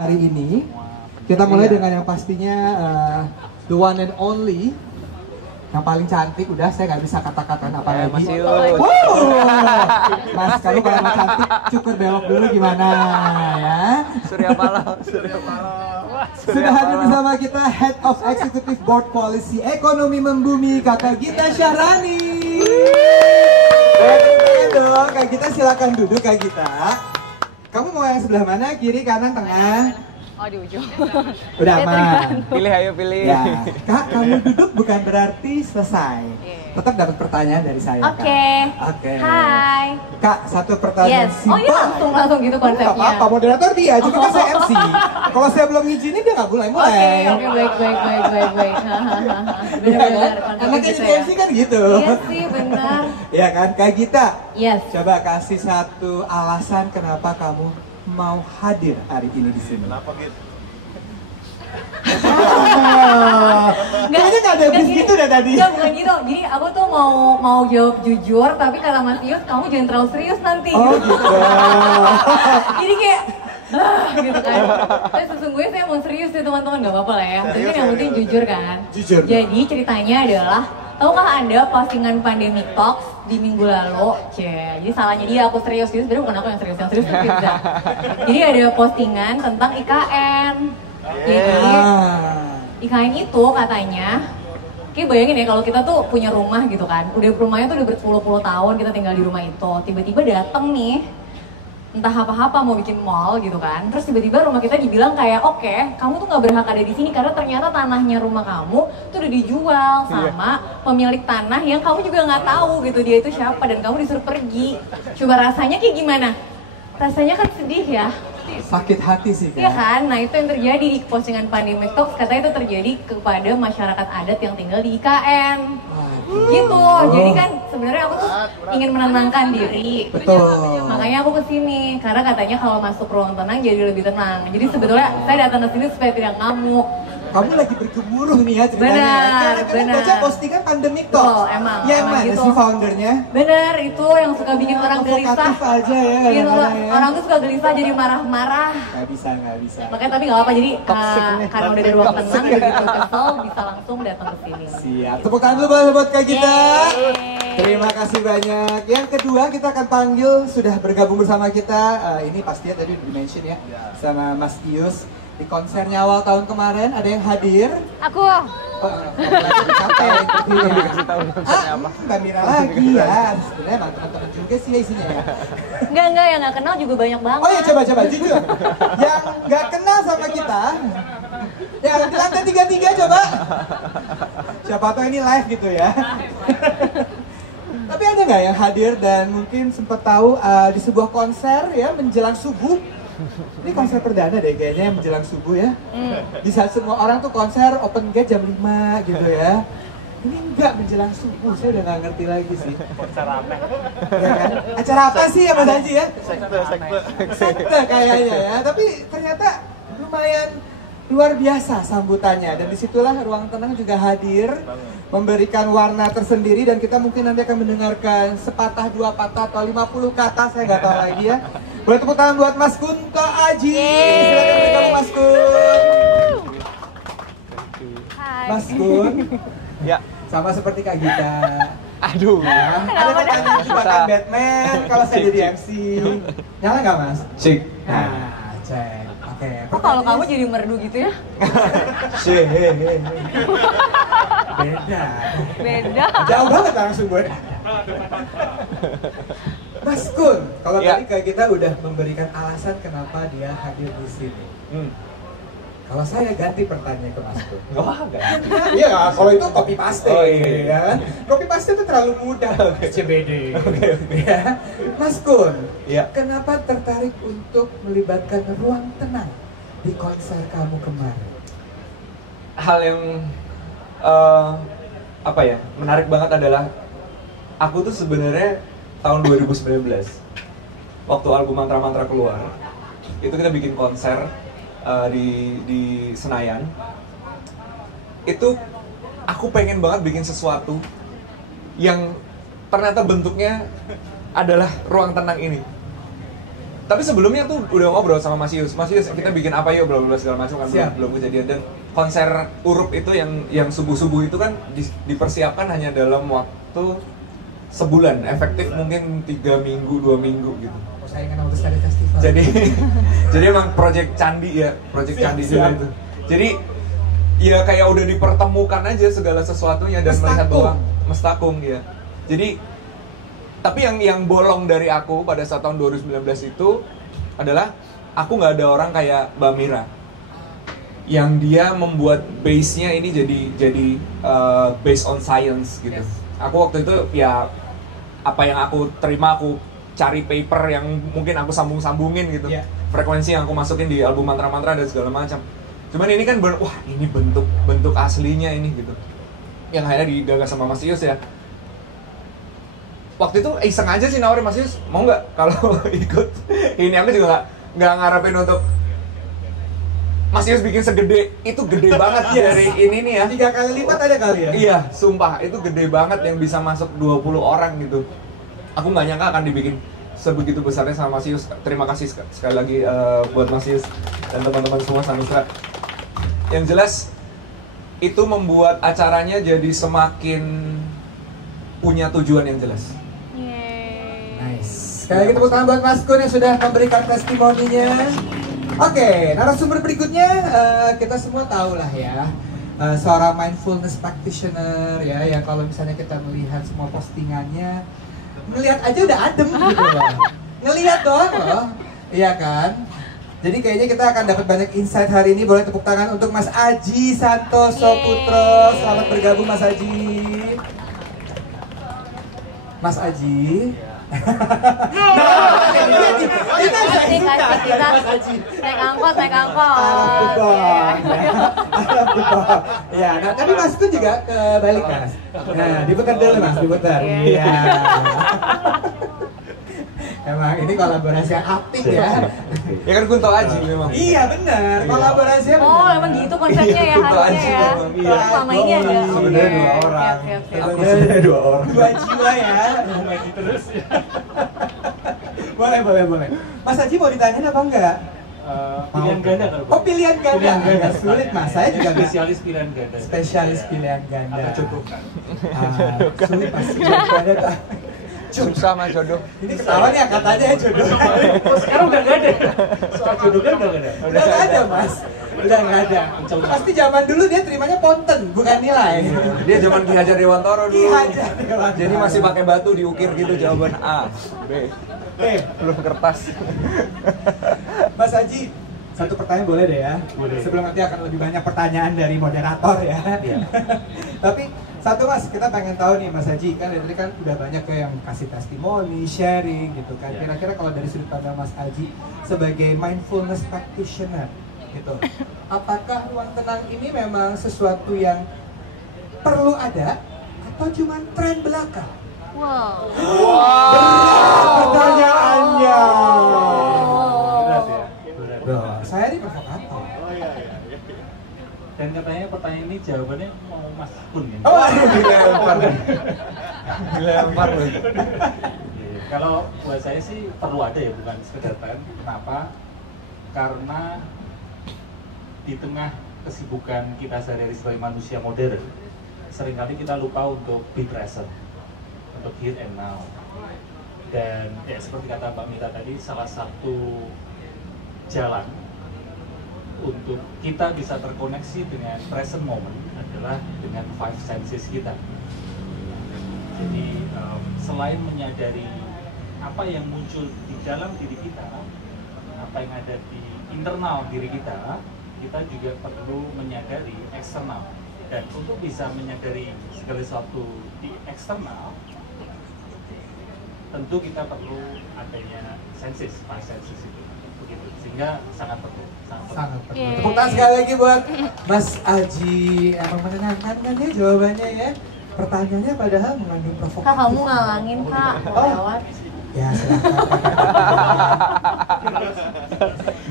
Hari ini kita mulai dengan yang pastinya the one and only, yang paling cantik. Udah, saya nggak bisa kata-kataan apa lagi. Wow, Mas, kalau mau cantik cukur belok dulu gimana ya? Surya Paloh. Sudah hadir bersama kita Head of Executive Board Policy Ekonomi Membumi, Kakak Gita Syahrani. Dong, Kak Gita, silakan duduk Kak Gita. Kamu mau yang sebelah mana? Kiri, kanan, tengah? Oh, di ujung. Udah aman. Pilih, ayo pilih. Ya, Kak, kamu duduk bukan berarti selesai. Tetap dapat pertanyaan dari saya, Kak. Oke. Hai. Kak, satu pertanyaan Yes. Oh, ini langsung gitu konsepnya. Nggak apa-apa, moderator dia, cuma kan saya MC. Kalau saya belum ngizinin dia nggak mulai. Oke, baik. Benar-benar Anaknya gitu jadi MC kan gitu. Iya sih, benar. Iya kan, Kak Gita? Yes. Coba kasih satu alasan kenapa kamu mau hadir hari ini di sini. Kenapa gitu? Kayaknya nggak ada bis gitu dah tadi. Enggak, bukan gitu. Jadi aku tuh mau jawab jujur, tapi kata Mas Yus, kamu jangan terlalu serius nanti. Oh gitu. Jadi kayak gitu kan. Tapi sesungguhnya saya mau serius sih teman-teman, nggak apa-apa lah ya. Tapi yang penting jujur kan. Jujur. Jadi ceritanya adalah, tahukah Anda postingan Pandemic Talks di minggu lalu? Jadi salahnya dia, aku serius. Jadi sebenarnya bukan aku yang serius itu Firza. Jadi ada postingan tentang IKN. Jadi IKN itu katanya, kayak bayangin ya kalau kita tuh punya rumah gitu kan, rumahnya tuh udah berpuluh-puluh tahun kita tinggal di rumah itu, tiba-tiba dateng nih entah apa-apa mau bikin mall gitu kan, terus tiba-tiba rumah kita dibilang kayak oke, kamu tuh nggak berhak ada di sini karena ternyata tanahnya rumah kamu tuh udah dijual sama pemilik tanah yang kamu juga nggak tahu gitu dia itu siapa, dan kamu disuruh pergi. Coba rasanya kayak gimana? Rasanya kan sedih ya. Sakit hati sih kan? Iya kan, nah itu yang terjadi di postingan Pandemic Talks, katanya itu terjadi kepada masyarakat adat yang tinggal di IKN. Gitu, jadi kan sebenarnya aku tuh ingin menenangkan diri. Betul. Makanya aku kesini, karena katanya kalau masuk ruang tenang jadi lebih tenang. Jadi sebetulnya saya datang ke sini supaya tidak ngamuk. Kamu lagi bergemuruh nih ya ceritanya. Benar, Karena kamu baca postingan Pandemic Talks. Betul, emang Mana gitu. sih foundernya? Bener, itu yang suka bikin orang gelisah. Provokatif aja ya Bikin kadang-kadang ya. orang tuh suka gelisah jadi marah-marah. Nggak bisa. Makanya tapi nggak apa-apa, jadi karena udah ada ruang tenang, Toxic. begitu kesel bisa langsung datang ke sini. Siap, tepuk tangan dulu buat Kak Gita. Yeay. Terima kasih banyak. Yang kedua kita akan panggil, sudah bergabung bersama kita. Ini pastinya tadi di-mention ya, sama Mas Ius. Di konsernya awal tahun kemarin ada yang hadir. Aku. Lagi capek interviewnya. Mbak Mira lagi ya. Sebenarnya emang teman-teman juga sih isinya ya. Enggak, yang nggak kenal juga banyak banget. Oh ya, coba jujur. Yang nggak kenal sama kita, yang di lantai 33 coba. Siapa tahu ini live gitu ya. Tapi ada nggak yang hadir dan mungkin sempat tahu di sebuah konser ya menjelang subuh? Ini konser perdana deh kayaknya yang menjelang subuh ya. Di saat semua orang tuh konser open gate jam 5 gitu ya. Ini enggak menjelang subuh, saya udah nggak ngerti lagi sih. Konser rame. Ya kan? Acara apa sih ya Mas Haji ya? Sekte. Sekte kayaknya ya, tapi ternyata lumayan luar biasa sambutannya, dan disitulah Ruang Tenang juga hadir memberikan warna tersendiri, dan kita mungkin nanti akan mendengarkan sepatah dua patah atau 50 kata, saya nggak tahu lagi ya. Boleh tepuk tangan buat Mas Kunto Aji. Silakan bergabung Mas Kun. Hai. Mas Kun. Ya. Sama seperti Kak Gita. Aduh. Ya, ada pertanyaan juga kan Batman kalau saya jadi MC. Nyala nggak Mas? Sik. Nah, cek. Oke. Kok kalau kamu jadi merdu gitu ya? Beda. Beda. Jauh banget langsung gue. Mas Kun, kalau Ya. tadi Kak kita udah memberikan alasan kenapa dia hadir di sini. Kalau saya ganti pertanyaan ke Mas Kun. Enggak. Iya, kalau itu copy paste, Oh, iya. ya kan? Copy paste itu terlalu mudah, CBD. Ya. Mas Kun, Iya. kenapa tertarik untuk melibatkan Ruang Tenang di konser kamu kemarin? Hal yang menarik banget adalah aku tuh sebenarnya tahun 2019 waktu album Mantra-Mantra keluar, itu kita bikin konser di Senayan. Itu aku pengen banget bikin sesuatu yang ternyata bentuknya adalah ruang tenang ini. Tapi sebelumnya tuh udah ngobrol sama Mas Yus. Mas Yus, kita bikin apa yuk, bla bla segala macam kan belum kejadian. Dan konser Urup itu yang subuh-subuh itu kan dipersiapkan hanya dalam waktu sebulan, efektif mungkin 3 minggu, 2 minggu gitu. Saingan sama Bestari Festival. Jadi emang project candi ya, project candi juga itu. Jadi ya kayak udah dipertemukan aja segala sesuatunya dan melihat bahwa mestakung ya. Jadi tapi yang bolong dari aku pada saat tahun 2019 itu adalah aku nggak ada orang kayak Mbak Mira yang dia membuat base-nya ini jadi based on science gitu. Yes. Aku waktu itu ya apa yang aku terima, aku cari paper yang mungkin aku sambung-sambungin gitu. Yeah. Frekuensi yang aku masukin di album mantra-mantra dan segala macam. Cuman ini kan wah ini bentuk aslinya ini gitu. Yang akhirnya digagas sama Mas Yus ya. Waktu itu iseng aja sih nawarin Mas Yus, mau nggak kalau ikut ini. Aku juga nggak ngarepin untuk Mas Yus bikin segede, itu gede banget dari ini nih ya. 3 kali lipat ada kali ya? Iya, sumpah itu gede banget yang bisa masuk 20 orang gitu. Aku nggak nyangka akan dibikin sebegitu besarnya sama Mas Yus. Terima kasih sekali lagi buat Mas Yus dan teman-teman semua Samstra. Yang jelas itu membuat acaranya jadi semakin punya tujuan yang jelas. Nice. Sekali lagi tepuk tangan buat Mas Kun yang sudah memberikan testimoninya. Oke, narasumber berikutnya kita semua tahu lah ya, seorang mindfulness practitioner ya, yang kalau misalnya kita melihat semua postingannya, ngelihat aja udah adem gitu loh. Ngelihat doang loh, iya kan? Jadi kayaknya kita akan dapat banyak insight hari ini. Boleh tepuk tangan untuk Mas Aji Santoso Putro. Selamat bergabung Mas Aji. Mas Aji. Kita naik angkot. Ya, nah tapi Mas Kun juga kebalik Mas. Nah, diputar dulu Mas, diputar. Iya. Emang ini kolaborasi yang aktif ya. Ya kan Kunto Aji memang. Iya benar, kolaborasinya benar. Oh, emang gitu konsepnya ya harusnya ya. Selama ini ada. Sebenarnya 2 orang. Sebenarnya 2 orang. 2 jiwa ya. Terus ya. Boleh. Mas Haji mau ditanyain apa enggak? Pilihan ganda kalau. Oh, pilihan ganda. Agak sulit Mas, saya juga spesialis pilihan ganda. Spesialis pilihan ganda. Atau jodohkan. Sulit Mas, pilihan ganda. Susah Mas jodoh. Ini ketawa nih katanya ya jodoh. Sekarang udah nggak ada. Soal jodoh kan udah nggak ada. Udah nggak ada Mas. Udah nggak ada. Pasti zaman dulu dia terimanya ponten, bukan nilai. Dia zaman Ki Hajar Dewantoro dulu. Ki Hajar Dewantoro. Jadi masih pakai batu diukir gitu jawaban A, B. Belum kertas. Mas Haji, satu pertanyaan boleh deh ya? Boleh. Sebelum nanti akan lebih banyak pertanyaan dari moderator ya. Iya. Tapi satu Mas, kita pengen tahu nih Mas Haji, kan tadi kan udah banyak ya yang kasih testimoni, sharing gitu kan. Kira-kira kalau dari sudut pandang Mas Haji sebagai mindfulness practitioner gitu, apakah ruang tenang ini memang sesuatu yang perlu ada atau cuma tren belaka? Wow. Pertanyaannya. Berat ya. Saya ini provokator. Dan katanya pertanyaan ini jawabannya mau Mas Kun ya. Oh, dilempar loh. Kalau buat saya sih perlu ada ya, bukan sekedar tren. Kenapa? Karena di tengah kesibukan kita sehari-hari sebagai manusia modern, seringkali kita lupa untuk be present, untuk here and now. Dan ya seperti kata Mbak Mita tadi, salah satu jalan untuk kita bisa terkoneksi dengan present moment adalah dengan 5 senses kita. Jadi selain menyadari apa yang muncul di dalam diri kita, apa yang ada di internal diri kita juga perlu menyadari eksternal. Dan untuk bisa menyadari segala sesuatu di eksternal, tentu kita perlu adanya senses, 5 senses itu. Begitu. Sehingga sangat perlu. Sangat perlu. Tepuk tangan sekali lagi buat Mas Aji. Emang menenangkan kan ya jawabannya ya. Pertanyaannya padahal mengandung provokasi. Kak, kamu ngalangin Kak, lewat. Ya silahkan.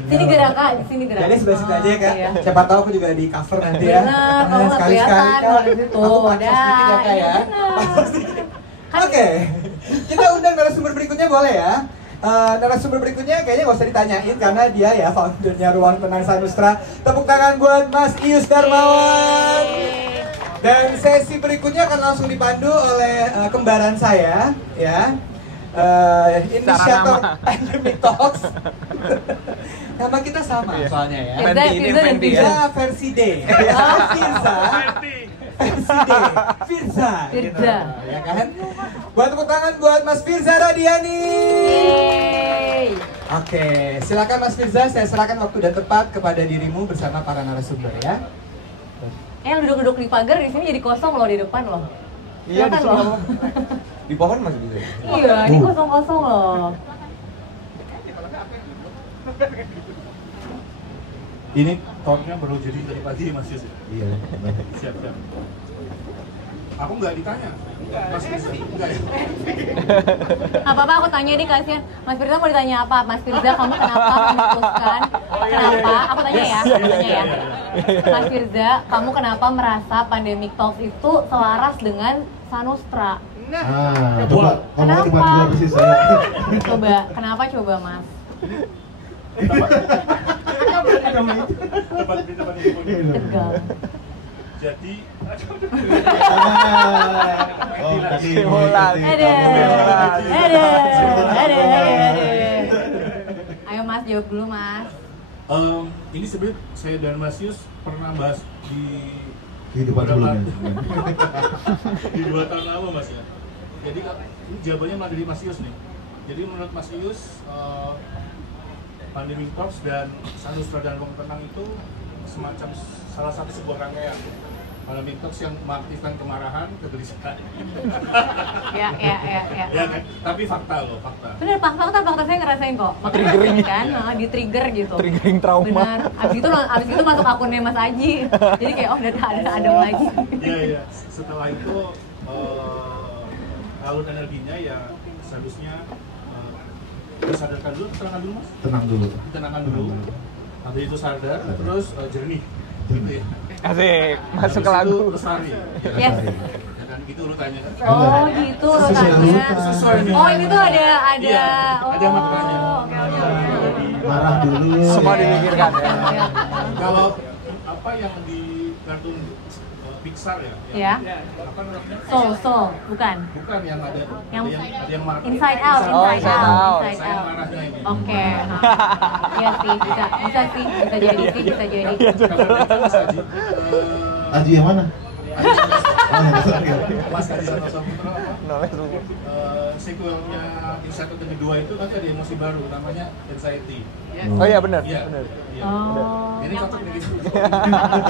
Sini gerak Kak, di sini gerak. Jadi sebelah situ aja ya Kak. Iya. Siapa tahu aku juga di cover nanti ya. Bener, kamu nggak sekali-sekali kelihatan Kak. kalau di situ. Aku pansos dikit ya Kak ya. Iya, bener. Oke. Kita undang narasumber berikutnya boleh ya. Narasumber berikutnya kayaknya gak usah ditanyain karena dia ya foundernya Ruang Tenang Sanustra. Tepuk tangan buat Mas Ius Darmawan. Dan sesi berikutnya akan langsung dipandu oleh kembaran saya, ya. Inisiator Pandemic Talks. Nama kita sama soalnya ya. Firza dan Firza. Firza versi D. Firza. Versi D. Firza. Gitu, ya kan? Buat tepuk tangan buat Mas Firza Radiani. Oke, silakan Mas Firza, saya serahkan waktu dan tempat kepada dirimu bersama para narasumber ya. Yang duduk-duduk di pagar di sini jadi kosong loh di depan loh. Iya, di Silakan sini loh. di pohon masih bisa. Iya, ini kosong-kosong loh. Ini talknya baru jadi tadi pagi Mas Yus. Iya. Siap. Aku nggak ditanya. Mas Firza enggak ya? Apa-apa aku tanya nih kasihan. Mas Firza mau ditanya apa? Mas Firza kamu kenapa memutuskan? Kenapa? Aku tanya ya, aku tanya ya. Mas Firza, kamu kenapa merasa Pandemic Talks itu selaras dengan Sanustra? Coba ngomongnya depan dulu habis itu saya. Coba, kenapa coba Mas? Depan ini. Tegang. Jadi Tadi Ada. Ayo Mas jawab dulu Mas. ini sebenarnya saya dan Mas Yus pernah bahas di kehidupan sebelumnya. di 2 tahun lama Mas ya. Jadi ini jawabannya malah dari Mas Yus nih. Jadi menurut Mas Yus Pandemic Talks dan Sanustra dan Ruang Tenang itu semacam salah satu sebuah rangkaian. Pandemic Talks yang mengaktifkan kemarahan, kegelisahan. Ya. Ya kan? Tapi fakta loh, fakta. Bener, fakta saya ngerasain kok. Makanya kan, di trigger gitu. Triggering trauma. Bener. Abis itu masuk akunnya Mas Aji. Jadi kayak udah ada lagi. Iya. Setelah itu alur energinya ya seharusnya disadarkan dulu, tenangkan dulu Mas. Ditenangkan dulu. Habis itu sadar, terus jernih. Gitu ya. Asik, masuk ke Habis lagu. itu lestari. Yes. Ya kan gitu urutannya kan. Oh gitu urutannya. Sesuai nih. Oh ini tuh ada. Iya, Oh, ada maknanya. Oke. Marah dulu. Semua dipikirkan ya. Kalau apa yang di kartun Pixar ya? Ya. Apa namanya? Soul, bukan. Bukan yang ada ada yang marah. Inside Out. Inside Out. Saya marahnya ini. Oke. Iya sih, bisa jadi sih, bisa jadi. Kalau Mas Haji, Aji yang mana? Mas Haji Sanoso Putra apa? Sequelnya Inside Out yang kedua itu nanti ada emosi baru namanya anxiety. Oh iya benar. Iya. Iya. Oh. Ini cocok nih gitu. Thank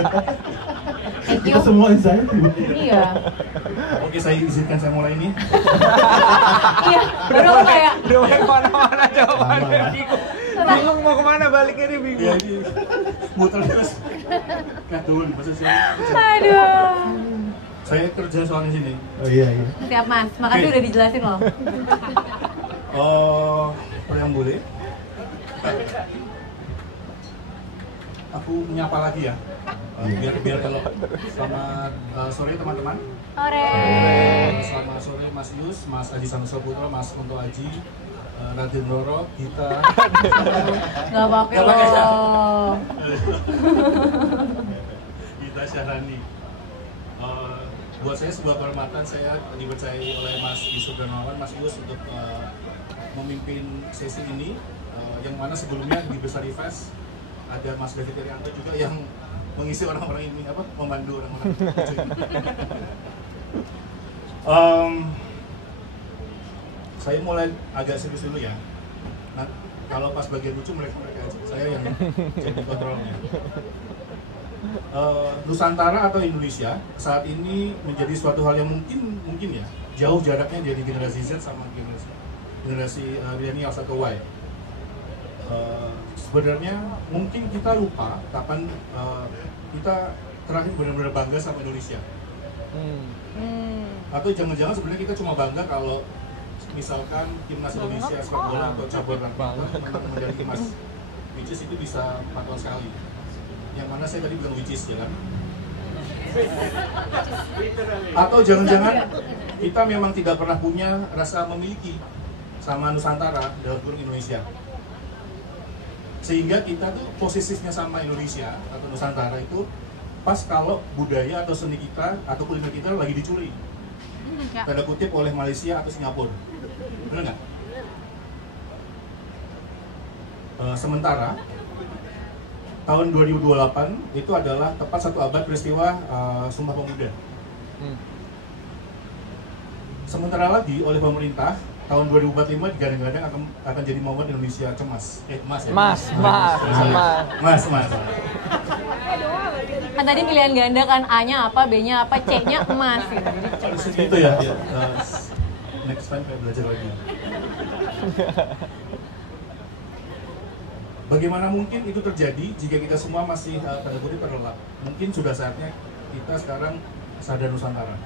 you. Kita semua inside. Iya. Oke, saya izinkan saya mulai ini. Iya. Baru aku kayak Udah mau kemana-mana jawabannya. Bingung mau kemana baliknya dia Ya bingung. ini muter terus. Kadun bahasa sini. aduh. Saya kerja soalnya sini. Oh iya. Siap Mas, makasih Oke. udah dijelasin loh. Preambule. Aku menyapa lagi ya. Biar kalau selamat sore teman-teman. Sore. Selamat sore Mas Yus, Mas Aji Sanoso Putra, Mas Kunto Aji, Raden Roro, Gita. Gak pakai Gak pakai ya? loh. Gita Syahrani. Buat saya sebuah kehormatan saya dipercayai oleh Mas Yusuf Darmawan, Mas Yus untuk memimpin sesi ini yang mana sebelumnya di Besar Fest ada Mas David Irianto juga yang mengisi orang-orang ini apa memandu orang-orang lucu ini. Saya mulai agak serius dulu ya. Nah, kalau pas bagian lucu mereka aja, saya yang jadi kontrolnya. Nusantara atau Indonesia saat ini menjadi suatu hal yang mungkin ya jauh jaraknya dari generasi Z sama generasi milenial atau Y. Sebenarnya mungkin kita lupa kapan kita terakhir benar-benar bangga sama Indonesia. Atau jangan-jangan sebenarnya kita cuma bangga kalau misalkan timnas Indonesia sepak bola atau cabur olahraga menjadi emas, which is itu bisa 4 tahun sekali. Yang mana saya tadi bilang which is ya kan? Atau jangan-jangan kita memang tidak pernah punya rasa memiliki sama Nusantara dalam kurung Indonesia. Sehingga kita tuh posisinya sama Indonesia atau Nusantara itu pas kalau budaya atau seni kita atau kuliner kita lagi dicuri. Tanda kutip oleh Malaysia atau Singapura. Benar nggak? Sementara tahun 2028 itu adalah tepat 1 abad peristiwa Sumpah Pemuda. Sementara lagi oleh pemerintah tahun 2045 digadang-gadang akan jadi momen Indonesia cemas. Emas ya? Mas. Kan tadi pilihan ganda kan, A-nya apa, B-nya apa, C-nya emas gitu. Harus gitu ya. Next time kayak belajar lagi. Bagaimana mungkin itu terjadi jika kita semua masih tanda kutip terlelap? Mungkin sudah saatnya kita sekarang sadar Nusantara.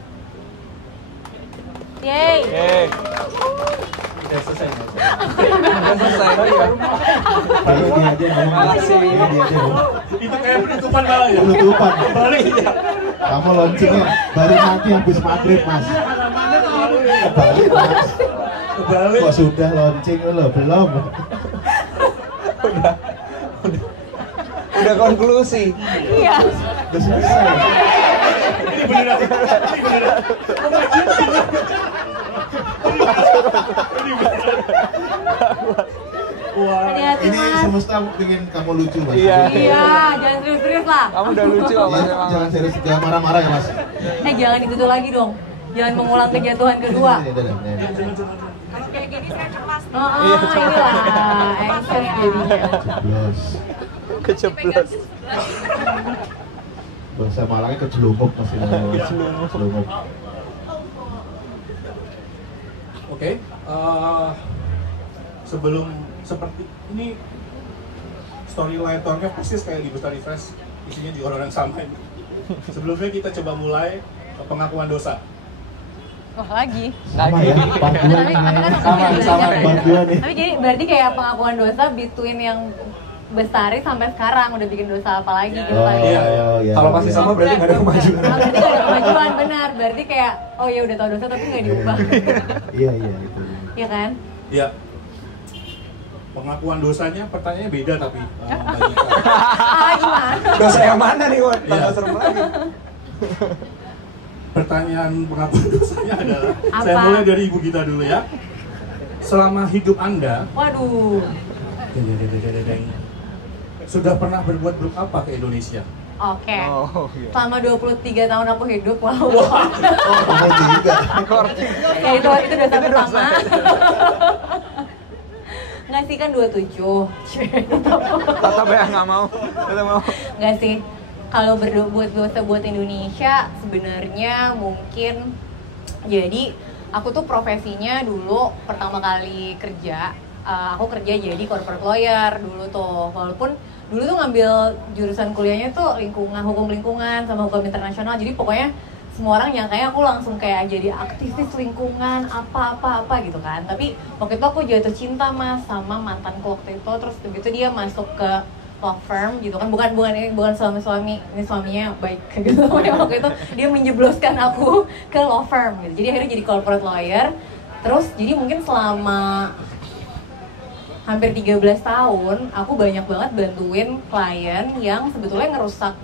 Yeay. Udah selesai. Kalau dia aja ngomong. Dia aja ngomong. Itu kayak penutupan malah ya? Penutupan. Balik ya? Kamu launchingnya baru nanti habis maghrib, Mas. Kebalik, Mas. Kebalik. Kok sudah launching lo? Belum. Udah konklusi. Iya. Udah selesai. Ini beneran. Wah. Hati-hati Ini Mas. semesta pengen kamu lucu, Mas. Iya. Iya, jangan serius-serius lah. Kamu udah lucu apa Iya, emang? jangan serius, jangan marah-marah ya, Mas. Jangan itu lagi dong. Jangan mengulang kejatuhan kedua. Kayak gini saya cemas. Inilah anxious jadinya. Jeblos. Kejeblos. Bahasa Malangnya kejelumuk, Mas. Kejelumuk. Oke, sebelum seperti ini storyline nya persis kayak di Bestari Fest, isinya juga orang yang sama ini. Sebelumnya kita coba mulai pengakuan dosa. Wah lagi. Sama ya, panduan. Tapi kan Sama nih. Panduan nih. Tapi jadi berarti kayak pengakuan dosa between yang Bestari sampai sekarang udah bikin dosa apa lagi gitu Oh, kali. Iya, iya. Kalau masih sama berarti nggak ada kemajuan. Nah, berarti gak ada kemajuan, benar. Berarti kayak, oh ya udah tau dosa tapi nggak diubah. Iya, itu. Iya kan? Iya. Pengakuan dosanya pertanyaannya beda tapi Mbak Gita. Gimana? Dosa yang mana nih, Wan? Iya. Tambah serem lagi. Pertanyaan pengakuan dosanya adalah, Apa? saya mulai dari Ibu Gita dulu ya. Selama hidup Anda, Waduh. sudah pernah berbuat buruk apa ke Indonesia? Oke. Oh, iya. Selama 23 tahun aku hidup, wow. Kamu juga. Ya itu dosa pertama. Nggak sih kan 27. Tetap ya nggak mau. Tetap mau. Nggak sih. Kalau berbuat dosa buat Indonesia sebenarnya mungkin jadi aku tuh profesinya dulu pertama kali kerja aku kerja jadi corporate lawyer dulu tuh, walaupun dulu tuh ngambil jurusan kuliahnya tuh hukum lingkungan sama hukum internasional, jadi pokoknya semua orang nyangkanya aku langsung kayak jadi aktivis lingkungan apa gitu kan. Tapi waktu itu aku jatuh cinta Mas sama mantanku waktu itu, terus begitu dia masuk ke law firm gitu kan, bukan suami ini suaminya baik gitu. Waktu itu dia menjebloskan aku ke law firm gitu, jadi akhirnya jadi corporate lawyer. Terus jadi mungkin selama hampir 13 tahun aku banyak banget bantuin klien yang sebetulnya ngerusak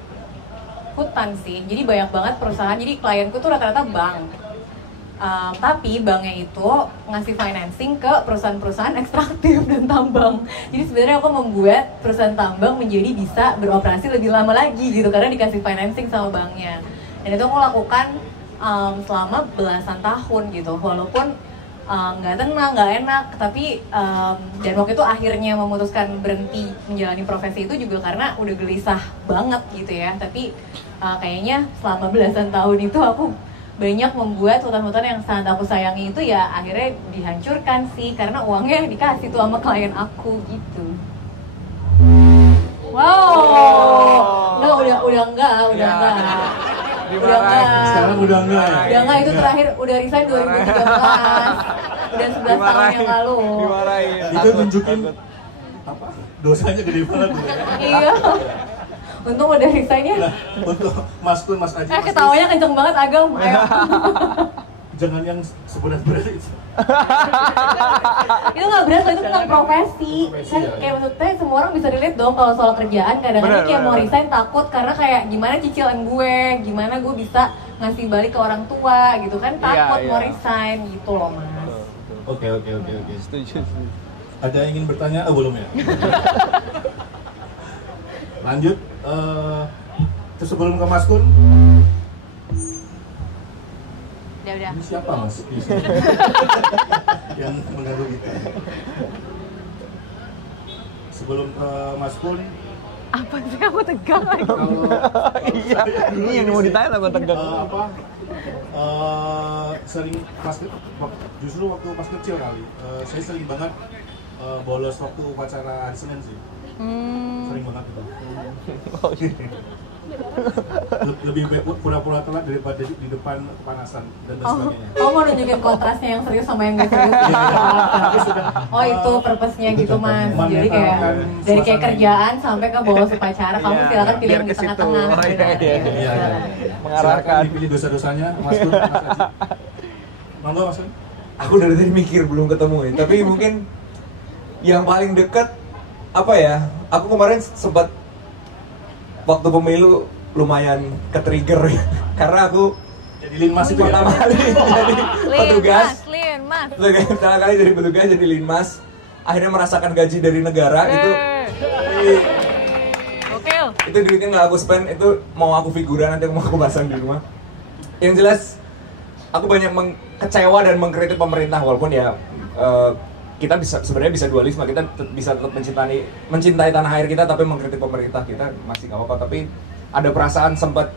hutan sih. Jadi banyak banget perusahaan, jadi klienku tuh rata-rata bank. Tapi banknya itu ngasih financing ke perusahaan-perusahaan ekstraktif dan tambang. Jadi sebenarnya aku membuat perusahaan tambang menjadi bisa beroperasi lebih lama lagi gitu karena dikasih financing sama banknya. Dan itu aku lakukan selama belasan tahun gitu. Walaupun nggak tenang, nggak enak, tapi dan waktu itu akhirnya memutuskan berhenti menjalani profesi itu juga karena udah gelisah banget gitu ya. Tapi kayaknya selama belasan tahun itu aku banyak membuat hutan-hutan yang sangat aku sayangi itu ya akhirnya dihancurkan sih karena uangnya dikasih tuh sama klien aku gitu. Wow, udah enggak. Sekarang udah enggak ya? Udah enggak, itu terakhir udah resign 2013. Udah 11 tahun yang lalu. Dimarahin. Itu nunjukin apa? Dosanya gede banget tuh. Iya. Untung udah resignnya. Nah, untuk Mas Kun, Mas Aji, Mas Nis, Ketawanya kenceng banget Agam. Ayo. jangan yang seberat-berat itu. Itu nggak berat loh, itu tentang profesi. Kan ya. kayak maksudnya semua orang bisa relate dong kalau soal kerjaan. Kadang-kadang kayak mau resign takut karena kayak gimana cicilan gue, gimana gue bisa ngasih balik ke orang tua gitu kan, takut mau resign gitu loh mas. Oke. Setuju. Ada yang ingin bertanya? Oh belum ya? Lanjut. Terus sebelum ke Mas Kun, Udah. ini siapa Mas? Di sini? Yang mengganggu kita. Sebelum ke Mas Kun, Apa sih kamu tegang lagi? Ini yang mau ditanya apa tegang? Sering justru waktu pas kecil kali, saya sering banget bolos waktu upacara hari Senin sih. Sering banget itu. Lebih baik pura-pura telat daripada di depan kepanasan dan sebagainya. Oh mau nunjukin kontrasnya yang serius sama yang gak serius. Oh itu purpose-nya gitu mas. Jadi kayak dari kayak kerjaan sampai ke bolos upacara, kamu silakan pilih yang di tengah-tengah. Iya. Mengarahkan dipilih dosa-dosanya, Mas Kun, Mas Aji. Monggo Mas Kun. Aku dari tadi mikir belum ketemu ya, tapi mungkin yang paling dekat apa ya? Aku kemarin sempat waktu pemilu lumayan ke-trigger karena aku jadi linmas itu pertama kali jadi petugas. Linmas. Pertama kali jadi petugas, jadi linmas. Akhirnya merasakan gaji dari negara itu. Gokil. Itu duitnya nggak aku spend, itu mau aku figuran, nanti mau aku pasang di rumah. Yang jelas aku banyak kecewa dan mengkritik pemerintah, walaupun ya kita sebenarnya bisa dualisme, kita bisa tetap mencintai tanah air kita tapi mengkritik pemerintah kita masih nggak apa-apa. Tapi ada perasaan sempat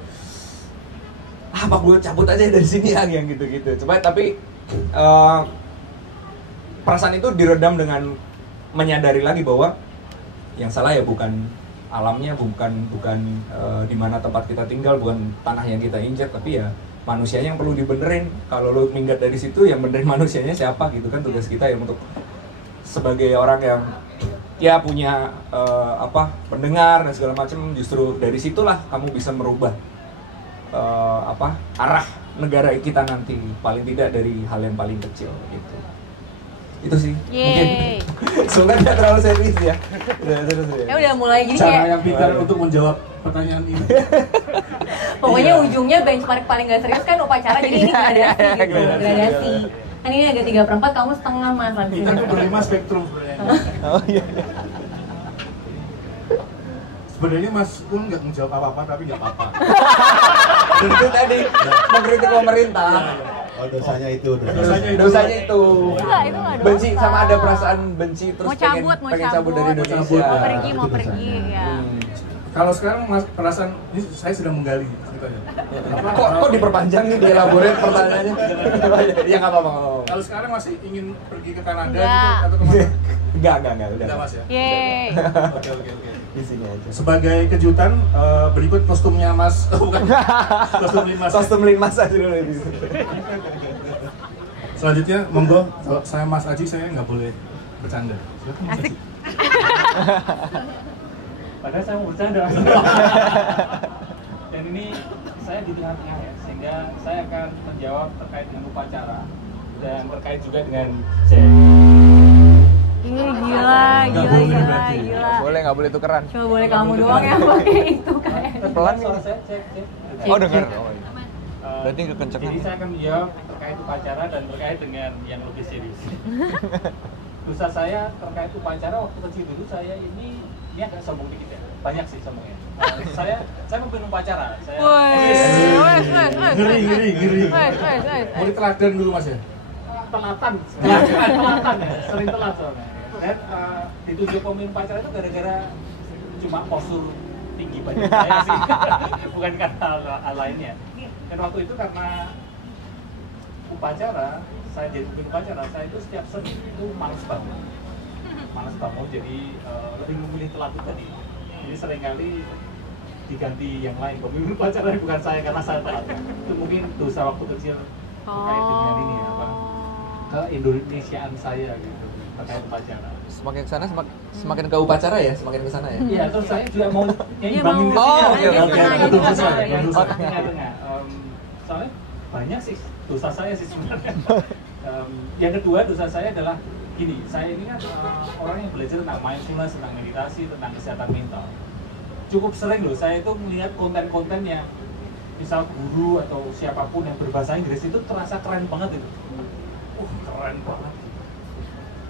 apa gue cabut aja dari sini yang gitu-gitu. Tapi perasaan itu diredam dengan menyadari lagi bahwa yang salah ya bukan alamnya, bukan di mana tempat kita tinggal, bukan tanah yang kita injak, tapi ya manusianya yang perlu dibenerin. Kalau lo minggat dari situ, yang benerin manusianya siapa gitu kan. Tugas kita ya untuk sebagai orang yang ya punya pendengar dan segala macam, justru dari situlah kamu bisa merubah arah negara kita nanti, paling tidak dari hal yang paling kecil gitu. Itu sih. Mungkin semoga tidak terlalu serius ya. Ya udah mulai gini cara kayak yang pintar untuk menjawab pertanyaan ini. pokoknya ujungnya benchmark paling gak serius kan upacara, jadi ini gradasi gitu, gradasi. Kan ini agak 3/4, kamu setengah mas. Kita tuh berlima spektrum sebenarnya. Oh iya. Sebenarnya Mas Kun nggak menjawab apa-apa tapi nggak apa-apa. Itu tadi mengkritik pemerintah. Oh dosanya itu. Dosanya itu. Enggak, itu nggak dosa. Benci, sama ada perasaan benci terus Mau cabut dari Indonesia. Mau pergi ya. Kalau sekarang Mas perasaan ini saya sedang menggali ceritanya. Kok diperpanjang nih, dielaborate pertanyaannya? Ya nggak apa-apa. Kalau sekarang masih ingin pergi ke Kanada Enggak. gitu, atau kemana? Enggak, udah. Enggak Mas ya? Yeay. Oke. Di sini aja. Sebagai kejutan, berikut kostumnya Mas, bukan kostum linmas. Kostum linmas aja dulu di sini. Selanjutnya, monggo, kalau saya Mas Aji, saya nggak boleh bercanda. Silakan Mas Aji. Padahal saya mau bercanda. Dan ini saya di tengah-tengah ya, sehingga saya akan menjawab terkait dengan upacara dan terkait juga dengan Gila. Boleh, nggak boleh tukeran. Coba boleh kamu doang yang pakai itu kayak. Pelan suara nih. saya, cek. Oh dengar. Berarti kekencengan. Jadi saya akan menjawab terkait upacara dan terkait dengan yang lebih serius. Dosa saya terkait upacara waktu kecil dulu, saya ini agak sombong dikit ya. Banyak sih sombongnya. Saya memimpin upacara. Ngeri. Boleh teladan dulu Mas ya? Telatan ya, sering telat soalnya. Dan ditunjuk pemimpin upacara itu gara-gara cuma postur tinggi badan saya sih, bukan karena hal lainnya. Dan waktu itu karena upacara, saya jadi pemimpin upacara, saya itu setiap Senin itu malas bangun, jadi lebih memilih telat itu tadi. Jadi seringkali diganti yang lain pemimpin upacara, bukan saya karena saya telat. Itu mungkin dosa waktu kecil terkait dengan ini ke-Indonesiaan saya gitu terkait upacara. Semakin kesana semakin ke upacara ya, semakin kesana ya. Iya, terus saya juga mau nyimbangin Oh, oke. betul sesuai. Soalnya banyak sih dosa saya sih sebenarnya. Yang kedua dosa saya adalah gini, saya ini kan orang yang belajar tentang mindfulness, tentang meditasi, tentang kesehatan mental. Cukup sering loh saya itu melihat konten-konten yang misal guru atau siapapun yang berbahasa Inggris itu terasa keren banget itu. Keren banget.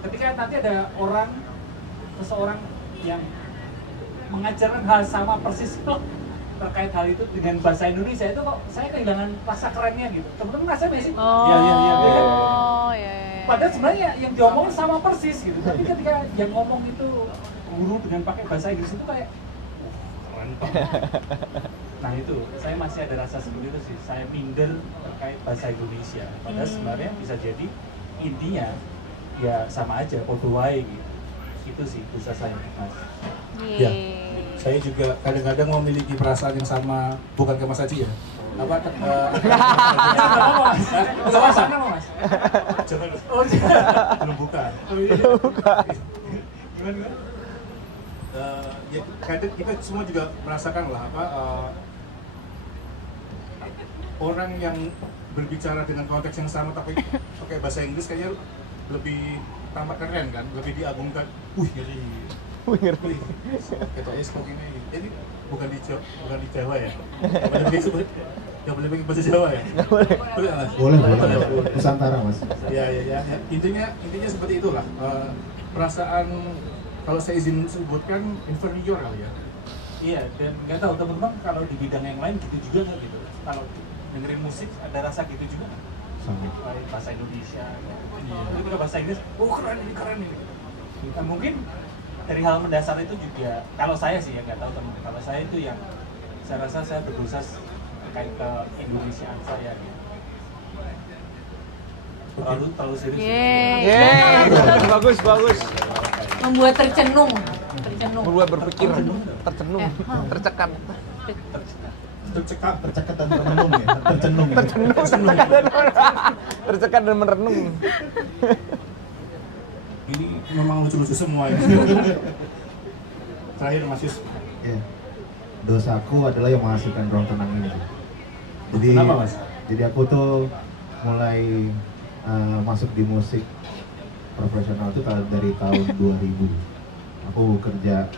Ketika nanti ada seseorang yang mengajarkan hal sama persis terkait hal itu dengan bahasa Indonesia, itu kok saya kehilangan rasa kerennya gitu. Teman-teman rasa nggak sih? Iya. Padahal sebenarnya yang diomong sama persis gitu. Tapi ketika yang ngomong itu guru dengan pakai bahasa Inggris itu kayak keren banget. Nah itu, saya masih ada rasa seperti itu sih. Saya minder terkait bahasa Indonesia. Padahal sebenarnya bisa jadi intinya ya sama aja, podo wae gitu. Itu sih dosa saya, Mas. Ya, saya juga kadang-kadang memiliki perasaan yang sama, bukan ke Mas Haji ya. Apa? Mas? Mas? Jangan. Belum buka. Gimana? Ya, kadang kita semua juga merasakan lah orang yang berbicara dengan konteks yang sama tapi pakai bahasa Inggris kayaknya lebih tampak keren kan, lebih diagungkan. Ngeri. Kata kok ini bukan di Jawa ya. Yang boleh pakai bahasa Jawa ya. Boleh. Nusantara Mas. Ya. Intinya seperti itulah. Perasaan kalau saya izin sebutkan inferior kali ya. Iya, dan nggak tahu teman-teman kalau di bidang yang lain gitu juga nggak gitu. Kalau dengerin musik ada rasa gitu juga nggak? Sama. Bahasa Indonesia, tapi kalau bahasa Inggris, keren ini. Nah, mungkin dari hal mendasar itu juga, kalau saya sih ya nggak tahu teman-teman. Kalau saya itu yang saya rasa saya berdosa terkait ke Indonesiaan saya gitu. Terlalu serius. Bagus. Membuat tercenung. Membuat berpikir, tercenung, tercekat. Tercekat dan merenung ya. Tercekat dan merenung. Ini memang lucu-lucu semua ini. Terakhir Mas Yus. Ya. Dosaku adalah yang menghasilkan ruang tenang ini. Jadi, kenapa Mas? Jadi aku tuh mulai masuk di musik profesional itu dari tahun 2000. Aku kerja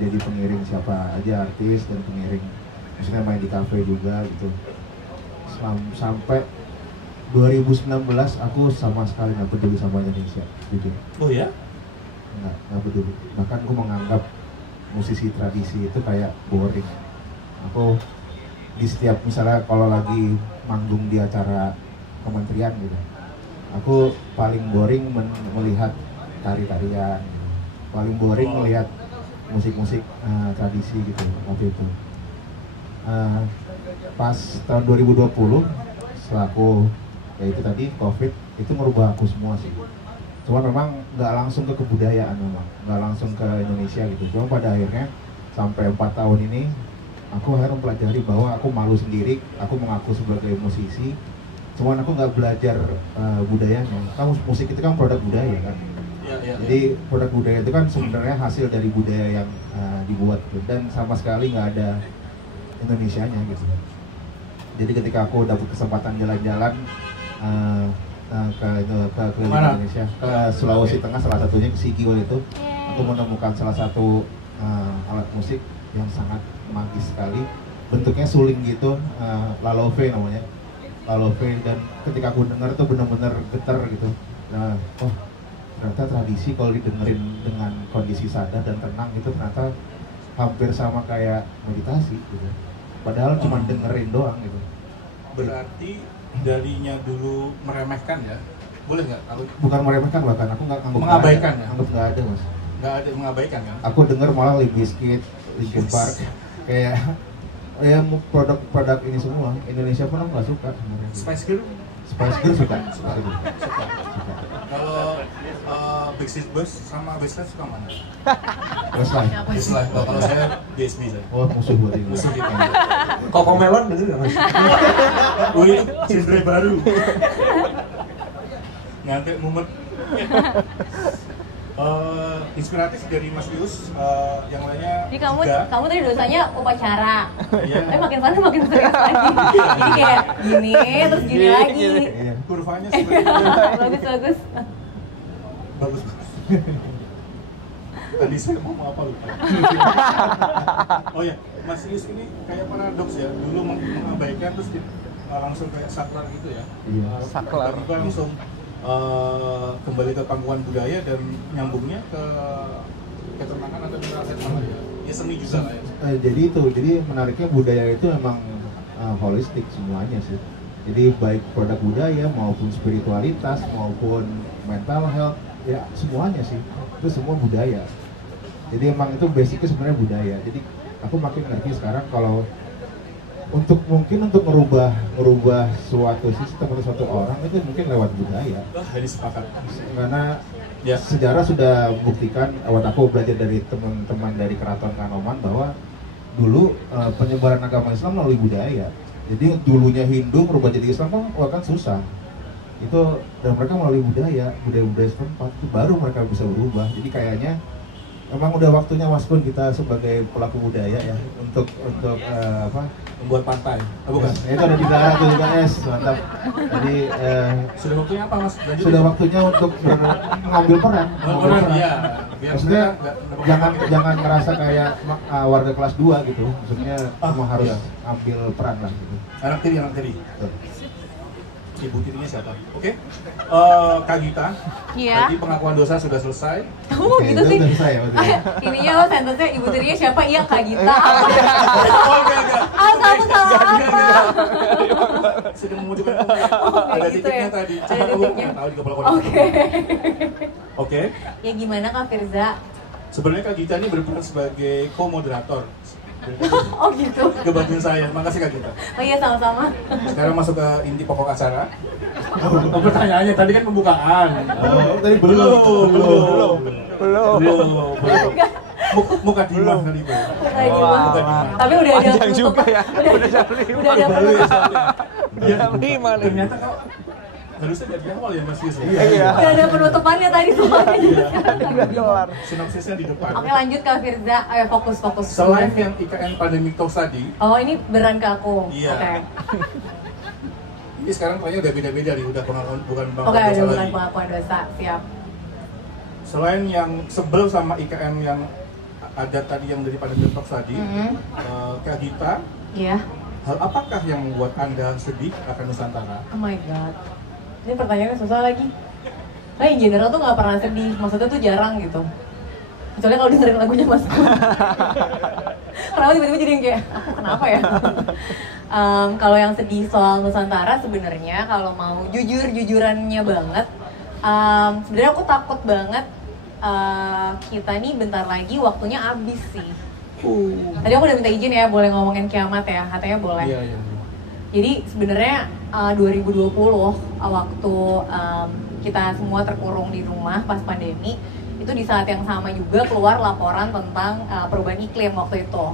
jadi pengiring siapa aja artis dan pengiring, maksudnya main di kafe juga gitu. Sampai 2019 aku sama sekali nggak peduli sama Indonesia, jujur. Oh ya? Nggak peduli. Bahkan aku menganggap musisi tradisi itu kayak boring. Aku di setiap misalnya kalau lagi manggung di acara kementerian gitu, aku paling boring melihat tari-tarian, paling boring melihat musik-musik tradisi gitu waktu itu. Pas tahun 2020 setelah aku ya itu tadi COVID itu merubah aku semua sih. Cuma memang nggak langsung ke kebudayaan, memang nggak langsung ke Indonesia gitu. Cuma pada akhirnya sampai 4 tahun ini aku akhirnya mempelajari bahwa aku malu sendiri, aku mengaku sebagai musisi. Cuman aku nggak belajar budayanya. Kamu musik itu kan produk budaya kan. Ya. Jadi produk budaya itu kan sebenarnya hasil dari budaya yang dibuat gitu. Dan sama sekali nggak ada Indonesianya gitu. Jadi ketika aku dapat kesempatan jalan-jalan ke Indonesia, ke Sulawesi Tengah salah satunya ke Sigil itu, aku menemukan salah satu alat musik yang sangat magis sekali. Bentuknya suling gitu, lalove namanya. Lalove, dan ketika aku dengar tuh benar-benar getar gitu. Nah, ternyata tradisi kalau didengerin dengan kondisi sadar dan tenang itu ternyata hampir sama kayak meditasi gitu. Padahal cuma dengerin doang gitu. Berarti darinya dulu meremehkan ya? Boleh nggak? Kalau Bukan meremehkan, bahkan aku nggak anggap mengabaikan ya? Anggap nggak ada Mas. nggak ada mengabaikan kan? Aku denger malah Limp Bizkit, Linkin Park, kayak ya produk-produk ini semua. Indonesia pun aku nggak suka sebenarnya. Spice Girl? Spice Girl suka. Kalau Backstreet Boys sama Westlife suka mana? Westlife. Westlife. Kalau saya BSB saya. Oh, musuh buat ini. Musuh kita. Koko Melon bener nggak Mas? Wih, genre baru. Ngantek mumet. Inspiratif dari Mas Yus, yang lainnya Jadi kamu juga. kamu tadi dosanya upacara. Iya. Tapi makin sana makin serius lagi. Jadi kayak gini terus gini lagi. Iya. Kurvanya seperti itu. Bagus. Bagus. Tadi saya mau apa lupa. Oh ya, Mas Yus ini kayak paradoks ya. Dulu mengabaikan terus langsung kayak saklar gitu ya. Iya. Saklar. Tiba-tiba langsung kembali ke pangkuan budaya dan nyambungnya ke ketenangan atau kekerasan malah ya. Ya seni juga lah ya. Jadi menariknya budaya itu memang holistik semuanya sih. Jadi baik produk budaya maupun spiritualitas maupun mental health ya semuanya sih itu semua budaya. Jadi emang itu basicnya sebenarnya budaya. Jadi aku makin ngerti sekarang kalau mungkin untuk merubah suatu sistem atau suatu orang itu mungkin lewat budaya. Ini sepakat. Karena Ya. sejarah sudah buktikan, waktu aku belajar dari teman-teman dari Keraton Kanoman bahwa dulu penyebaran agama Islam melalui budaya. Jadi dulunya Hindu berubah jadi Islam kan susah. Itu dan mereka melalui budaya setempat itu baru mereka bisa berubah. Jadi kayaknya memang udah waktunya Mas Kun kita sebagai pelaku budaya ya untuk Membuat partai. Bukan. Ya, itu ada di daerah tuh juga mantap. Jadi Sudah waktunya apa Mas? Lanjut. sudah waktunya untuk mengambil peran. Iya. Biar Maksudnya nggak- jangan ngerasa kayak warga kelas 2 gitu. Maksudnya cuma harus iya. ambil peran lah gitu. Anak tiri. Betul. Ibu tirinya siapa? Oke. Kak Gita. Iya. Tadi pengakuan dosa sudah selesai. Oh Oke, gitu itu sih. udah selesai ya berarti ya? Ininya lo sentence-nya ibu tirinya siapa? Iya Kak Gita. Oh enggak. Ah kamu salah apa? Sudah mengucapkan kayak ada gitu titiknya ya? tadi. Ada Coba kamu titiknya. tahu di kepala Oke. Oke. Ya gimana Kak Firza? Sebenarnya Kak Gita ini berperan sebagai co-moderator. Oh gitu. Kebantuan saya. Makasih Kak Gita. Oh iya sama-sama. Sekarang masuk ke inti pokok acara. Oh, pertanyaannya tadi kan pembukaan. Tadi belum. Muka Dimah tadi Bu. Muka Dimah. Tapi udah ada Panjang juga ya. Udah jam 5. Udah ada Baru ya penutup. soalnya. Udah jam 5 nih. Ternyata kau harusnya dari awal ya Mas Yus. Iya. Udah ada penutupannya tadi soalnya. Udah kelar. Sinopsisnya di depan. Oke lanjut Kak Firza. Ayo fokus. Selain yang IKN Pandemic Talks tadi, Oh ini beran ke aku. Iya. Oke. ini sekarang kayaknya udah beda-beda nih, udah pengakuan bukan Oke pengakuan ada dosa bukan lagi. pengakuan dosa. Siap. Selain yang sebel sama IKN yang ada tadi yang dari Pandemic Talks tadi, Kak Gita, Iya. hal apakah yang membuat Anda sedih akan Nusantara? Oh my god. Ini pertanyaannya susah lagi. Nah, in general tuh nggak pernah sedih. Maksudnya tuh jarang gitu. Kecuali kalau dengerin lagunya Mas Kun. Kenapa tiba-tiba jadi yang kayak, aku kenapa ya? Kalau yang sedih soal Nusantara sebenarnya kalau mau jujur-jujurannya banget, sebenarnya aku takut banget kita nih bentar lagi waktunya habis sih. Tadi aku udah minta izin ya, boleh ngomongin kiamat ya, katanya boleh. Iya. Jadi sebenarnya 2020 waktu kita semua terkurung di rumah pas pandemi, itu di saat yang sama juga keluar laporan tentang perubahan iklim waktu itu.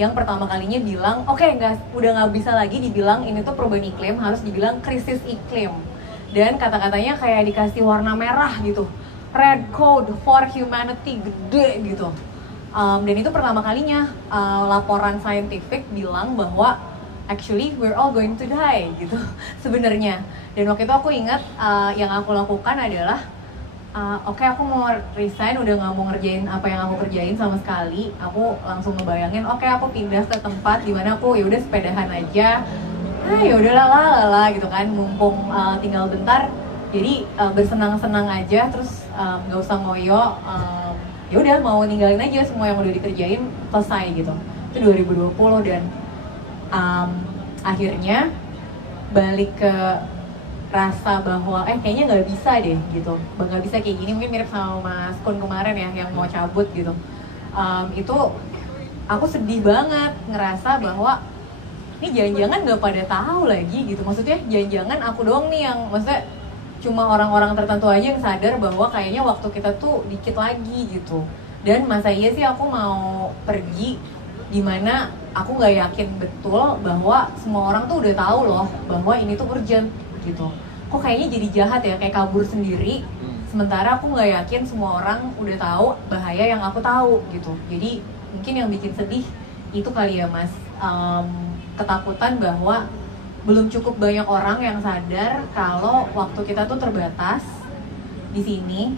Yang pertama kalinya bilang, oke, udah nggak bisa lagi dibilang ini tuh perubahan iklim, harus dibilang krisis iklim. Dan kata-katanya kayak dikasih warna merah gitu, red code for humanity, gede gitu. Dan itu pertama kalinya laporan saintifik bilang bahwa actually we're all going to die gitu sebenarnya. Dan waktu itu aku ingat yang aku lakukan adalah oke, aku mau resign, udah nggak mau ngerjain apa yang aku kerjain sama sekali. Aku langsung ngebayangin, oke, aku pindah ke tempat dimana aku ya udah sepedahan aja. Ya udahlah lah gitu kan, mumpung tinggal bentar. Jadi bersenang-senang aja, terus nggak usah ngoyo. Ya udah mau ninggalin aja semua yang udah dikerjain, selesai gitu. Itu 2020 dan akhirnya balik ke rasa bahwa kayaknya nggak bisa deh gitu, nggak bisa kayak gini. Mungkin mirip sama Mas Kun kemarin ya yang mau cabut gitu. Itu aku sedih banget ngerasa bahwa ini jangan-jangan nggak pada tahu lagi gitu. Maksudnya jangan-jangan aku doang nih yang, maksudnya cuma orang-orang tertentu aja yang sadar bahwa kayaknya waktu kita tuh dikit lagi gitu. Dan masa iya sih aku mau pergi dimana aku nggak yakin betul bahwa semua orang tuh udah tahu loh bahwa ini tuh urgent gitu. Kok kayaknya jadi jahat ya, kayak kabur sendiri Sementara aku nggak yakin semua orang udah tahu bahaya yang aku tahu gitu. Jadi mungkin yang bikin sedih itu kali ya Mas, ketakutan bahwa belum cukup banyak orang yang sadar kalau waktu kita tuh terbatas di sini,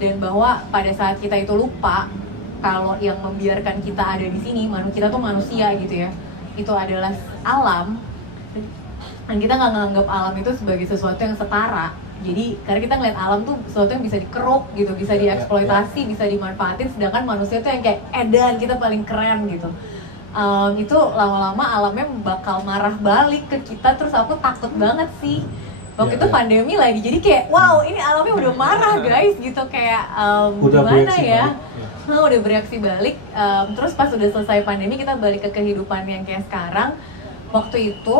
dan bahwa pada saat kita itu lupa kalau yang membiarkan kita ada di sini, kita tuh manusia gitu ya, itu adalah alam, dan kita nggak nganggap alam itu sebagai sesuatu yang setara. Jadi karena kita ngeliat alam tuh sesuatu yang bisa dikeruk gitu, bisa dieksploitasi, bisa dimanfaatin, sedangkan manusia tuh yang kayak edan, kita paling keren gitu. Itu lama-lama alamnya bakal marah balik ke kita, terus aku takut banget sih. Waktu itu pandemi lagi, jadi kayak wow ini alamnya udah marah guys gitu, kayak gimana ya? Udah bereaksi balik. Terus pas udah selesai pandemi kita balik ke kehidupan yang kayak sekarang. Waktu itu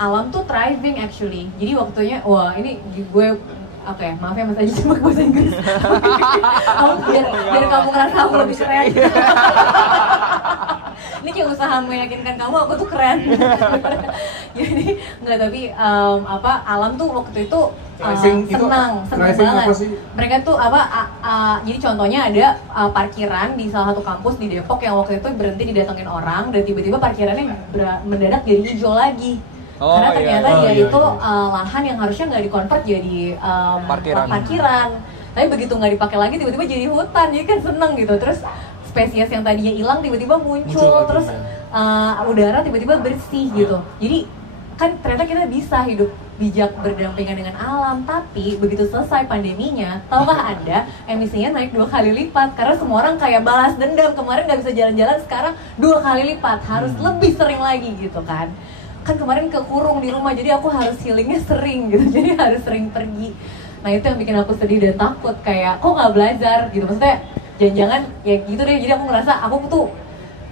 alam tuh thriving actually. Jadi waktunya, wah ini gue oke, maaf ya Mas Aji cuma bahasa Inggris. biar kamu ngerasa aku lebih keren. Ini kayak usaha meyakinkan kamu aku tuh keren. Jadi enggak, tapi alam tuh waktu itu senang banget. Mereka tuh jadi contohnya ada parkiran di salah satu kampus di Depok yang waktu itu berhenti didatengin orang, dan tiba-tiba parkirannya mendadak jadi hijau lagi. Karena ternyata dia itu lahan yang harusnya nggak dikonvert jadi parkiran. Tapi begitu nggak dipakai lagi tiba-tiba jadi hutan, jadi kan seneng gitu. Terus spesies yang tadinya hilang tiba-tiba muncul terus udara tiba-tiba bersih gitu. Jadi kan ternyata kita bisa hidup bijak berdampingan dengan alam. Tapi begitu selesai pandeminya, tahukah Anda emisinya naik 2 kali lipat karena semua orang kayak balas dendam, kemarin nggak bisa jalan-jalan, sekarang 2 kali lipat, harus lebih sering lagi gitu kan. Kan kemarin kekurung di rumah, jadi aku harus healingnya sering gitu, jadi harus sering pergi. Nah itu yang bikin aku sedih dan takut, kayak kok nggak belajar gitu, maksudnya jangan-jangan ya gitu deh. Jadi aku ngerasa aku tuh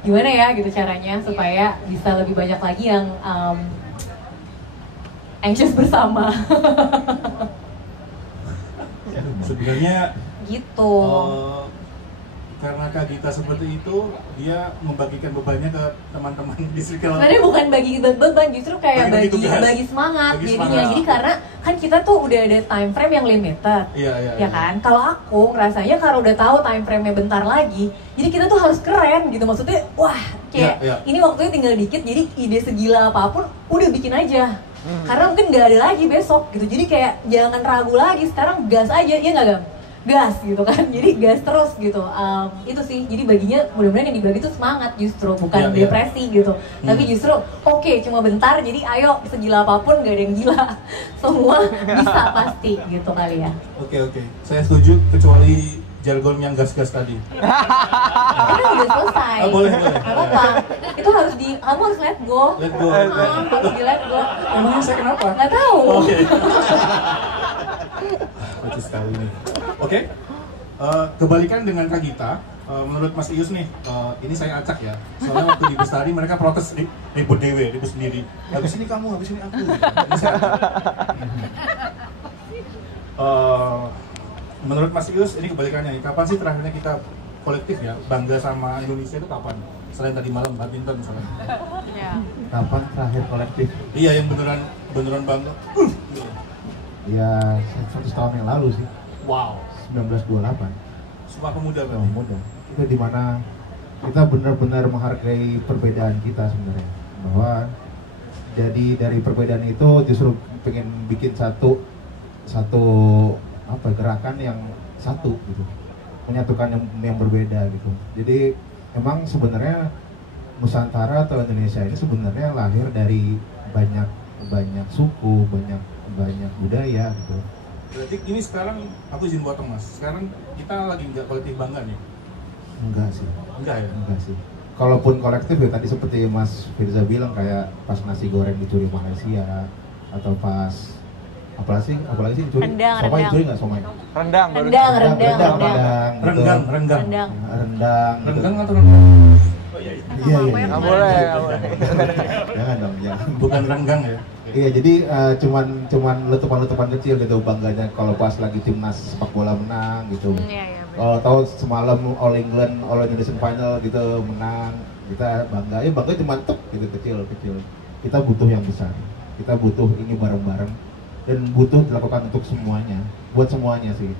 gimana ya gitu caranya supaya bisa lebih banyak lagi yang anxious bersama. Sebenarnya gitu. Karena Kak Gita seperti itu, dia membagikan bebannya ke teman-teman di circle. Sebenarnya bukan bagi beban, justru kayak bagi semangat jadinya. Jadi karena kan kita tuh udah ada time frame yang limited, ya kan? Kalau aku ngerasanya kalau udah tahu time frame-nya bentar lagi, jadi kita tuh harus keren gitu. Maksudnya, wah kayak ini waktunya tinggal dikit, jadi ide segila apapun udah bikin aja. Karena mungkin nggak ada lagi besok gitu. Jadi kayak jangan ragu lagi, sekarang gas aja, ya nggak Gam? Gas gitu kan, jadi gas terus gitu. Itu sih, jadi baginya mudah-mudahan yang dibagi itu semangat justru, bukan depresi gitu. Tapi justru oke, cuma bentar, jadi ayo segila apapun gak ada yang gila, semua bisa pasti gitu kali ya. Oke, saya setuju, kecuali jargon yang gas-gas tadi. Itu udah selesai. Boleh. Apa? Itu harus kamu harus let go. Harus di let go. Emangnya saya kenapa? Nggak tahu. Lucu sekali nih. Oke, kebalikan dengan Kak Gita, menurut Mas Ius nih, ini saya acak ya. Soalnya waktu di Bestari mereka protes ribut dewe, ribut sendiri. Habis ini kamu, habis ini aku. Ini saya acak. Menurut Mas Ius, ini kebalikannya nih. Kapan sih terakhirnya kita kolektif ya bangga sama Indonesia itu kapan? Selain tadi malam badminton misalnya. Kapan terakhir kolektif? Iya, yang beneran bangga. Ya 100 tahun yang lalu sih. Wow. 1928. Sumpah Pemuda berarti. Pemuda. Itu dimana kita benar-benar menghargai perbedaan kita sebenarnya. Bahwa jadi dari perbedaan itu justru pengen bikin satu gerakan yang satu gitu. Menyatukan yang berbeda gitu. Jadi emang sebenarnya Nusantara atau Indonesia ini sebenarnya lahir dari banyak suku, banyak budaya gitu. Berarti ini sekarang aku izin potong Mas. Sekarang kita lagi nggak kolektif bangga nih? Enggak sih. Enggak sih. Kalaupun kolektif ya tadi seperti Mas Firza bilang kayak pas nasi goreng dicuri Malaysia atau pas apalagi sih dicuri? Somai dicuri nggak somai? Rendang gitu. Rendang atau rendang? Oh iya. Nggak boleh. Jangan dong, jangan. Bukan renggang ya? Iya, jadi cuman letupan-letupan kecil gitu bangganya kalau pas lagi timnas sepak bola menang gitu. Tahu semalam All England, All Indonesian Final gitu menang, kita bangga. Ya bangga cuma tuk gitu kecil. Kita butuh yang besar. Kita butuh ini bareng-bareng. dan butuh dilakukan untuk semuanya, buat semuanya sih.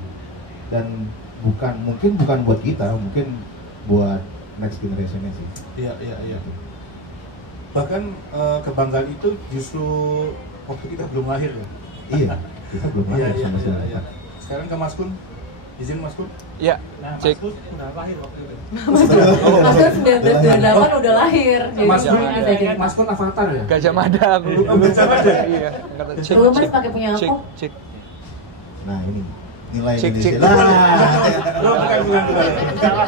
Dan mungkin bukan buat kita, mungkin buat next generation-nya sih. Iya. Bahkan kebanggaan itu justru waktu kita belum lahir loh. Iya, kita belum lahir sama sekali. Iya. Sekarang ke Mas Kun, izin Mas Kun. Iya. Nah, Cek. Mas Kun udah lahir waktu itu. Mas Kun 1928 udah lahir. Mas Kun avatar ya? Gajah Mada. Gajah Mada. Iya. Cek. Belum Mas pakai punya Cek. aku. Cek. Nah ini nilai Cek, Indonesia. cek. Lo bukan.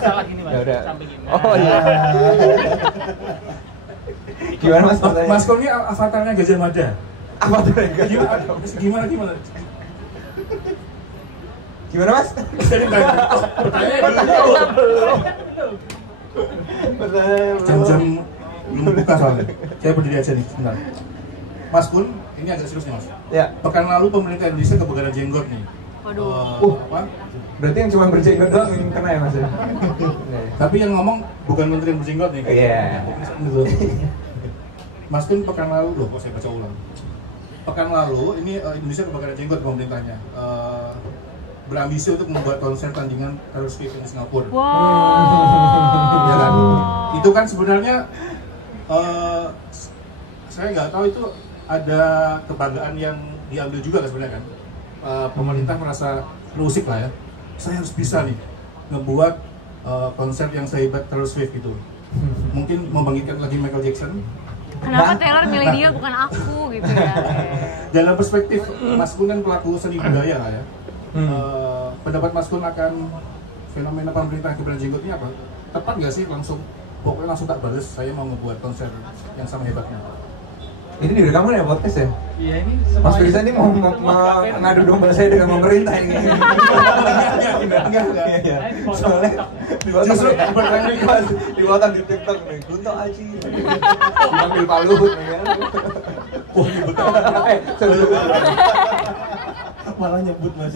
Salah gini Mas. Ya udah. Samping ini. Oh iya. Gimana Mas? Mas Kun ini avatarnya Gajah Mada. Avatar Gajah Mada. Gimana? Gimana Mas? Jadi Pertanyaan belum. jam-jam belum buka soalnya. Saya berdiri aja nih, sebentar. Mas Kun, ini agak serius nih Mas. Ya. Pekan lalu pemerintah Indonesia kebakaran jenggot nih. Waduh. Apa? Berarti yang cuma berjenggot doang yang kena ya Mas ya? Tapi yang ngomong bukan menteri yang berjenggot nih. Iya. Gitu. Mas Kun pekan lalu, loh kok saya baca ulang. Pekan lalu ini Indonesia kebakaran jenggot pemerintahnya. Berambisi untuk membuat konser tandingan Taylor Swift di Singapura. Wow. Ya kan? Itu kan sebenarnya saya nggak tahu itu ada kebanggaan yang diambil juga kan sebenarnya kan. Pemerintah merasa terusik lah ya. Saya harus bisa nih ngebuat konser yang sehebat Taylor Swift gitu. Mungkin membangkitkan lagi Michael Jackson. Kenapa Taylor milih dia bukan aku gitu ya? Dalam perspektif Mas Kun kan pelaku seni budaya lah ya. Pendapat Mas Kun akan fenomena pemerintah kebakaran jenggot ini apa? Tepat nggak sih pokoknya langsung tak balas, saya mau ngebuat konser yang sama hebatnya. Ini direkam ya podcast ya? Iya ini Mas Firza ini mau ngadu domba saya dengan pemerintah ini. Enggak. Soalnya Justru dibuatan di TikTok nih. Gunto Aji. Diambil Pak Luhut nih kan. Oh, iya betul. Malah nyebut Mas.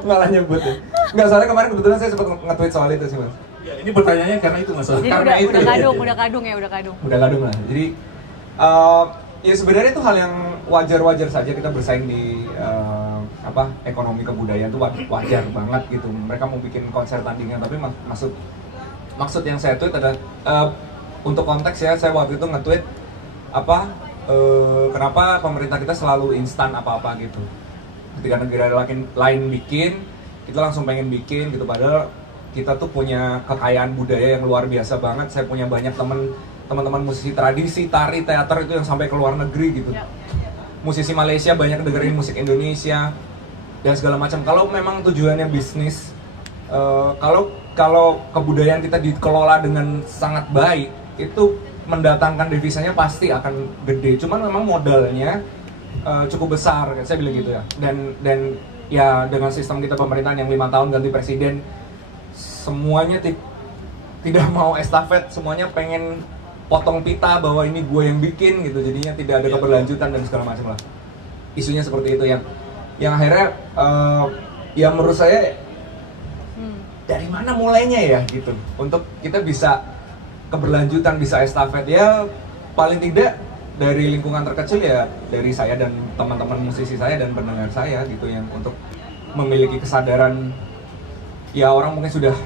Malah nyebut ya. Enggak, soalnya kemarin kebetulan saya sempat nge-tweet soal itu sih Mas. Ya, ini pertanyaannya karena itu Mas. Jadi Karena itu. udah kadung ya. Udah kadung lah. Jadi ya sebenarnya itu hal yang wajar-wajar saja kita bersaing di ekonomi kebudayaan itu wajar banget gitu. Mereka mau bikin konser tandingan, tapi maksud yang saya tweet adalah untuk konteks ya, saya waktu itu nge-tweet kenapa pemerintah kita selalu instan apa-apa gitu. Ketika negara lain bikin, kita langsung pengen bikin gitu, padahal kita tuh punya kekayaan budaya yang luar biasa banget. Saya punya banyak teman-teman musisi tradisi, tari, teater itu yang sampai ke luar negeri gitu. Musisi Malaysia banyak dengerin musik Indonesia dan segala macam. Kalau memang tujuannya bisnis, kalau kebudayaan kita dikelola dengan sangat baik, itu mendatangkan devisanya pasti akan gede. Cuman memang modalnya cukup besar, saya bilang gitu ya. Dan ya dengan sistem kita pemerintahan yang 5 tahun ganti presiden, semuanya tidak mau estafet, semuanya pengen potong pita bahwa ini gue yang bikin gitu, jadinya tidak ada keberlanjutan dan segala macam lah. Isunya seperti itu yang akhirnya ya menurut saya dari mana mulainya ya gitu, untuk kita bisa keberlanjutan, bisa estafet ya paling tidak dari lingkungan terkecil ya, dari saya dan teman-teman musisi saya dan pendengar saya gitu, yang untuk memiliki kesadaran ya orang mungkin sudah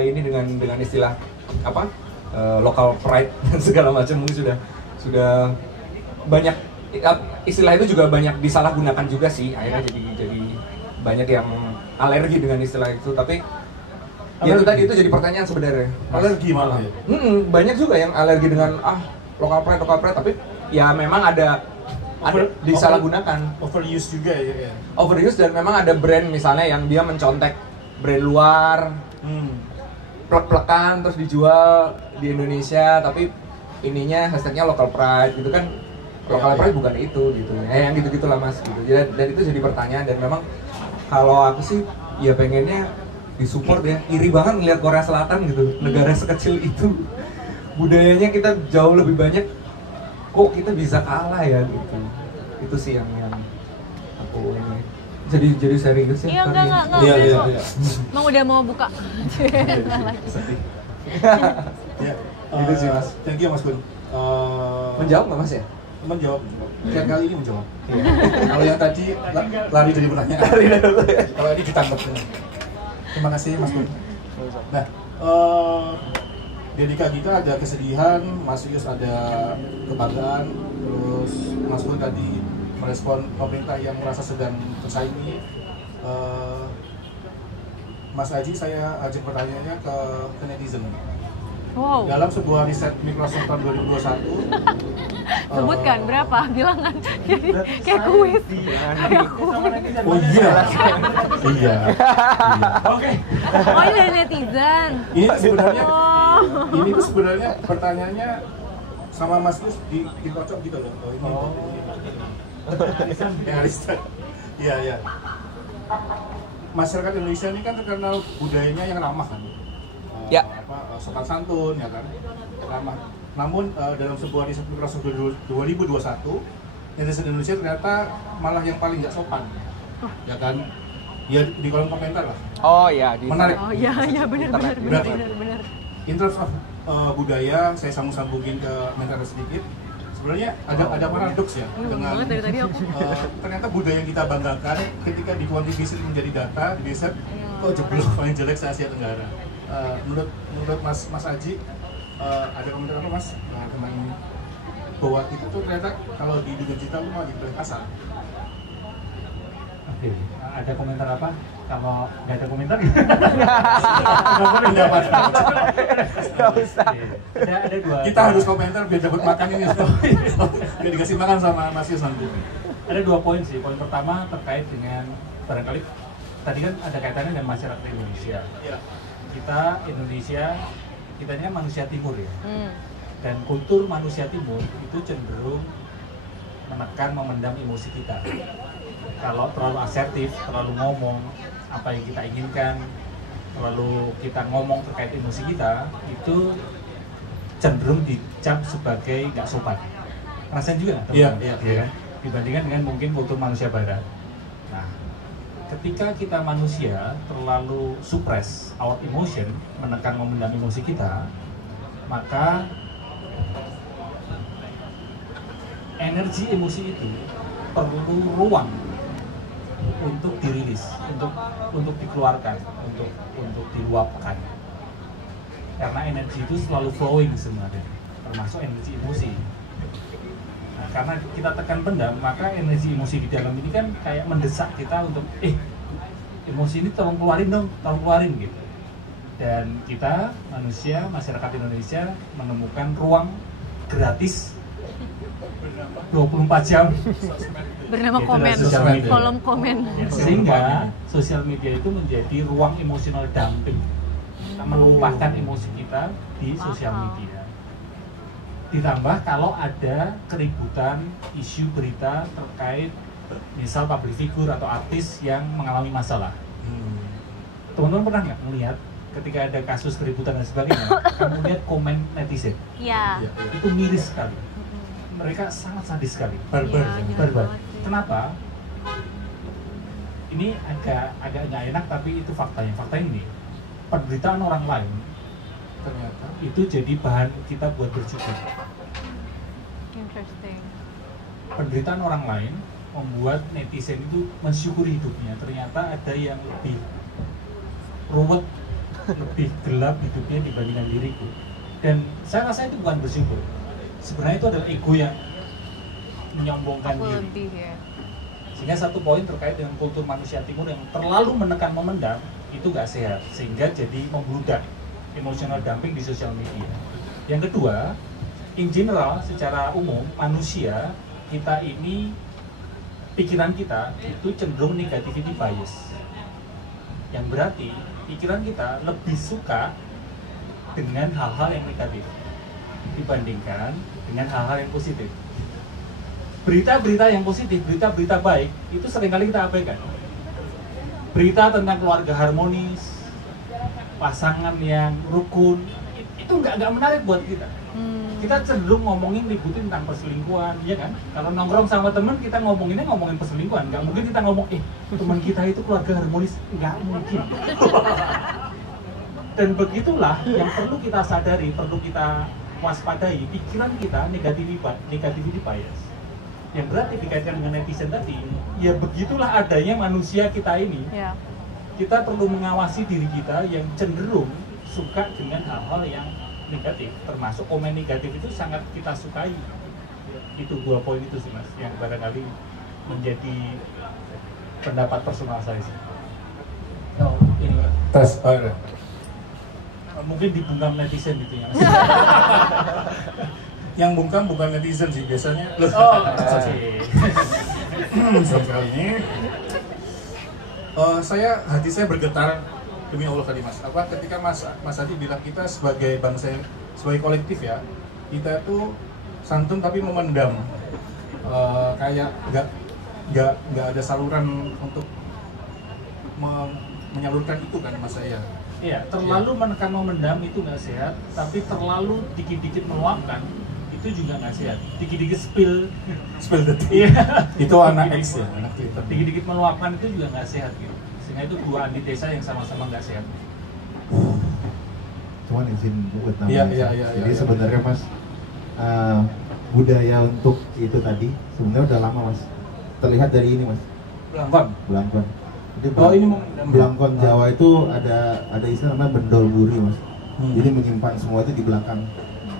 ini dengan istilah local pride dan segala macam, mungkin sudah banyak istilah itu juga banyak disalahgunakan juga sih, akhirnya jadi banyak yang alergi dengan istilah itu. Tapi ya itu tadi, itu jadi pertanyaan sebenarnya. Alergi malah ya? Banyak juga yang alergi dengan local pride, tapi ya memang ada disalahgunakan, overuse juga ya. Overuse, dan memang ada brand misalnya yang dia mencontek brand luar, plek-plekan terus dijual di Indonesia, tapi ininya hashtagnya local pride gitu kan. Local pride bukan itu gitu, yang gitu-gitulah Mas gitu. Dan itu jadi pertanyaan, dan memang kalau aku sih ya pengennya disupport ya. Iri banget ngeliat Korea Selatan gitu, negara sekecil itu budayanya kita jauh lebih banyak, kok kita bisa kalah ya gitu. Itu sih yang aku ini jadi serius sih. Iya, enggak. Iya. Emang udah mau buka. Gitu sih Mas. Thank you Mas Kun. Menjawab nggak Mas ya? menjawab. Yang kali ini menjawab. Kalau yang tadi lari dari pertanyaan. Kalau ini ditangkap. Terima kasih Mas Bun. Nah, Dedika kita ada kesedihan, Mas Yus ada kebanggaan, terus Mas Bun tadi merespon pemerintah yang merasa sedang tersaingi. Mas Aji, saya ajak pertanyaannya ke netizen. Wow. Dalam sebuah riset Microsoft tahun 2021, Sebutkan berapa bilangan. Jadi kayak kuis. oh iya, iya. Oke. Oh ini dari netizen. Ini sebenarnya, Oh. ini tuh sebenarnya pertanyaannya sama Mas Yus dikocok gitu loh. Oh, ini. Ya, Arisan. Iya, iya. Masyarakat Indonesia ini kan terkenal budayanya yang ramah kan. Ya. Sopan santun ya kan, ramah. Namun dalam sebuah riset Microsoft 2021, netizen Indonesia ternyata malah yang paling nggak sopan, ya kan? Ya di kolom komentar lah. Oh iya, Menarik. Oh iya benar. In terms of budaya, saya sambung-sambungin ke mental sedikit. Sebenarnya ada paradoks ya Ini dengan banget dari tadi aku. ternyata budaya yang kita banggakan ketika dikuantifikasi menjadi data di riset kok jeblok paling jelek se Asia Tenggara. Menurut Mas Aji, ada komentar apa Mas tentang ini? Bahwa itu tuh ternyata kalau di dunia digital itu malah jadi kasar. Oke, ada komentar apa? Kalau nggak ada komentar, Pendapat. Nggak usah. ada dua. Kita harus komentar biar dapat makan ini. Biar dikasih makan sama Mas Yus nanti. Ada 2 poin sih. Poin pertama terkait dengan barangkali tadi kan ada kaitannya dengan masyarakat Indonesia. Iya. Kita Indonesia, kita ini kan manusia timur ya. Hmm. Dan kultur manusia timur itu cenderung menekan, memendam emosi kita. Kalau terlalu asertif, terlalu ngomong apa yang kita inginkan, terlalu kita ngomong terkait emosi kita, itu cenderung dicap sebagai nggak sopan. Rasain juga nggak? Iya, teman-teman? iya. Kan? Dibandingkan dengan mungkin kultur manusia barat. Nah, ketika kita manusia terlalu suppress our emotion, menekan, memendam emosi kita, maka energi emosi itu perlu ruang untuk dirilis, untuk dikeluarkan, untuk diluapkan. Karena energi itu selalu flowing sebenarnya, termasuk energi emosi. Nah, karena kita tekan pendam, maka energi emosi di dalam ini kan kayak mendesak kita untuk emosi ini tolong keluarin dong, tolong keluarin gitu. Dan kita manusia, masyarakat Indonesia menemukan ruang gratis 24 jam Bernama Yaitu komen, sosial media. kolom komen. Sehingga sosial media itu menjadi ruang emosional dumping. Kita melumpahkan emosi kita di sosial media. Ditambah kalau ada keributan isu berita terkait misal public figure atau artis yang mengalami masalah. Teman-teman pernah nggak melihat ketika ada kasus keributan dan sebagainya, kamu lihat komen netizen? Iya. Itu miris sekali. Mereka sangat sadis sekali. Barbar. Iya, Barbar. banget sih. Kenapa? Ini agak nggak enak tapi itu faktanya. Fakta ini penderitaan orang lain ternyata itu jadi bahan kita buat bersyukur. Interesting. Penderitaan orang lain membuat netizen itu mensyukuri hidupnya. Ternyata ada yang lebih ruwet, lebih gelap hidupnya dibandingkan diriku. Dan saya rasa itu bukan bersyukur. Sebenarnya itu adalah ego yang menyombongkan Aku diri. lebih ya. Sehingga satu poin terkait dengan kultur manusia timur yang terlalu menekan, memendam, itu nggak sehat. Sehingga jadi membludak emotional dumping di sosial media. Yang kedua, in general, secara umum, manusia, kita ini, pikiran kita itu cenderung negativity bias. Yang berarti, pikiran kita lebih suka dengan hal-hal yang negatif dibandingkan dengan hal-hal yang positif. Berita-berita yang positif, berita-berita baik, itu seringkali kita abaikan. Berita tentang keluarga harmonis, pasangan yang rukun, itu nggak menarik buat kita. Kita cenderung ngomongin ributin tentang perselingkuhan, ya kan? Kalau nongkrong sama temen, kita ngomongin perselingkuhan. Nggak mungkin kita ngomong, teman kita itu keluarga harmonis. Nggak mungkin. Dan begitulah yang perlu kita sadari, perlu kita waspadai, pikiran kita negativity bias. yang berarti dikaitkan dengan netizen tadi, ya begitulah adanya manusia kita ini. Ya. Kita perlu mengawasi diri kita yang cenderung suka dengan hal-hal yang negatif, termasuk komen negatif itu sangat kita sukai. Itu 2 poin itu sih Mas, yang barangkali menjadi pendapat personal saya sih. Oh, ini Tes, oh ya. mungkin dibungkam netizen gitu ya Mas. Yang bungkam bukan netizen sih biasanya. Oh, Sekali ini, hati saya bergetar demi Allah tadi Mas. Ketika Mas Adi bilang kita sebagai bangsa, sebagai kolektif ya, kita itu santun tapi memendam, kayak nggak ada saluran untuk menyalurkan itu kan Mas saya. Iya, terlalu menekan memendam itu nggak sehat, tapi terlalu dikit-dikit meluapkan itu juga nggak sehat. Dikit-dikit spill the tea. Itu anak X ya, anak Twitter. Dikit-dikit meluapkan itu juga nggak sehat gitu. Sehingga itu 2 antitesa yang sama-sama nggak sehat. Cuman izin buat nama. Iya. Jadi sebenarnya Mas, budaya untuk itu tadi sebenarnya udah lama Mas. Terlihat dari ini Mas. Belangkon. Jadi ini belangkon Jawa itu ada istilah namanya bendol buri Mas. Jadi menyimpan semua itu di belakang.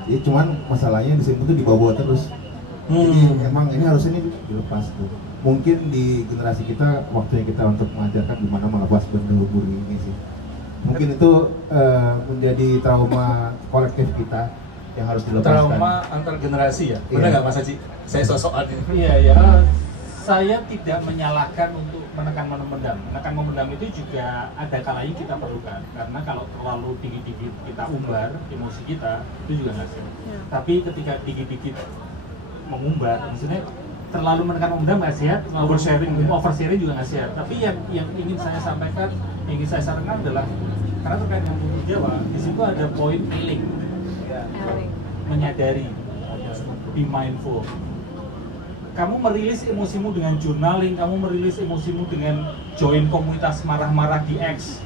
Jadi cuman masalahnya di sini tuh dibawa terus. Jadi emang ini harusnya ini dilepas tuh. Mungkin di generasi kita waktunya kita untuk mengajarkan gimana melepas bendol buri ini sih. Mungkin itu menjadi trauma kolektif kita yang harus dilepaskan. Trauma antar generasi ya. Benar nggak Mas Haji? Saya sosokan ini. Iya. Saya tidak menyalahkan untuk menekan memendam. Menekan memendam itu juga ada kalanya kita perlukan. Karena kalau terlalu dikit-dikit kita umbar emosi kita, itu juga nggak sehat. Tapi ketika dikit-dikit mengumbar, maksudnya terlalu menekan memendam nggak sehat, oversharing juga nggak sehat. Tapi yang ingin saya sampaikan, yang ingin saya sarankan adalah karena terkait dengan kultur Jawa, di situ ada poin feeling, menyadari, be mindful. Kamu merilis emosimu dengan journaling, kamu merilis emosimu dengan join komunitas marah-marah di X.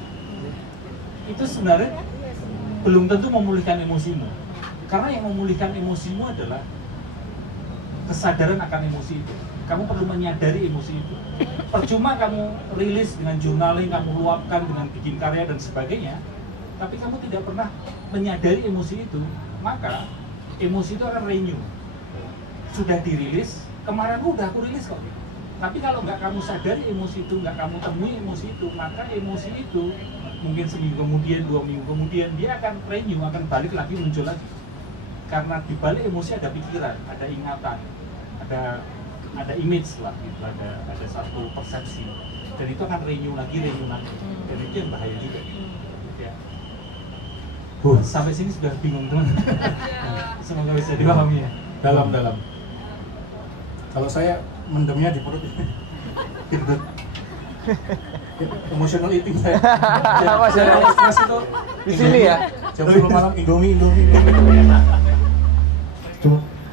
Itu sebenarnya belum tentu memulihkan emosimu. Karena yang memulihkan emosimu adalah kesadaran akan emosi itu. Kamu perlu menyadari emosi itu. Percuma kamu rilis dengan journaling, kamu luapkan dengan bikin karya dan sebagainya, tapi kamu tidak pernah menyadari emosi itu, maka emosi itu akan renew. Sudah dirilis, kemarin udah aku rilis kok. Tapi kalau nggak kamu sadari emosi itu, nggak kamu temui emosi itu, maka emosi itu mungkin seminggu kemudian, 2 minggu kemudian dia akan renew, akan balik lagi, muncul lagi. Karena di balik emosi ada pikiran, ada ingatan, ada image lah, gitu, ada satu persepsi, dan itu akan renew lagi, dan itu yang bahaya juga. Ya. Sampai sini sudah bingung teman. Semoga bisa dipahami ya. Dalam. Kalau saya mendemnya di perut. Emotional eating saya. Stres itu Di sini ya. Jam 10 malam Indomie.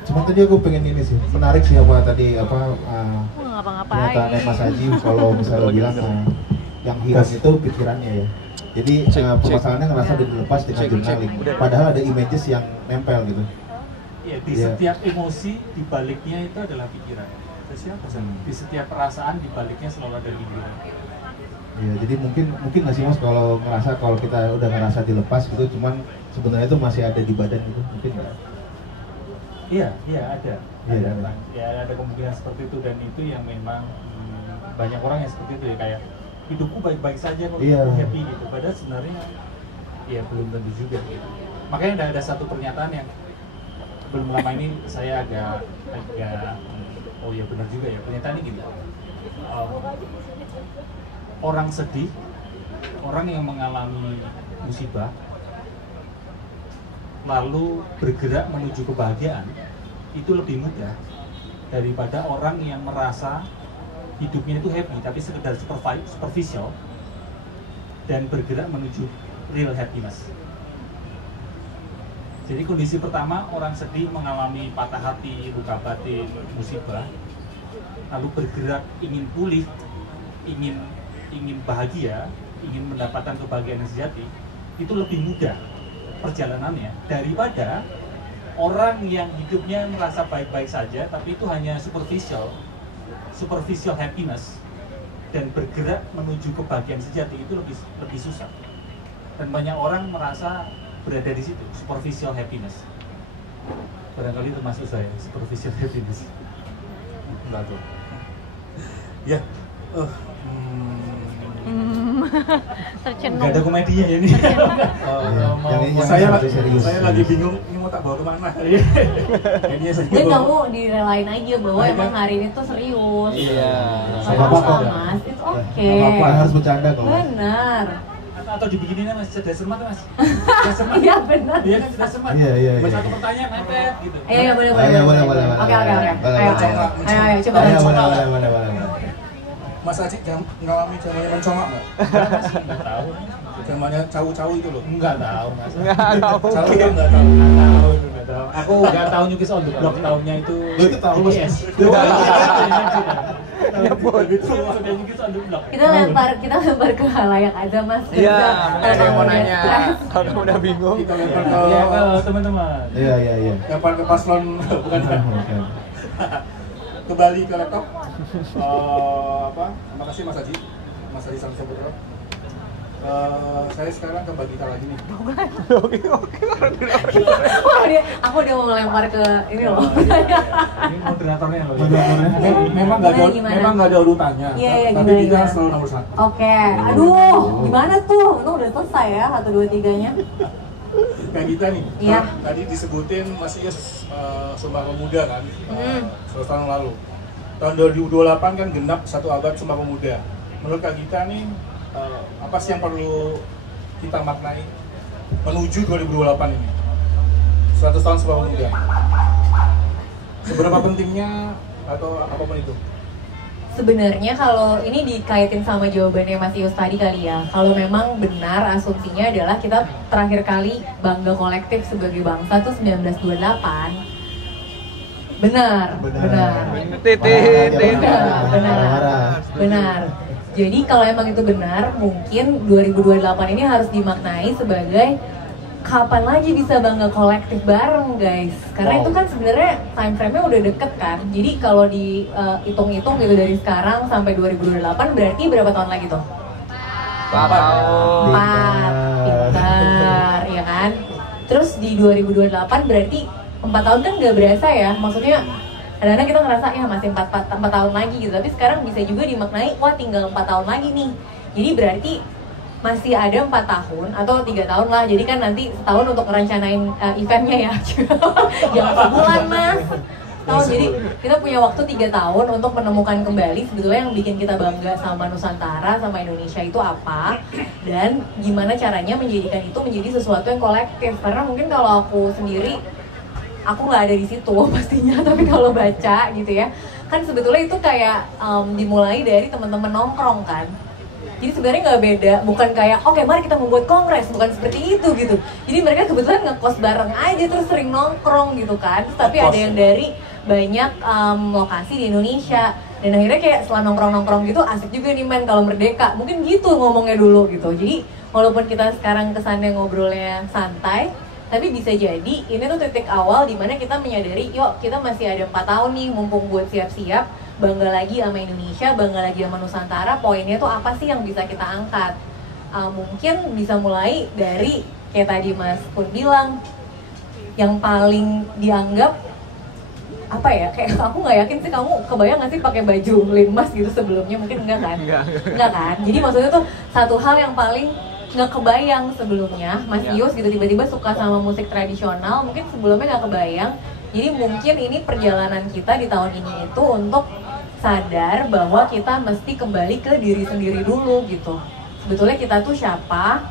Cuma tadi aku pengen ini sih, menarik sih tadi ngapa-ngapain. pernyataan Mas Haji kalau misalnya bilang yang hilang itu pikirannya ya. Jadi permasalahannya ngerasa udah dilepas dengan journaling. Padahal ada images yang nempel gitu. Ya, di setiap emosi di baliknya itu adalah pikiran. Di setiap perasaan di baliknya selalu ada pikiran. Ya, jadi mungkin nggak sih Mas kalau kita udah ngerasa dilepas gitu, cuman sebenarnya itu masih ada di badan gitu, mungkin nggak? Iya ada. Iya. Ya ada kemungkinan seperti itu, dan itu yang memang banyak orang yang seperti itu ya, kayak hidupku baik-baik saja kok, aku happy gitu. Padahal sebenarnya ya belum tentu juga gitu. Makanya ada satu pernyataan yang belum lama ini saya agak oh ya benar juga ya, pernyataan ini gini. Orang sedih, orang yang mengalami musibah lalu bergerak menuju kebahagiaan itu lebih mudah daripada orang yang merasa hidupnya itu happy tapi sekedar superficial dan bergerak menuju real happiness. Jadi kondisi pertama, orang sedih mengalami patah hati, luka batin, musibah, lalu bergerak ingin pulih, ingin bahagia, ingin mendapatkan kebahagiaan yang sejati, itu lebih mudah perjalanannya daripada orang yang hidupnya merasa baik-baik saja, tapi itu hanya superficial happiness, dan bergerak menuju kebahagiaan sejati itu lebih susah. Dan banyak orang merasa berada di situ, superficial happiness. Barangkali termasuk saya, superficial happiness. Enggak tuh. Ya, Tercenung. nggak ada komedinya ya ini. Saya lagi bingung ini mau tak bawa kemana. Ini saya Dan kamu direlain aja bahwa emang hari ini tuh serius. Iya. Kalau mas, itu oke. Apa harus bercanda kok. Benar. atau dibikinin mas cerdas cermat mas. Cerdas cermat. Iya benar. Iya kan cerdas cermat. Iya. Buat satu pertanyaan mepet gitu. Iya boleh. Boleh. Oke. Ayo coba. Boleh. Mas Aji ngalami zamannya mencongak nggak? Nggak tahu. Zamannya cawu-cawu itu loh. Nggak tahu mas. Cawu kan nggak tahu. Nggak tahu. Aku nggak tahu nyukis on the block tahunnya itu. Lo itu tahu mas? IPS. Sudah nyukis on the block. Kita lempar ke halayak aja mas. Iya, Kalau mau udah nanya. stres. Kalau kamu udah bingung. Kita lempar Iya ke kalau teman-teman. Iya. lempar ke paslon bukan. Kembali ke laptop. Terima kasih Mas Haji Samsudra. Saya sekarang ke Mbak Gita lagi nih. Wah, aku udah mau ngelempar ke ini loh. Ini moderatornya loh. Memang nggak ada urutannya. Iya, tapi gimana, kita gimana? selalu nomor 1. Oke, aduh, gimana tuh? Itu udah selesai ya, 1, 2, 3-nya. Kayak kita nih, Iya. tadi disebutin Mas Ius Sumpah Pemuda kan, 100 tahun lalu. Tahun 2028 kan genap 1 abad Sumpah Pemuda. Menurut Kak Gita nih, apa sih yang perlu kita maknai menuju 2028 ini? 100 tahun Sumpah Pemuda. Seberapa pentingnya atau apapun itu? Sebenarnya kalau ini dikaitin sama jawabannya Mas Ius tadi kali ya, kalau memang benar asumsinya adalah kita terakhir kali bangga kolektif sebagai bangsa tuh 1928. Benar. Jadi kalau emang itu benar, mungkin 2028 ini harus dimaknai sebagai kapan lagi bisa bangga kolektif bareng guys. Karena itu kan sebenarnya time frame-nya udah deket kan. Jadi kalau dihitung-hitung gitu dari sekarang sampai 2028 berarti berapa tahun lagi tuh? 4. Pintar, ya kan? Terus di 2028 berarti 4 tahun kan nggak berasa ya. Maksudnya kadang-kadang kita ngerasa ya masih 4 tahun lagi gitu. Tapi sekarang bisa juga dimaknai, wah tinggal 4 tahun lagi nih. Jadi berarti masih ada 4 tahun atau 3 tahun lah, jadi kan nanti setahun untuk merencanain eventnya ya. Jangan sebulan mas, tahun. Jadi kita punya waktu 3 tahun untuk menemukan kembali sebetulnya yang bikin kita bangga sama Nusantara, sama Indonesia itu apa, dan gimana caranya menjadikan itu menjadi sesuatu yang kolektif. Karena mungkin kalau aku sendiri, aku nggak ada di situ pastinya, tapi kalau baca gitu ya, kan sebetulnya itu kayak dimulai dari teman-teman nongkrong kan. Jadi sebenarnya nggak beda, bukan kayak oke mari kita membuat kongres, bukan seperti itu gitu. Jadi mereka kebetulan ngekos bareng aja terus sering nongkrong gitu kan. Tapi ada yang dari banyak lokasi di Indonesia, dan akhirnya kayak setelah nongkrong-nongkrong gitu asik juga nih men kalau merdeka. Mungkin gitu ngomongnya dulu gitu. Jadi walaupun kita sekarang kesannya ngobrolnya santai, tapi bisa jadi ini tuh titik awal dimana kita menyadari yuk kita masih ada 4 tahun nih mumpung buat siap-siap bangga lagi sama Indonesia, bangga lagi sama Nusantara. Poinnya tuh apa sih yang bisa kita angkat? Mungkin bisa mulai dari kayak tadi Mas Kun bilang, yang paling dianggap apa ya, kayak aku nggak yakin sih kamu kebayang nggak sih pakai baju limas gitu sebelumnya, mungkin enggak kan? Enggak kan? Jadi maksudnya tuh satu hal yang paling nggak kebayang sebelumnya, Mas Ius gitu tiba-tiba suka sama musik tradisional, mungkin sebelumnya nggak kebayang. Jadi mungkin ini perjalanan kita di tahun ini itu untuk sadar bahwa kita mesti kembali ke diri sendiri dulu gitu. Sebetulnya kita tuh siapa?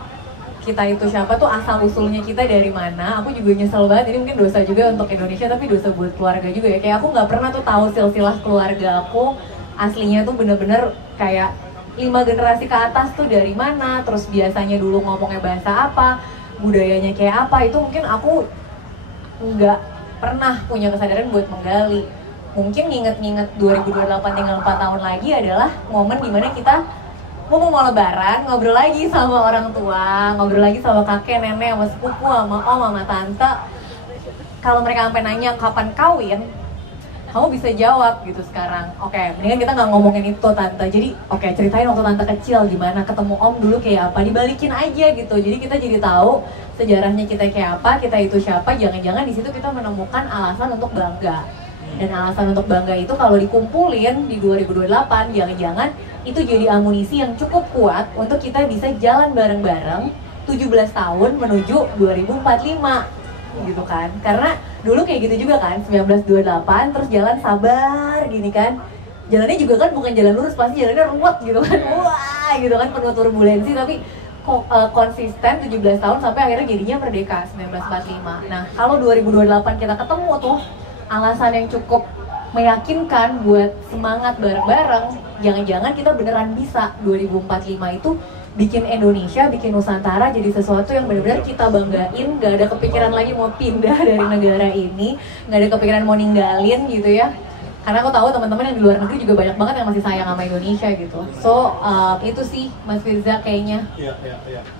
Kita itu siapa tuh, asal usulnya kita dari mana? Aku juga nyesel banget, ini mungkin dosa juga untuk Indonesia tapi dosa buat keluarga juga ya. Kayak aku nggak pernah tuh tahu silsilah keluarga aku aslinya tuh bener-bener kayak 5 generasi ke atas tuh dari mana, terus biasanya dulu ngomongnya bahasa apa, budayanya kayak apa, itu mungkin aku nggak pernah punya kesadaran buat menggali. Mungkin nginget-nginget 2028 tinggal 4 tahun lagi adalah momen dimana kita mau lebaran, ngobrol lagi sama orang tua, ngobrol lagi sama kakek, nenek, sama sepupu, sama om, sama tante. kalau mereka sampai nanya kapan kawin, kamu bisa jawab gitu sekarang. Oke, mendingan kita nggak ngomongin itu tante. Jadi oke, ceritain waktu tante kecil gimana ketemu om dulu kayak apa, dibalikin aja gitu. Jadi kita jadi tahu sejarahnya kita kayak apa, kita itu siapa. Jangan-jangan di situ kita menemukan alasan untuk bangga. Dan alasan untuk bangga itu kalau dikumpulin di 2028, jangan-jangan itu jadi amunisi yang cukup kuat untuk kita bisa jalan bareng-bareng 17 tahun menuju 2045 gitu kan. Karena dulu kayak gitu juga kan, 1928 terus jalan sabar gini kan. Jalannya juga kan bukan jalan lurus, pasti jalannya ruwet gitu kan. Wah gitu kan, penuh turbulensi, tapi konsisten 17 tahun sampai akhirnya jadinya merdeka 1945. Nah, kalau 2028 kita ketemu tuh alasan yang cukup meyakinkan buat semangat bareng-bareng, jangan-jangan kita beneran bisa 2045 itu bikin Indonesia, bikin Nusantara jadi sesuatu yang benar-benar kita banggain. Gak ada kepikiran lagi mau pindah dari negara ini, gak ada kepikiran mau ninggalin gitu ya. Karena aku tahu teman-teman yang di luar negeri juga banyak banget yang masih sayang sama Indonesia gitu. So itu sih Mas Firza kayaknya. Iya.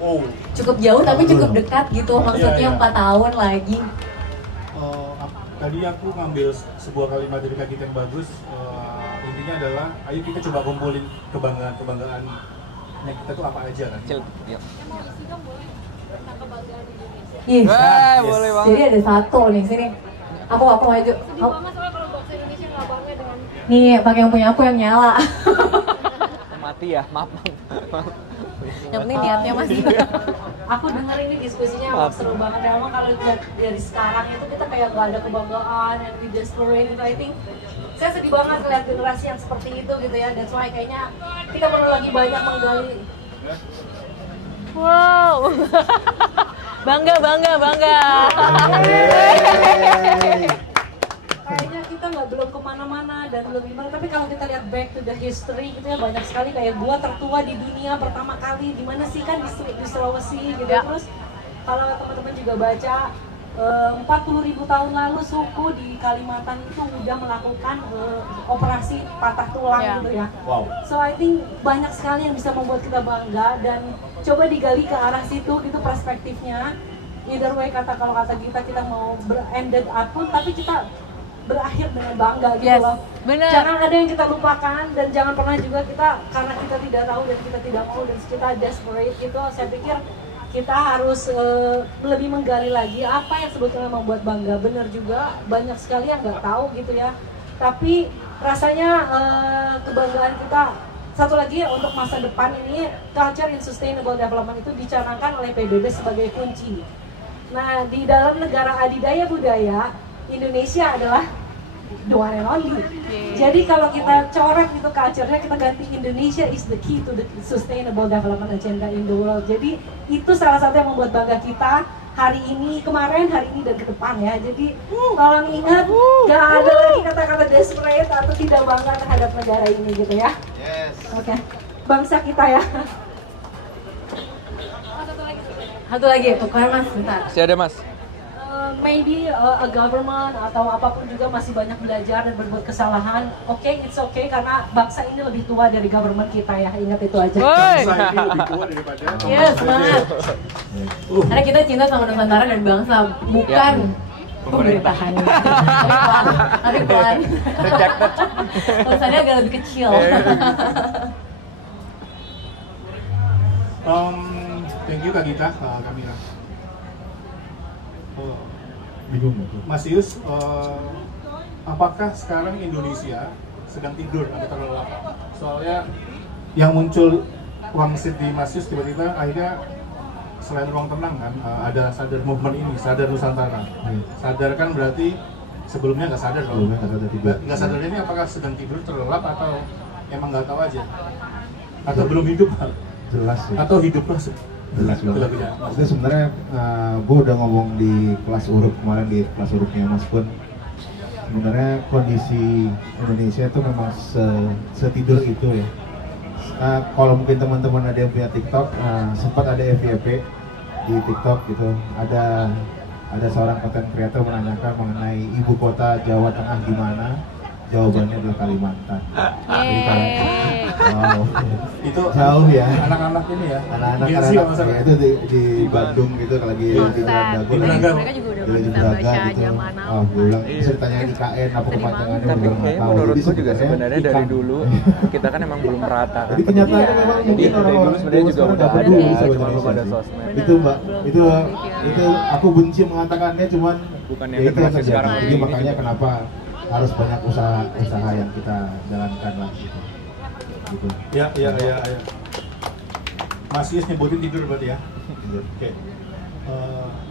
Oh. Cukup jauh tapi cukup dekat gitu, maksudnya 4 tahun lagi. Tadi aku ngambil sebuah kalimat dari Kak Gita yang bagus. Intinya adalah, ayo kita coba kumpulin kebanggaan kita tuh apa aja kan? Yes. Boleh banget. Jadi ada satu nih sini. Aku maju. Sedih banget soalnya kalau bangsa Indonesia nggak bangga dengan. Nih, pakai yang punya aku yang nyala. Mati ya, maaf. Yang penting niatnya masih. Aku dengar ini diskusinya seru banget ya. Emang kalau lihat dari sekarang itu kita kayak gak ada kebanggaan and we desperate gitu. I think saya sedih banget lihat generasi yang seperti itu gitu ya. That's why kayaknya kita perlu lagi banyak menggali. Wow. Bangga. Kayaknya kita nggak belum kemana-mana dan belum gimana. Tapi kalau kita lihat back to the history gitu ya, banyak sekali kayak gua tertua di dunia pertama kali di mana sih kan di Sulawesi gitu. Ya. Terus kalau teman-teman juga baca 40.000 tahun lalu suku di Kalimantan itu udah melakukan operasi patah tulang gitu ya. Wow. So I think banyak sekali yang bisa membuat kita bangga dan coba digali ke arah situ gitu perspektifnya. Either way kalau kata kita mau ended up pun tapi kita berakhir dengan bangga gitu Yes, loh. bener. Jangan ada yang kita lupakan dan jangan pernah juga kita karena kita tidak tahu dan kita tidak mau dan kita desperate gitu. Saya pikir kita harus lebih menggali lagi apa yang sebetulnya membuat bangga. Benar juga banyak sekali yang nggak tahu gitu ya. Tapi rasanya kebanggaan kita satu lagi untuk masa depan ini culture in sustainable development itu dicanangkan oleh PBB sebagai kunci. Nah di dalam negara adidaya budaya Indonesia adalah the one and only. Jadi kalau kita coret itu culture-nya, kita ganti Indonesia is the key to the sustainable development agenda in the world. Jadi itu salah satu yang membuat bangga kita hari ini, kemarin, hari ini, dan ke depan ya. Jadi tolong ingat, gak ada lagi kata-kata desperate atau tidak bangga terhadap negara ini gitu ya. Yes. Oke, bangsa kita ya. Satu lagi, tukar Mas, bentar. Masih ada Mas. Maybe a government atau apapun juga masih banyak belajar dan berbuat kesalahan. Oke, it's okay karena bangsa ini lebih tua dari government kita ya. Ingat itu aja. Bangsa ini lebih tua daripada. Yes, semangat. Karena kita cinta sama Nusantara dan bangsa, bukan pemerintahan. Tapi pelan. Tulisannya agak lebih kecil. Thank you Kak Gita, Kamila. Bingung nggak? Mas Yus, apakah sekarang Indonesia sedang tidur atau terlelap? Soalnya yang muncul wangsit di Mas Yus tiba-tiba akhirnya selain ruang tenang kan, ada sadar movement ini, sadar Nusantara. Sadar kan berarti sebelumnya nggak sadar loh. Sebelumnya nggak sadar tidur. Nggak sadar ini apakah sedang tidur terlelap atau emang nggak tahu aja? Atau belum hidup? Jelas ya. Atau hidup lah? Jelas banget. Tidak. Maksudnya sebenarnya gue udah ngomong di kelas urup kemarin, di kelas urupnya Mas pun sebenarnya kondisi Indonesia itu memang setidur itu ya. Kalau mungkin teman-teman ada yang punya TikTok, sempat ada FYP di TikTok gitu, ada seorang content creator menanyakan mengenai ibu kota Jawa Tengah di mana, jawabannya adalah Kalimantan. Jadi Wow. Itu Jauh ya. anak-anak ini ya. Anak-anak Gen Z kalau nggak ya, salah. itu di Bandung gitu kalau lagi di Konten. Braga. Mereka juga udah Di bisa Braga baca gitu. zaman now. Oh, gue bilang Iya. bisa ditanyain IKN apa Tadi kepanjangannya Tapi bener nggak kayak tahu. menurutku Jadi juga sebenarnya dari ikan. dulu kita kan emang belum merata kan. Jadi kenyataannya Iya. memang Jadi mungkin dari dulu orang-orang sebenarnya juga sekarang udah nggak ada, peduli sama cuma belum Indonesia ada sih. sosmed. Itu mbak, itu aku benci mengatakannya cuman Bukan yang ya itu yang generasi terjadi. sekarang Jadi begini makanya juga. kenapa harus banyak usaha yang kita jalankan lah gitu. Gitu. Ya. Mas Yus nyebutin tidur berarti ya. Oke.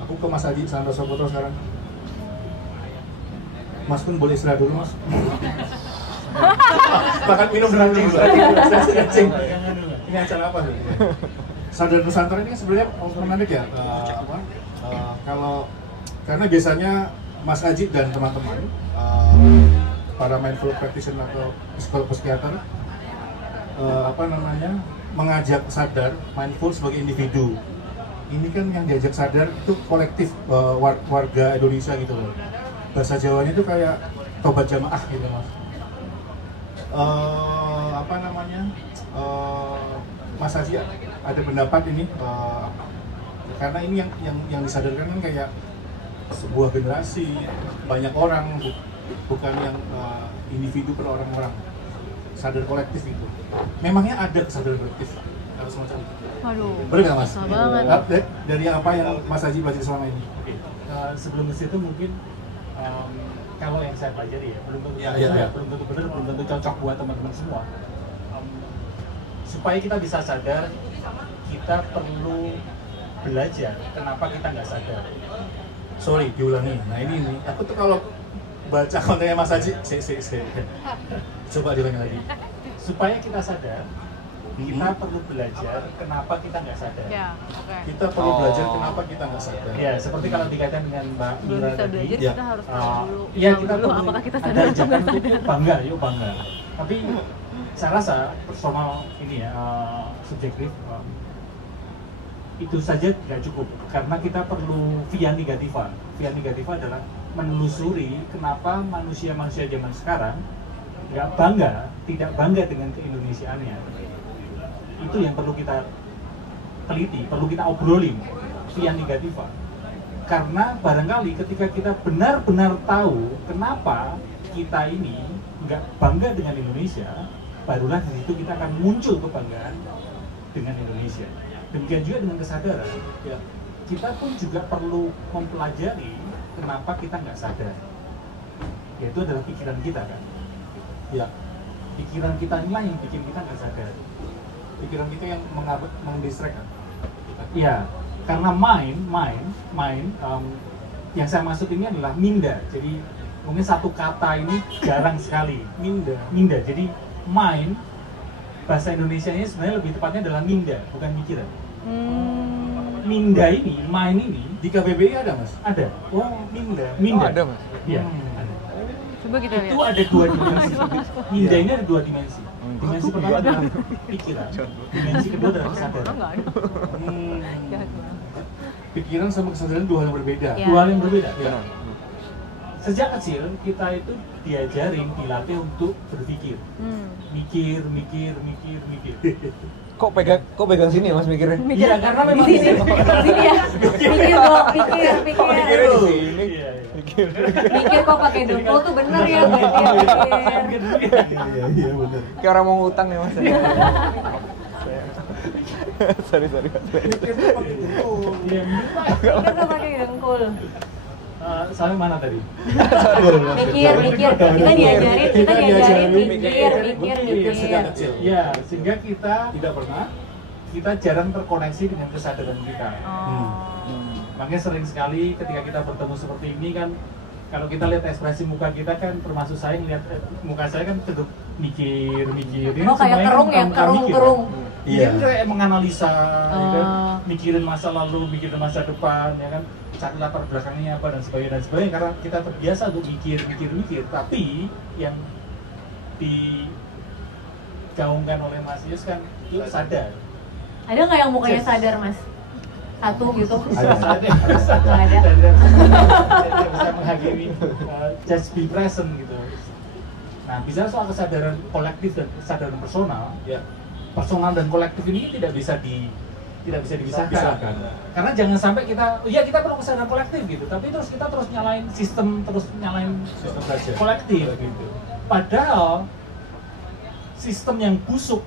Aku ke Mas Adi Santoso Putra sekarang. Mas Kun boleh istirahat dulu Mas. Makan minum dulu. Stretching. Ini acara apa sih? Sadar Nusantara ini kan sebenarnya menarik ya. Kalau karena biasanya Mas Ajit dan teman-teman para mindful practitioner atau psikolog psikiater mengajak sadar mindful sebagai individu. Ini kan yang diajak sadar itu kolektif warga Indonesia gitu loh. Bahasa Jawanya itu kayak tobat jamaah gitu Mas. Mas Haji ada pendapat ini karena ini yang disadarkan kan kayak sebuah generasi, banyak orang, bukan yang individu per orang-orang, sadar kolektif gitu. Memangnya ada sadar kolektif harus semacam itu? Waduh. Boleh nggak Mas? Susah banget. Dari apa yang Mas Haji pelajari selama ini? Oke. Sebelum ke situ mungkin kalau yang saya pelajari ya belum tentu Ya. belum tentu benar, belum tentu cocok buat teman-teman semua. Supaya kita bisa sadar, kita perlu belajar kenapa kita nggak sadar. Sorry, diulangi. Nah ini aku tuh kalau baca kontennya Mas Haji, coba diulangi lagi. Supaya kita sadar, kita perlu belajar kenapa kita nggak sadar. Ya, oke. Kita perlu belajar kenapa kita nggak sadar. Ya, seperti kalau dikaitkan dengan Mbak Belum Mira bisa tadi, belajar, ya. kita harus tahu dulu. Iya, Tahu kita dulu perlu apakah kita ada sadar atau ajakan nggak untuk sadar. bangga, yuk bangga. Tapi saya rasa personal ini ya subjektif itu saja tidak cukup karena kita perlu via negativa. Via negativa adalah menelusuri kenapa manusia-manusia zaman sekarang tidak bangga dengan keindonesiaannya. Itu yang perlu kita teliti, perlu kita obrolin via negativa. Karena barangkali ketika kita benar-benar tahu kenapa kita ini nggak bangga dengan Indonesia, barulah di situ kita akan muncul kebanggaan dengan Indonesia. Demikian juga dengan kesadaran. Ya, kita pun juga perlu mempelajari kenapa kita nggak sadar. Yaitu adalah pikiran kita kan. Ya, Pikiran kita inilah yang bikin kita nggak sadar. pikiran kita yang mendistract kan. Iya, karena mind, yang saya maksud ini adalah minda. Jadi mungkin satu kata ini jarang sekali. Minda. Jadi mind, bahasa Indonesianya sebenarnya lebih tepatnya adalah minda, bukan pikiran. Minda ini, mind ini Di KBBI ada Mas? ada. Oh, minda. Minda. Oh, ada, Mas? Iya. Hmm. Ada. Coba kita lihat. Itu ada dua dimensi. Minda ini ada dua dimensi. Dimensi pertama adalah pikiran. Dimensi kedua adalah Orang kesadaran. nggak ada. Hmm. Jahat banget. Pikiran sama kesadaran dua hal yang berbeda. Ya. Dua hal yang berbeda. Ya. Sejak kecil kita itu diajarin, dilatih untuk berpikir. Mikir. Kok pegang sini ya Mas mikirnya? Iya, karena memang Di sini ya. Pikir dong, pikir. Mikirnya di sini. Iya. Mikir kok pakai dengkul tuh bener ya, pikir. Iya benar. Kayak orang mau ngutang ya Mas. sorry. Iya. Pikir tuh pakai dengkul. Sampai mana tadi? Mikir. Kita diajarin mikir. Sejak kecil. Ya, sehingga kita Tidak pernah. jarang terkoneksi dengan kesadaran kita. Makanya sering sekali ketika kita bertemu seperti ini kan, kalau kita lihat ekspresi muka kita kan, termasuk saya ngeliat muka saya kan cenderung mikir. Ini Oh, kayak semuanya kerung ya, kan muka mikir, kerung. kan. Iya. Iya, kayak menganalisa, ya kan? Oh. Mikirin masa lalu, mikirin masa depan, ya kan, cari latar belakangnya apa dan sebagainya. Karena kita terbiasa untuk mikir. Tapi yang digaungkan oleh Mas Yus kan, itu sadar. Ada nggak yang mukanya sadar, Mas? Satu gitu. Ada. Nggak ada. Tidak bisa menghakimi, just be present gitu. Nah, bicara soal kesadaran kolektif dan kesadaran personal, Ya. personal dan kolektif ini tidak bisa dipisahkan. Pisahkan. Karena jangan sampai kita perlu kesadaran kolektif gitu, tapi kita terus nyalain sistem saja. kolektif gitu. Padahal sistem yang busuk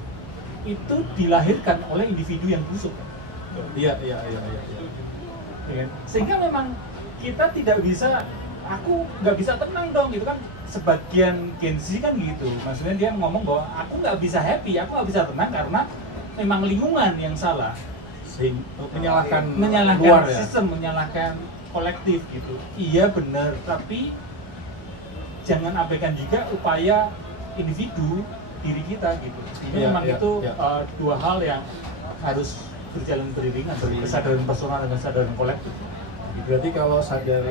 itu dilahirkan oleh individu yang busuk. Iya. Ya kan? Sehingga memang kita tidak bisa, aku nggak bisa tenang dong gitu kan. Sebagian Gen Z kan gitu, maksudnya dia ngomong bahwa aku nggak bisa happy, aku nggak bisa tenang karena memang lingkungan yang salah. Menyalahkan Menyalahkan luar ya. sistem, menyalahkan kolektif gitu. Iya benar, tapi jangan abaikan juga upaya individu diri kita gitu. Ini memang itu dua hal yang harus berjalan beriringan, kesadaran personal dan kesadaran kolektif. Berarti kalau sadar,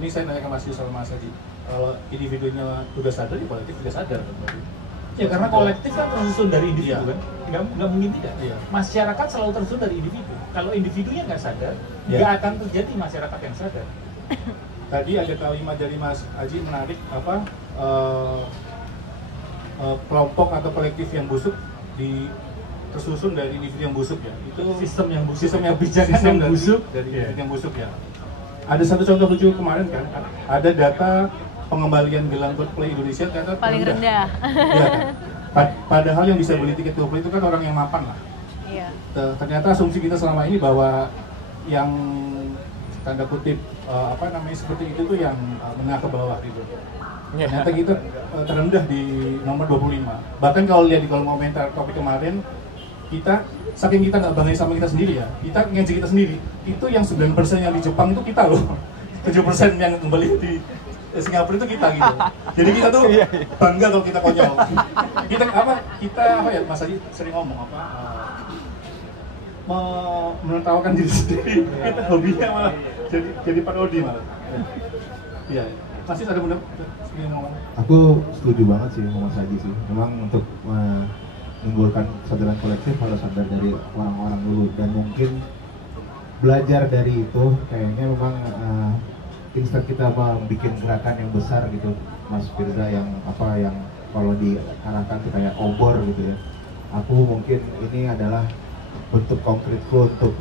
ini saya nanya ke Mas Yus sama Mas Adi, kalau individunya udah sadar, ya kolektif juga sadar. Ya karena kolektif kan tersusun dari individu kan, nggak mungkin tidak. Iya. Masyarakat selalu tersusun dari individu. Kalau individunya nggak sadar, nggak akan terjadi masyarakat yang sadar. Tadi ada kalimat dari Mas Aji menarik, kelompok atau kolektif yang busuk tersusun dari individu yang busuk ya. Itu Sistem yang busuk. sistem yang bijak Sistem dari busuk. individu yang busuk ya. Ada satu contoh lucu kemarin kan, ada data pengembalian gelang Coldplay Indonesia ternyata Paling terendah. rendah. Iya kan? Padahal yang bisa beli tiket Coldplay itu kan orang yang mapan lah. Iya. Ternyata asumsi kita selama ini bahwa yang tanda kutip seperti itu tuh yang menengah ke bawah gitu. Ternyata kita terendah di nomor 25. Bahkan kalau lihat di kolom komentar topik kemarin, kita saking kita nggak bangga sama kita sendiri ya, kita ngejek kita sendiri. Itu yang 9% yang di Jepang itu kita loh. 7% yang kembali di Singapura itu kita gitu. Jadi kita tuh bangga kalau kita konyol. Kita Mas Haji sering ngomong menertawakan diri sendiri. Kita hobinya malah jadi parodi malah. Iya. Masih ada benar ngomong. Aku setuju banget sih sama Mas Haji sih. Memang untuk menimbulkan kesadaran kolektif harus sadar dari orang-orang dulu, dan mungkin belajar dari itu kayaknya memang instead kita membuat gerakan yang besar gitu, Mas Firza, yang kalau diarahkan tuh kayak obor gitu ya. Aku mungkin ini adalah bentuk konkretku untuk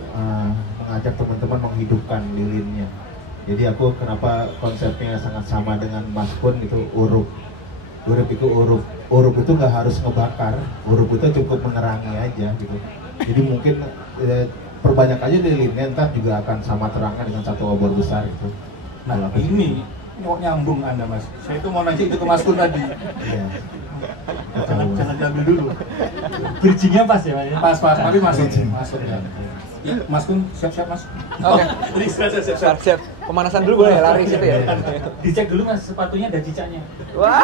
mengajak teman-teman menghidupkan lilinnya. Jadi aku kenapa konsepnya sangat sama dengan Mas Kun itu urup itu nggak harus ngebakar, urup itu cukup menerangi aja gitu. Jadi mungkin perbanyak aja lilinnya, ntar juga akan sama terangnya dengan satu obor besar gitu. Nah ini nyambung Anda Mas, saya itu mau nanya itu ke Mas Kun tadi. Iya. Jangan diambil dulu. Bridging-nya pas ya Mas? Pas, tapi masuk ya. Mas Kun siap-siap Mas. Oke. Jadi Siap. Pemanasan dulu boleh, lari situ ya. Dicek dulu Mas, sepatunya ada cicaknya. Wah.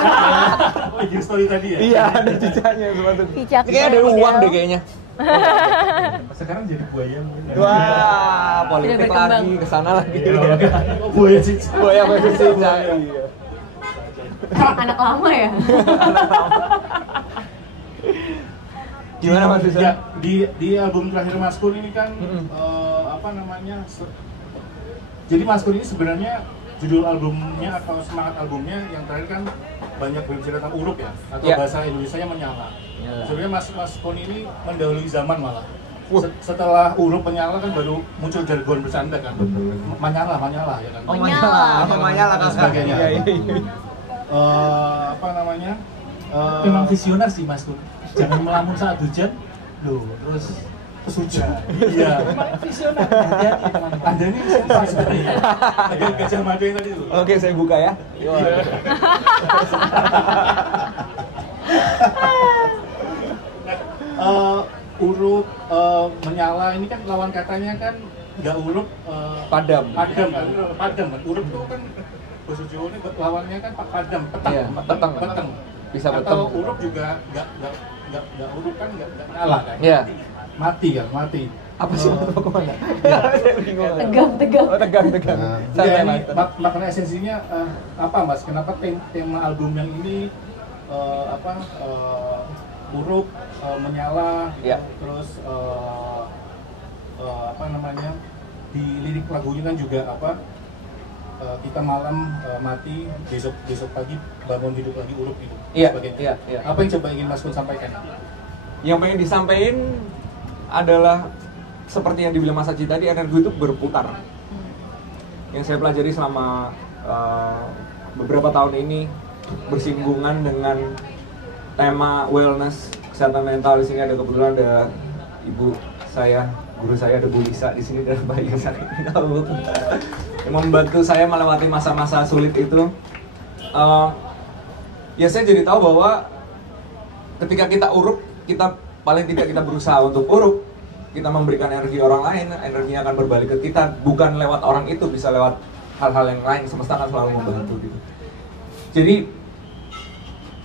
Oh, IG story tadi ya? Iya, ada cicaknya sepatu. Cicak. Ini kayaknya ada uang deh kayaknya. Sekarang jadi buaya mungkin. Wah, politik Sudah berkembang. lagi, kesana lagi. Oh, buaya cicak. Buaya versus cicak. Iya. Anak lama ya? Gimana Mas Bisa? Ya, di album terakhir Mas Kun ini kan jadi Mas Kun ini sebenarnya judul albumnya atau semangat albumnya yang terakhir kan banyak berbicara tentang urup ya, atau bahasa Indonesianya menyala. Sebenarnya Mas Kun ini mendahului zaman malah. Setelah urup menyala kan baru muncul jargon bercanda kan. Menyala ya kan. Oh, Manyala dan sebagainya. Memang visioner sih Mas Kun. Jangan melamun saat hujan. Loh, terus hujan. Iya. Memang visioner. Hati-hati teman-teman. Anda ini sumpah sebenarnya. Agak Gajah Mada yang tadi tuh. Oke, saya buka ya. Urup menyala ini kan lawan katanya kan nggak urup Padam. Padam kan. Urup itu kan bahasa Jawa ini lawannya kan padam, peteng. Iya, peteng. Bisa peteng. Atau urup juga nggak urup kan nggak menyala kan. Iya. Mati. Apa sih mau kemana? Saya bingung. Tegang. Oh, tegang. Iya, ini makna esensinya apa Mas? Kenapa tema album yang ini urup menyala, terus di lirik lagunya kan juga kita malam mati, besok pagi bangun hidup lagi, urip gitu. Iya, Sebagainya. iya. Apa yang coba ingin Mas Kun sampaikan? Yang pengen disampaikan adalah seperti yang dibilang Mas Aji tadi, energi itu berputar. Yang saya pelajari selama beberapa tahun ini bersinggungan dengan tema wellness, kesehatan mental. Di sini ada kebetulan ada ibu saya, guru saya, ada Bu Lisa di sini dan Mbak Yesa yang membantu saya melewati masa-masa sulit itu. Ya saya jadi tahu bahwa ketika kita uruk, kita paling tidak kita berusaha untuk uruk, kita memberikan energi orang lain, energinya akan berbalik ke kita, bukan lewat orang itu, bisa lewat hal-hal yang lain. Semesta akan selalu membantu gitu. Jadi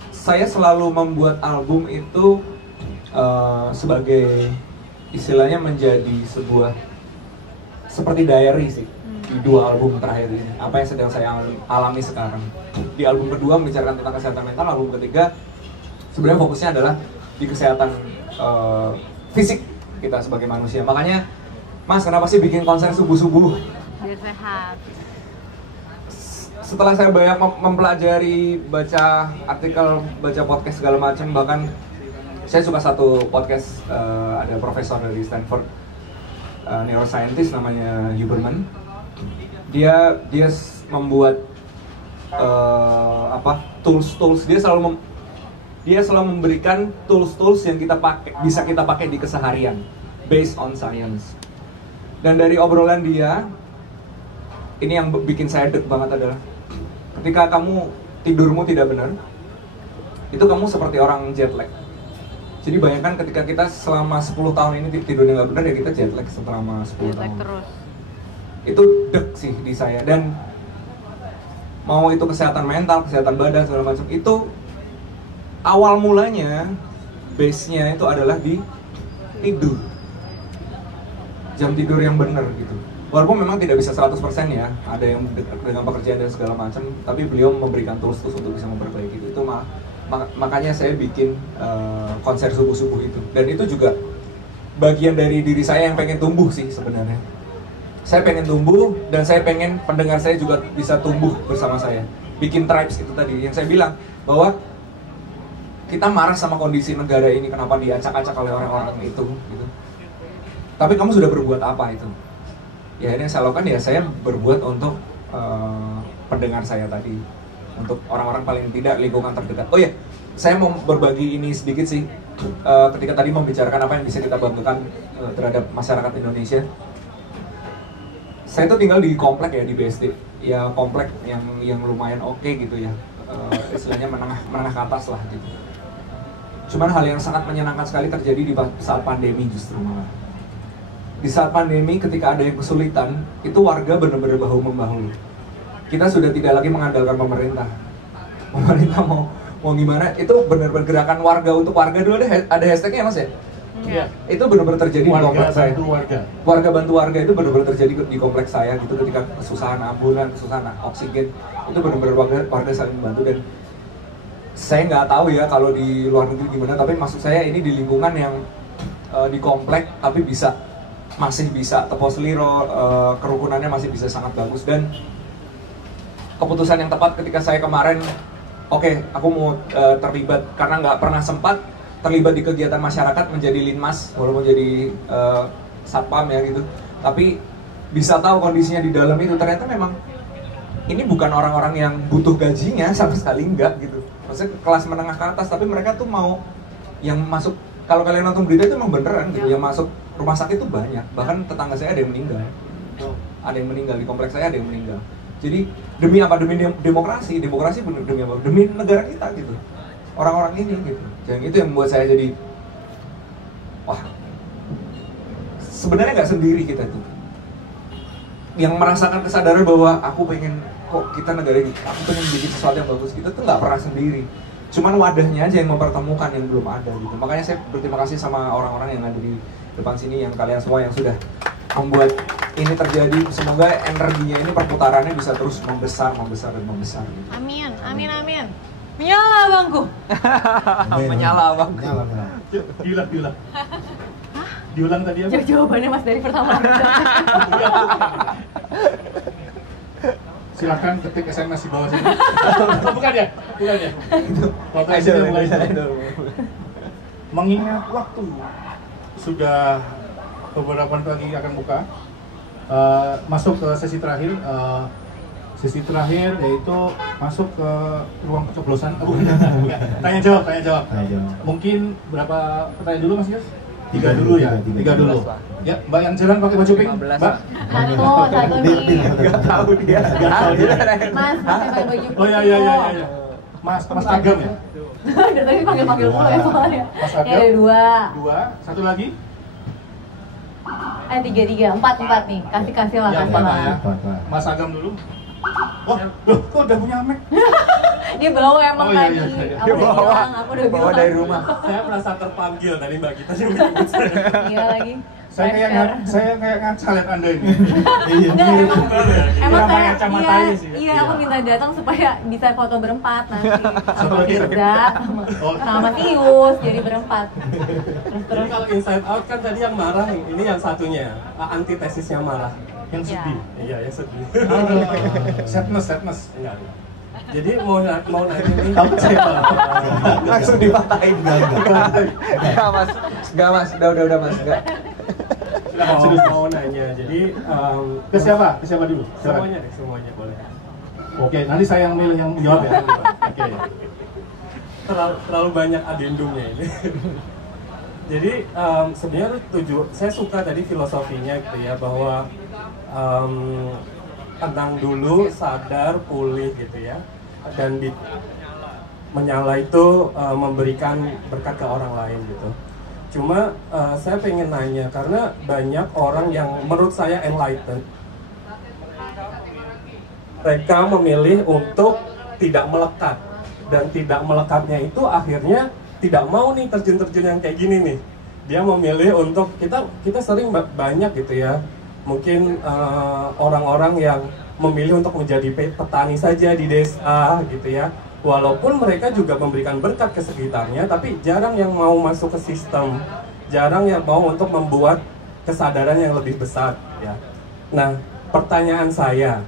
saya selalu membuat album itu sebagai istilahnya menjadi sebuah seperti diary sih di 2 album terakhir ini. Apa yang sedang saya alami sekarang. Di album kedua membicarakan tentang kesehatan mental, album ketiga sebenarnya fokusnya adalah di kesehatan fisik kita sebagai manusia. Makanya, Mas, kenapa sih bikin konser subuh-subuh? Biar sehat. Setelah saya banyak mempelajari, baca artikel, baca podcast segala macam, bahkan saya suka satu podcast, ada profesor dari Stanford, neuroscientist namanya Huberman. Dia membuat tools. Dia selalu memberikan tools yang bisa kita pakai di keseharian, based on science. Dan dari obrolan dia, ini yang bikin saya deg banget adalah ketika kamu tidurmu tidak benar, itu kamu seperti orang jet lag. Jadi bayangkan ketika kita selama 10 tahun ini tidurnya nggak benar, ya kita jet lag selama 10 tahun. Terus. Itu deg sih di saya. Dan mau itu kesehatan mental, kesehatan badan, segala macam, itu awal mulanya, base-nya itu adalah di tidur. Jam tidur yang benar gitu. Walaupun memang tidak bisa 100% ya, ada yang dengan pekerjaan dan segala macam, tapi beliau memberikan tools untuk bisa memperbaiki itu. Itu makanya saya bikin konser subuh-subuh itu. Dan itu juga bagian dari diri saya yang pengen tumbuh sih sebenarnya. Saya pengen tumbuh dan saya pengen pendengar saya juga bisa tumbuh bersama saya. Bikin tribes itu tadi yang saya bilang bahwa kita marah sama kondisi negara ini, kenapa diacak-acak oleh orang-orang itu gitu. Tapi kamu sudah berbuat apa itu? Ya ini yang saya lakukan, ya saya berbuat untuk pendengar saya tadi, untuk orang-orang paling tidak lingkungan terdekat. Oh ya, saya mau berbagi ini sedikit sih. Ketika tadi membicarakan apa yang bisa kita bantukan terhadap masyarakat Indonesia. Saya tuh tinggal di komplek ya, di BSD. Ya komplek yang lumayan oke gitu ya. Istilahnya menengah ke atas lah gitu. Cuman hal yang sangat menyenangkan sekali terjadi di saat pandemi justru malah. Di saat pandemi ketika ada yang kesulitan, itu warga benar-benar bahu-membahu. Kita sudah tidak lagi mengandalkan pemerintah. Pemerintah mau gimana, itu benar-benar gerakan warga untuk warga. Dulu ada hashtagnya ya Mas ya? Iya. Itu benar-benar terjadi di kompleks saya. Warga Bantu warga itu benar-benar terjadi di kompleks saya gitu, ketika kesusahan ambulan, kesusahan oksigen, itu benar-benar warga saling membantu. Dan saya nggak tahu ya kalau di luar negeri gimana, tapi maksud saya ini di lingkungan yang di komplek tapi masih bisa tepos liro, kerukunannya masih bisa sangat bagus. Dan keputusan yang tepat ketika saya kemarin, oke, aku mau terlibat karena nggak pernah sempat terlibat di kegiatan masyarakat menjadi linmas, walaupun jadi satpam ya gitu. Tapi bisa tahu kondisinya di dalam itu, ternyata memang ini bukan orang-orang yang butuh gajinya, sama sekali enggak gitu. Maksudnya kelas menengah ke atas, tapi mereka tuh mau yang masuk, kalau kalian nonton berita itu emang beneran gitu, yang masuk rumah sakit itu banyak. Bahkan tetangga saya ada yang meninggal. Ada yang meninggal di kompleks saya, ada yang meninggal. Jadi demi apa? Demi demokrasi demi apa? Demi negara kita gitu. Orang-orang ini gitu. Dan itu yang membuat saya jadi, wah, sebenarnya nggak sendiri kita tuh. Yang merasakan kesadaran bahwa aku pengen, kok kita negara ini, aku pengen bikin sesuatu yang bagus, kita tuh nggak pernah sendiri. Cuman wadahnya aja yang mempertemukan yang belum ada gitu. Makanya saya berterima kasih sama orang-orang yang ada di depan sini, yang kalian semua yang sudah membuat ini terjadi. Semoga energinya ini, perputarannya bisa terus membesar gitu. Amin. Menyala abangku. Menyala abangku. Diulang. Diulang tadi apa? Jawabannya Mas dari pertama. silakan ketik SMS di bawah sini. Oh, bukan ya? Potensinya mulai itu. Mengingat waktu sudah beberapa menit lagi akan buka, masuk ke sesi terakhir. Sesi terakhir yaitu masuk ke ruang pencoblosan. Tanya jawab. Mungkin berapa pertanyaan dulu Mas Yus? 3 dulu ya. 3 dulu. Ya, Mbak yang jalan pakai baju pink. Mbak. Satu nih. Nggak tahu dia. Mas, pakai baju pink. Oh iya. Mas Agam ya? Dari tadi panggil-panggil mulu ya soalnya. Mas Ya Agam. ada 2. 2, satu lagi. 3, 4 nih. Kasih lah, Ya, kasih 4 lah. ya. Mas Agam dulu. Wah, loh, kok udah punya mic? Dia bawa emang Oh, iya, tadi. iya. Aku udah bilang, aku udah Bawa bilang. dari rumah. Saya merasa terpanggil tadi Mbak Gita sih menyebut saya. Iya lagi. Saya kayak ngaca lihat Anda ini. Enggak, emang Yang saya, kacamatai sih. iya, aku minta datang supaya bisa foto berempat nanti. Satu Sama lagi. Firza, sama Tius, jadi berempat. Jadi kalau inside out kan tadi yang marah, ini yang satunya antitesisnya marah. Yang sedih. Iya, yang sedih. Sadness. Enggak. Jadi mau nanya ini Langsung dipatahin. Enggak mas, udah mas, enggak. mau nanya. Jadi Ke siapa dulu? Silakan. semuanya boleh. Oke, nanti saya yang milih yang jawab ya. Oke. Terlalu banyak adendumnya ini. Jadi sebenarnya saya suka tadi filosofinya gitu ya, bahwa tenang dulu, sadar, pulih gitu ya, dan menyala itu memberikan berkat ke orang lain gitu. Cuma saya pengen nanya, karena banyak orang yang menurut saya enlightened, mereka memilih untuk tidak melekat, dan tidak melekatnya itu akhirnya tidak mau nih terjun-terjun yang kayak gini nih. Dia memilih untuk kita sering banyak gitu ya, mungkin orang-orang yang memilih untuk menjadi petani saja di desa gitu ya, walaupun mereka juga memberikan berkat ke sekitarnya, tapi jarang yang mau masuk ke sistem, jarang yang mau untuk membuat kesadaran yang lebih besar ya. Nah, pertanyaan saya,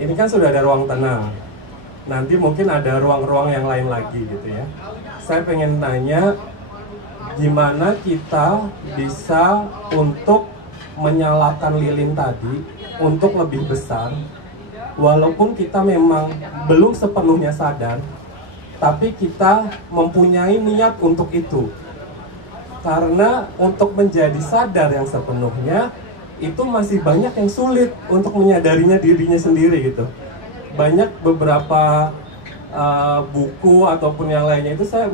ini kan sudah ada ruang tenang, nanti mungkin ada ruang-ruang yang lain lagi gitu ya. Saya pengen tanya, gimana kita bisa untuk menyalakan lilin tadi untuk lebih besar, walaupun kita memang belum sepenuhnya sadar, tapi kita mempunyai niat untuk itu. Karena untuk menjadi sadar yang sepenuhnya, itu masih banyak yang sulit untuk menyadarinya dirinya sendiri gitu. Banyak beberapa buku ataupun yang lainnya itu saya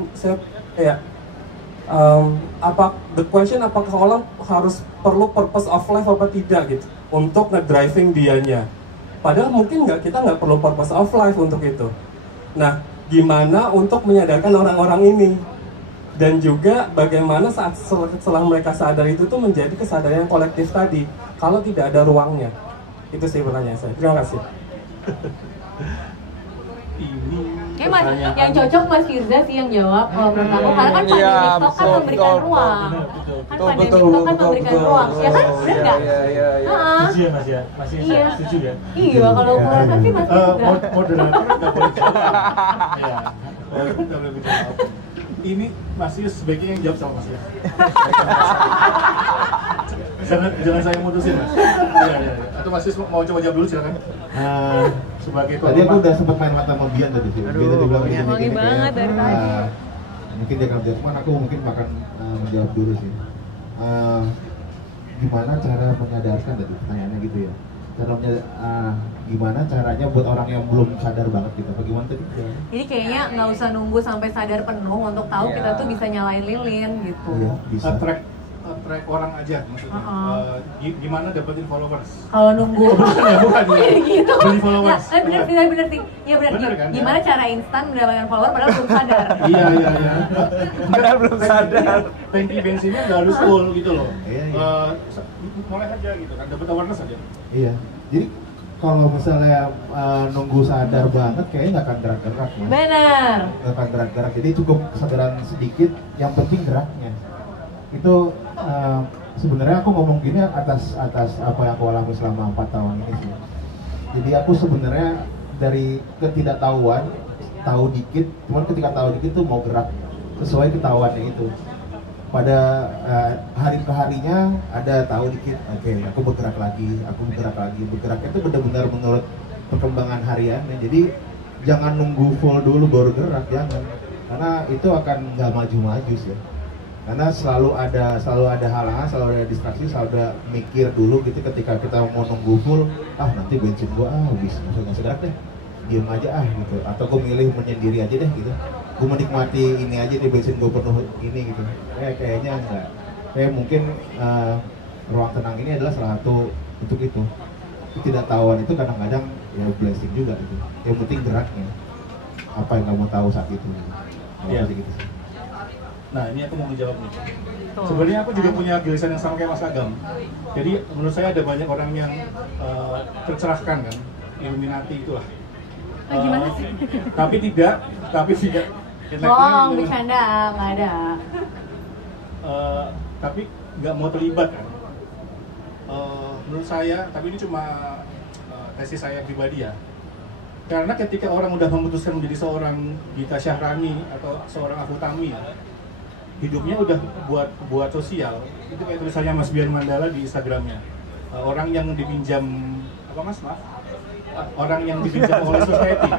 kayak the question apakah orang harus perlu purpose of life apa tidak gitu untuk ngedriving dianya. Padahal mungkin kita nggak perlu purpose of life untuk itu. Nah, gimana untuk menyadarkan orang-orang ini? Dan juga bagaimana saat setelah mereka sadar itu tuh menjadi kesadaran kolektif tadi, kalau tidak ada ruangnya. Itu sih pertanyaan saya. Terima kasih. Kayak yang cocok Mas Firza sih yang jawab kalau menurut aku, karena kan pandemi TikTok kan memberikan ruang. Kan pandemi TikTok kan memberikan ruang, ya kan? Bener nggak? Setuju ya Mas ya? Masih Iya. setuju ya? Iya, kalau aku rasa sih Mas Firza. Moderator nggak boleh jawab. Ya, nggak boleh jawab. Ini Mas Yus sebaiknya yang jawab sama Mas Yus. Jangan saya mutusin Mas. Iya. Atau Mas Yus mau coba jawab dulu silakan. Sebagai Tadi aku udah sempat main mata sama Bian tadi sih. Bian tadi bilang gini, wangi banget dari tadi. Mungkin dia akan jawab, cuman aku mungkin akan menjawab dulu sih. Gimana cara menyadarkan tadi pertanyaannya gitu ya? Gimana caranya buat orang yang belum sadar banget gitu? Bagaimana tadi? Jadi kayaknya nggak usah nunggu sampai sadar penuh untuk tahu kita tuh bisa nyalain lilin gitu. Iya, bisa. Track orang aja maksudnya. Gimana dapetin followers? Kalau nunggu bukan ya. gitu. Beli followers. Nah, bener sih. Iya bener. Bener kan, Gimana ya? cara instan mendapatkan follower padahal belum sadar. Iya. Padahal belum sadar. Tangki bensinnya nggak harus full gitu loh. Iya. Mulai aja gitu kan, dapet awareness aja. Iya. Jadi kalau misalnya nunggu sadar banget kayaknya nggak akan gerak-gerak ya. Benar. Nggak akan gerak-gerak. Jadi cukup kesadaran sedikit, yang penting geraknya. Itu sebenarnya aku ngomong gini atas apa yang aku alami selama 4 tahun ini sih. Jadi aku sebenarnya dari ketidaktahuan tahu dikit, cuman ketika tahu dikit tuh mau gerak sesuai ketahuannya itu. Pada hari ke harinya ada tahu dikit, oke, aku bergerak lagi. Bergeraknya itu benar-benar menurut perkembangan hariannya. Jadi jangan nunggu full dulu baru gerak, jangan, karena itu akan nggak maju-maju sih. Karena selalu ada halangan, selalu ada distraksi, selalu ada mikir dulu gitu ketika kita mau nunggu full, nanti bensin gua habis, nggak usah gerak deh, diem aja gitu, atau gua milih menyendiri aja deh gitu, gua menikmati ini aja deh, bensin gua penuh ini gitu. Kayaknya enggak, kayak mungkin ruang tenang ini adalah salah satu untuk itu. Ketidaktahuan itu kadang-kadang ya blessing juga gitu. Yang penting geraknya, apa yang kamu tahu saat itu. Iya. Gitu sih. Nah, ini aku mau menjawab nih. Sebenarnya aku juga punya giliran yang sama kayak Mas Agam. Jadi menurut saya ada banyak orang yang tercerahkan kan, Illuminati itulah. Gimana sih? Tapi tidak. Bohong, bercanda, nggak ada. Tapi nggak mau terlibat kan. Menurut saya, tapi ini cuma tesis saya pribadi ya. Karena ketika orang udah memutuskan menjadi seorang Gita Syahrani atau seorang Afu Tami ya, hidupnya udah buat sosial. Itu kayak tulisannya Mas Bian Mandala di Instagramnya. Orang yang dipinjam orang yang dipinjam oleh society.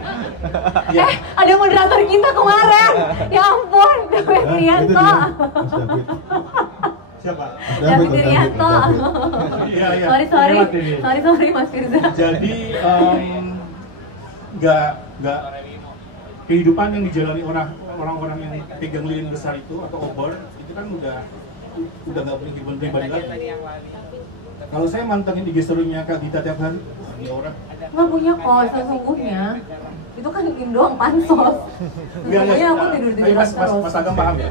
Ya. Ada moderator kita kemarin. Ya ampun, David Rianto. Siapa? David Rianto. Iya. Sorry Mas Firza. Jadi nggak kehidupan yang dijalani orang-orang yang pegang lilin besar itu atau obor itu kan udah nggak punya kehidupan pribadi lagi. Kalau saya mantengin IG story-nya Kak Gita tiap hari, ini orang nggak punya kok, sesungguhnya itu kan ini doang pansos. Sesungguhnya aku tidur terus. Mas Agam paham ya?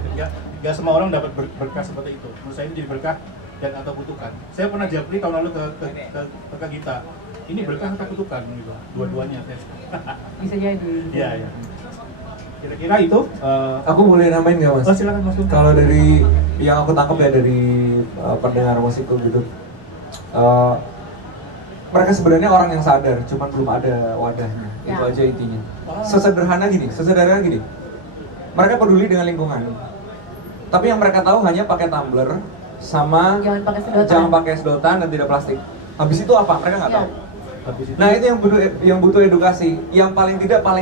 Nggak semua orang dapat berkah seperti itu. Menurut saya ini jadi berkah dan atau kutukan. Saya pernah japri tahun lalu ke Kak Gita. Ini berkah atau kutukan gitu, dua-duanya. Bisa jadi. Iya. Kira-kira itu. Aku boleh namain nggak Mas? Oh silakan Mas. Kalau dari yang aku tangkap ya dari pendengar musikku gitu, mereka sebenarnya orang yang sadar, cuman belum ada wadahnya. Ya. Itu aja intinya. Sesederhana gini. Mereka peduli dengan lingkungan. Tapi yang mereka tahu hanya pakai tumbler sama jangan pakai sedotan dan tidak plastik. Habis itu apa? Mereka nggak tahu. Nah itu yang butuh edukasi. Yang paling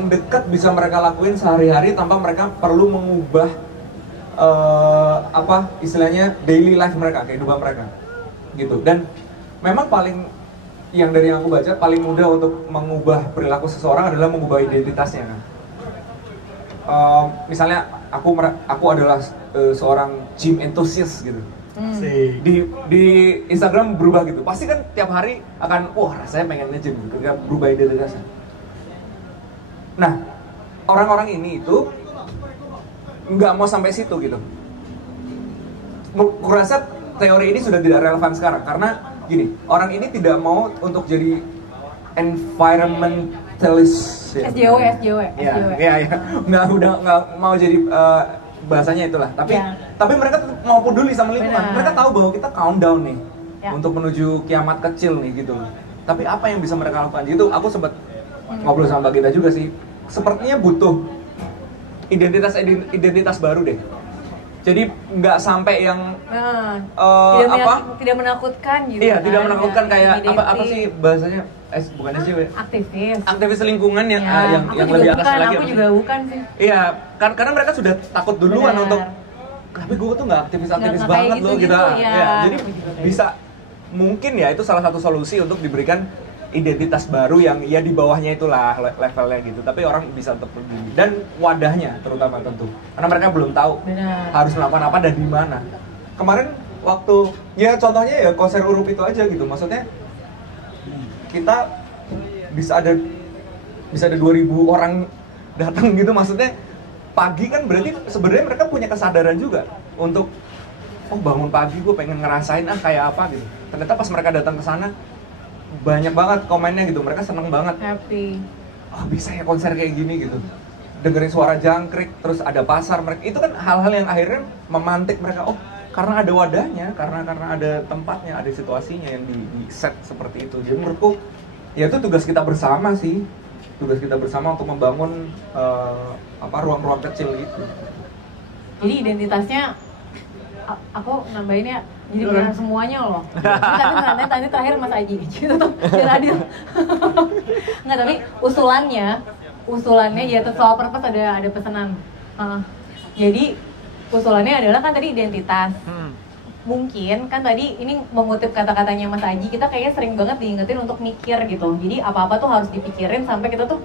dekat bisa mereka lakuin sehari-hari tanpa mereka perlu mengubah istilahnya daily life mereka, kehidupan mereka, gitu. Dan memang yang dari yang aku baca paling mudah untuk mengubah perilaku seseorang adalah mengubah identitasnya kan. Misalnya aku adalah seorang gym enthusiast gitu. Di Instagram berubah gitu, pasti kan tiap hari akan rasanya pengen nge-gym gitu, berubah identitasnya. Nah, orang-orang ini itu nggak mau sampai situ gitu. Kurasa teori ini sudah tidak relevan sekarang karena gini, orang ini tidak mau untuk jadi environmentalist. SJW. Iya. Nggak mau jadi bahasanya itulah. Tapi mereka mau peduli sama lingkungan. Benar. Mereka tahu bahwa kita countdown nih untuk menuju kiamat kecil nih gitu. Tapi apa yang bisa mereka lakukan? Itu aku sempat ngobrol sama Mbak Gita juga sih. Sepertinya butuh identitas baru deh. Jadi nggak sampai yang tidak menakutkan gitu. Iya, tidak menakutkan kayak apa sih bahasanya? Bukan SJW. Aktivis lingkungan yang lebih atas lagi. Aku juga bukan sih. Iya, karena mereka sudah takut duluan untuk tapi gue tuh nggak aktivis banget loh gitu. Ya, jadi bisa mungkin ya itu salah satu solusi untuk diberikan identitas baru yang ya di bawahnya itulah levelnya gitu. Tapi orang bisa tetap peduli dan wadahnya terutama tentu karena mereka belum tahu harus melakukan apa dan di mana. Kemarin waktu ya contohnya ya konser Urup itu aja gitu. Maksudnya kita bisa ada 2.000 orang datang gitu, maksudnya pagi kan berarti sebenarnya mereka punya kesadaran juga untuk bangun pagi gue pengen ngerasain kayak apa gitu. Ternyata pas mereka datang ke sana banyak banget komennya gitu, mereka seneng banget, happy. Bisa ya konser kayak gini gitu, dengerin suara jangkrik, terus ada pasar, mereka itu kan hal-hal yang akhirnya memantik mereka karena ada wadahnya, karena ada tempatnya, ada situasinya yang di set seperti itu. Jadi menurutku ya itu tugas kita bersama sih, tugas kita bersama untuk membangun ruang-ruang kecil gitu. Jadi identitasnya aku nambahinnya jadi benar semuanya loh. Tapi nanti terakhir Mas Aji gitu tuh biar adil. Enggak, tapi usulannya ya soal purpose ada pesanan. Jadi usulannya adalah kan tadi identitas. Mungkin kan tadi ini mengutip kata-katanya Mas Aji, kita kayaknya sering banget diingetin untuk mikir gitu. Jadi apa-apa tuh harus dipikirin sampai kita tuh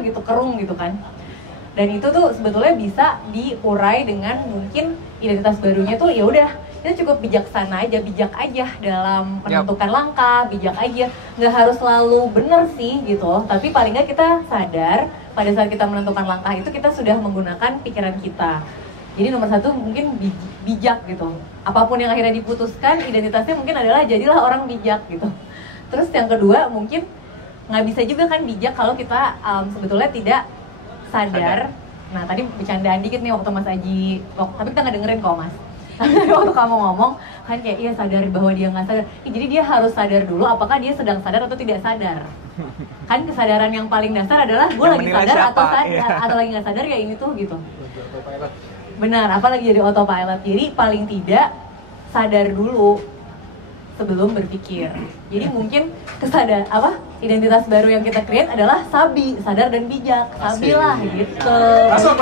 gitu kerung gitu kan. Dan itu tuh sebetulnya bisa diurai dengan mungkin identitas barunya tuh ya udah kita cukup bijak aja dalam menentukan langkah, bijak aja, nggak harus selalu bener sih gitu. Tapi paling nggak kita sadar pada saat kita menentukan langkah itu kita sudah menggunakan pikiran kita. Jadi nomor satu mungkin bijak gitu. Apapun yang akhirnya diputuskan, identitasnya mungkin adalah jadilah orang bijak gitu. Terus yang kedua mungkin nggak bisa juga kan bijak kalau kita sebetulnya tidak sadar. Nah tadi bercandaan dikit nih waktu Mas Aji, tapi kita nggak dengerin kok Mas. Waktu kamu ngomong kan kayak iya sadar bahwa dia nggak sadar. Jadi dia harus sadar dulu apakah dia sedang sadar atau tidak sadar. Kan kesadaran yang paling dasar adalah gue lagi sadar atau lagi nggak sadar ya ini tuh gitu. Benar, apalagi jadi autopilot. Jadi paling tidak sadar dulu sebelum berpikir. Jadi mungkin identitas baru yang kita create adalah Sabi, sadar dan bijak. Sabi lah gitu. Masuk.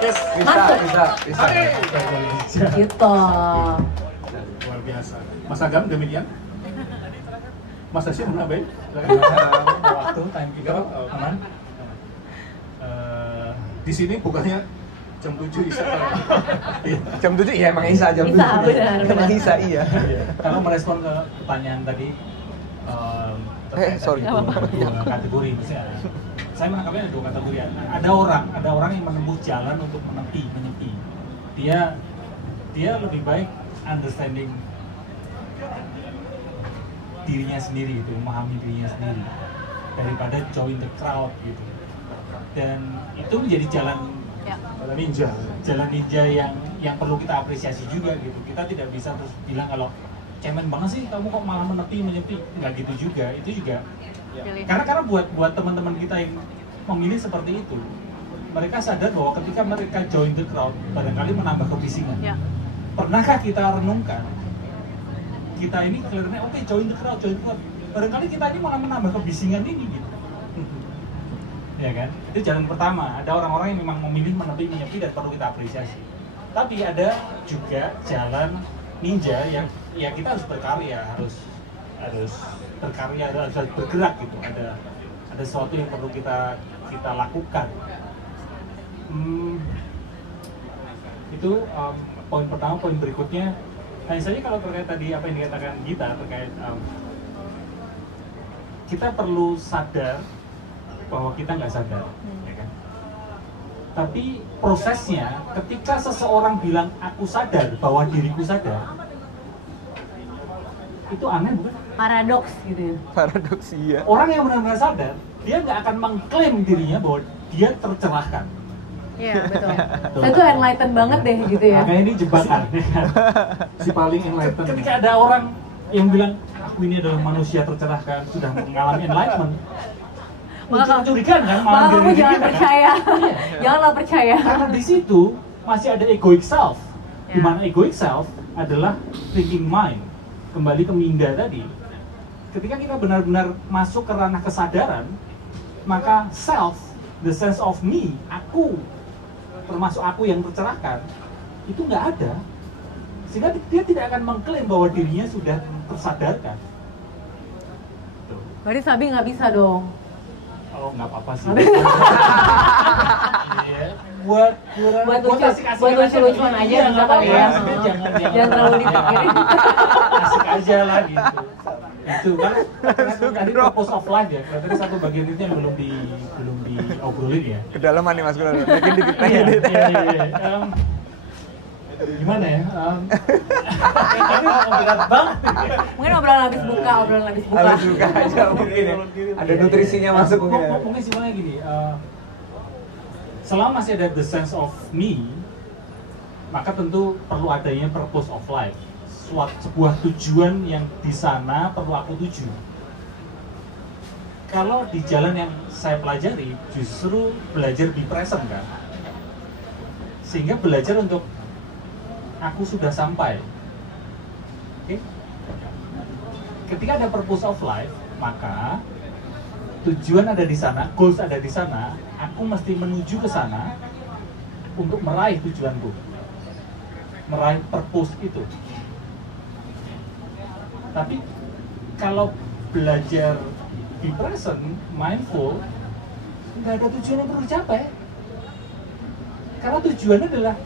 Yes. Bisa. Gitu. Luar biasa. Mas Agam demikian. Mas Asyik mau nambahin? Waktu time kita aman. Di sini bukannya jam 7 Isya. Jam 7 iya emang Isa jam 7. Benar. Emang Isa iya. Kalau merespon ke pertanyaan tadi sorry. Dua kategori misalnya. Saya menangkapnya ada dua kategori. Ada orang yang menempuh jalan untuk menyepi. Dia lebih baik understanding dirinya sendiri gitu, memahami dirinya sendiri daripada join the crowd gitu. Dan itu menjadi jalan ninja yang perlu kita apresiasi juga gitu. Kita tidak bisa terus bilang kalau cemen banget sih kamu kok malah menyepi, nggak gitu juga. Itu juga karena buat teman-teman kita yang memilih seperti itu, mereka sadar bahwa ketika mereka join the crowd barangkali menambah kebisingan. Pernahkah kita renungkan kita ini kelihatannya oke, join the crowd, barangkali kita ini malah menambah kebisingan ini gitu. Ya kan? Itu jalan pertama. Ada orang-orang yang memang memilih menyepi dan perlu kita apresiasi. Tapi ada juga jalan ninja yang ya kita harus berkarya, harus berkarya, harus bergerak gitu. Ada sesuatu yang perlu kita lakukan. Itu poin pertama. Poin berikutnya hanya saja kalau terkait tadi apa yang dikatakan Gita terkait kita perlu sadar bahwa kita nggak sadar, ya kan? Tapi prosesnya ketika seseorang bilang aku sadar bahwa diriku sadar, itu aneh bukan? Paradoks gitu ya. Paradoks iya. Orang yang benar-benar sadar, dia nggak akan mengklaim dirinya bahwa dia tercerahkan. Iya betul. Saya tuh enlightened banget deh gitu ya. Makanya ini jebakan, ya kan? Si paling enlightened. Ketika ada orang yang bilang aku ini adalah manusia tercerahkan, sudah mengalami enlightenment, mencurigakan kan? Malah kamu jangan percaya. Janganlah percaya. Karena di situ masih ada egoic self. Di mana egoic self adalah thinking mind. Kembali ke Minda tadi. Ketika kita benar-benar masuk ke ranah kesadaran, maka self, the sense of me, aku, termasuk aku yang tercerahkan, itu nggak ada. Sehingga dia tidak akan mengklaim bahwa dirinya sudah tersadarkan. Berarti Sabi nggak bisa dong. Oh nggak apa-apa sih. Buat lucu-lucuan aja bisa kali ya. Jangan terlalu dipikirin. Asik aja lah gitu. Itu kan tadi purpose of life ya. Kelihatannya satu bagian itu yang belum diobrolin ya. Kedalaman nih Mas Gula. Naikin dikit. Gimana ya? Tapi berat banget. Mungkin obrolan habis buka. Habis buka aja mungkin ya. Ada nutrisinya masuk mungkin ya. Mungkin simpelnya gini, selama masih ada the sense of me, maka tentu perlu adanya purpose of life. Sebuah tujuan yang di sana perlu aku tuju. kalau di jalan yang saya pelajari justru belajar be present kan, sehingga belajar untuk aku sudah sampai. Oke? Ketika ada purpose of life, maka tujuan ada di sana, goals ada di sana, aku mesti menuju ke sana untuk meraih tujuanku, meraih purpose itu. Tapi kalau belajar be present, mindful, nggak ada tujuan yang perlu dicapai. Karena tujuannya adalah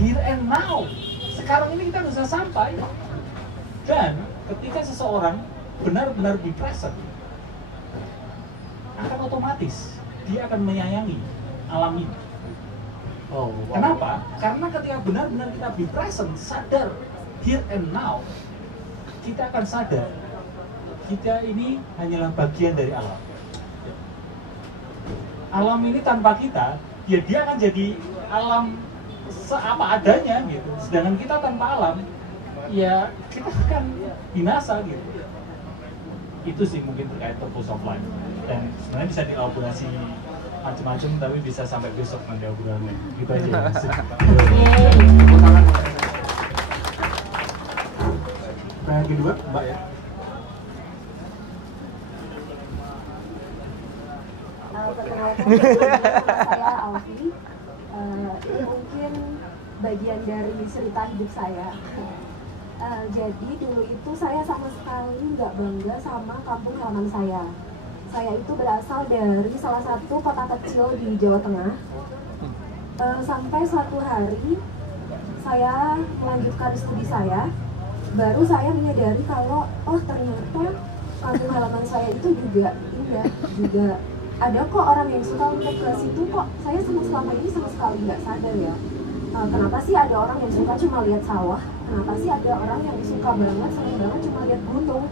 here and now. Sekarang ini kita bisa sampai. Dan ketika seseorang benar-benar be present, akan otomatis dia akan menyayangi alam ini. Oh, wow. Kenapa? Karena ketika benar-benar kita be present, sadar here and now, kita akan sadar kita ini hanyalah bagian dari alam. Alam ini tanpa kita, ya dia akan jadi alam seapa adanya gitu. Sedangkan kita tanpa alam, ya kita akan binasa gitu. Itu sih mungkin terkait purpose of life. Dan sebenarnya bisa dielaborasi macam-macam, tapi bisa sampai besok nanti obrolannya. Gitu aja. Yang kedua, Mbak ya. Perkenalkan, saya Alfi. Ini mungkin bagian dari cerita hidup saya. Jadi dulu itu saya sama sekali nggak bangga sama kampung halaman saya. Saya itu berasal dari salah satu kota kecil di Jawa Tengah. Sampai suatu hari saya melanjutkan studi saya, baru saya menyadari kalau oh ternyata kampung halaman saya itu juga indah, juga ada kok orang yang suka untuk ke situ kok. Saya selama ini sama sekali nggak sadar ya. Kenapa sih ada orang yang suka cuma lihat sawah? Kenapa sih ada orang yang suka banget, seneng banget cuma lihat gunung?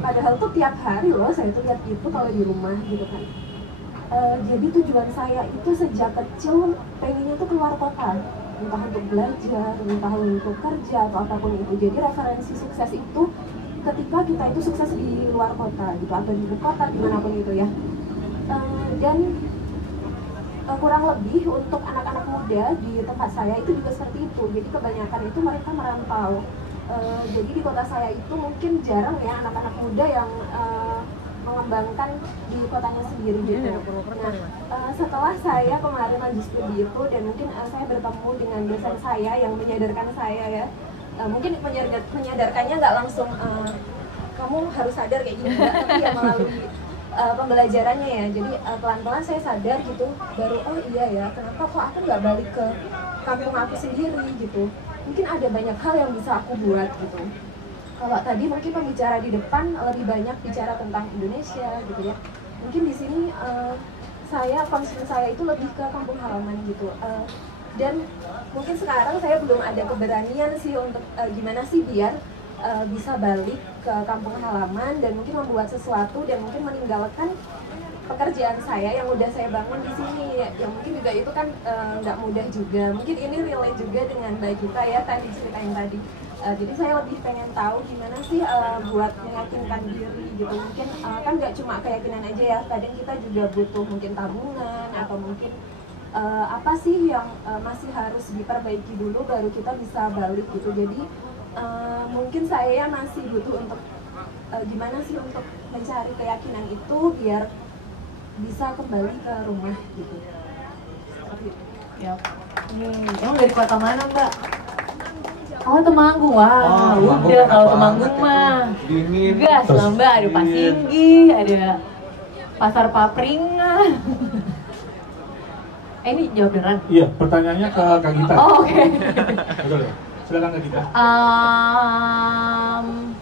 Padahal tuh tiap hari loh saya tuh lihat itu kalau di rumah gitu kan. Jadi tujuan saya itu sejak kecil pengennya tuh keluar kota, entah untuk belajar, entah untuk kerja atau apapun itu. Jadi referensi sukses itu ketika kita itu sukses di luar kota gitu, atau di ibu kota, dimanapun itu ya. Dan kurang lebih untuk anak-anak muda di tempat saya itu juga seperti itu. Jadi kebanyakan itu mereka merantau. Jadi di kota saya itu mungkin jarang ya anak-anak muda yang mengembangkan di kotanya sendiri gitu. Nah, setelah saya kemarin lanjut studi itu dan mungkin saya bertemu dengan dosen saya yang menyadarkan saya ya. Mungkin menyadarkannya nggak langsung kamu harus sadar kayak gini, tapi ya melalui pembelajarannya ya. Jadi pelan-pelan saya sadar gitu, baru oh iya ya, kenapa kok aku nggak balik ke kampung aku sendiri gitu. Mungkin ada banyak hal yang bisa aku buat gitu. Kalau tadi mungkin pembicara di depan lebih banyak bicara tentang Indonesia gitu ya. Mungkin di sini concern saya itu lebih ke kampung halaman gitu. Dan mungkin sekarang saya belum ada keberanian sih untuk gimana sih biar bisa balik ke kampung halaman dan mungkin membuat sesuatu dan mungkin meninggalkan pekerjaan saya yang udah saya bangun di sini. Yang mungkin juga itu kan nggak mudah juga. Mungkin ini relate juga dengan Mbak Gita ya tadi cerita yang tadi. Jadi saya lebih pengen tahu gimana sih buat meyakinkan diri gitu. Mungkin kan nggak cuma keyakinan aja ya. Kadang kita juga butuh mungkin tabungan atau mungkin apa sih yang masih harus diperbaiki dulu baru kita bisa balik gitu. Jadi mungkin saya masih butuh untuk gimana sih untuk mencari keyakinan itu biar bisa kembali ke rumah gitu. Yap. Emang dari kota mana Mbak? Oh Temanggung, wah udah kalau Temanggung mah gas lah Mbak, ada Pasinggi, ada Pasar Papringan. Ini jawab beneran? Iya, pertanyaannya ke Kak Gita. Oh oke. Betul ya? Silakan Kak Gita.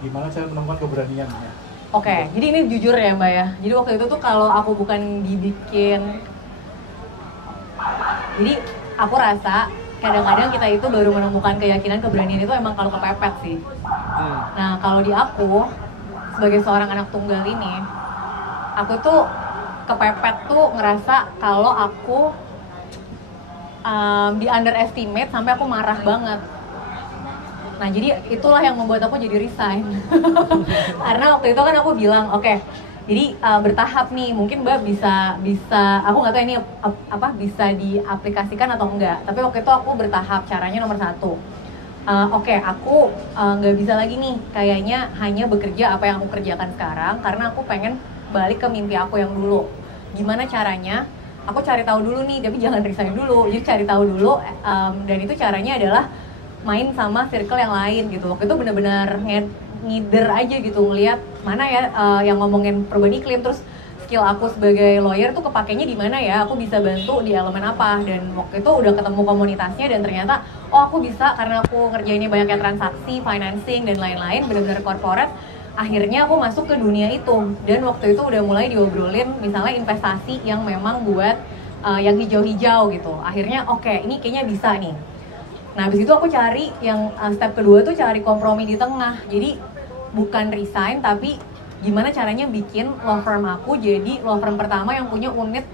Gimana cara menemukan keberanian? Oke, jadi ini jujur ya Mbak ya. Jadi waktu itu tuh kalau aku bukan dibikin, jadi aku rasa kadang-kadang kita itu baru menemukan keyakinan keberanian itu emang kalau kepepet sih. Nah kalau di aku sebagai seorang anak tunggal ini, aku tuh kepepet tuh ngerasa kalau aku di underestimate sampai aku marah banget. Nah jadi itulah yang membuat aku jadi resign. Karena waktu itu kan aku bilang, oke, Jadi bertahap nih, mungkin Mbak bisa aku nggak tahu ini apa bisa diaplikasikan atau enggak. Tapi waktu itu aku bertahap, caranya nomor 1. Oke, aku nggak bisa lagi nih, kayaknya hanya bekerja apa yang aku kerjakan sekarang, karena aku pengen balik ke mimpi aku yang dulu. Gimana caranya? Aku cari tahu dulu nih, tapi jangan resign dulu. Jadi cari tahu dulu, dan itu caranya adalah main sama circle yang lain gitu. Waktu itu benar-benar ngider aja gitu, ngelihat mana ya yang ngomongin perubahan iklim, terus skill aku sebagai lawyer tuh kepakainya di mana ya, aku bisa bantu di elemen apa. Dan waktu itu udah ketemu komunitasnya dan ternyata oh aku bisa karena aku ngerjainnya banyaknya transaksi, financing dan lain-lain, benar-benar corporate. Akhirnya aku masuk ke dunia itu dan waktu itu udah mulai diobrolin misalnya investasi yang memang buat yang hijau-hijau gitu. Akhirnya oke, ini kayaknya bisa nih. Nah habis itu aku cari yang step kedua tuh cari kompromi di tengah. Jadi bukan resign tapi gimana caranya bikin law firm aku jadi law firm pertama yang punya unit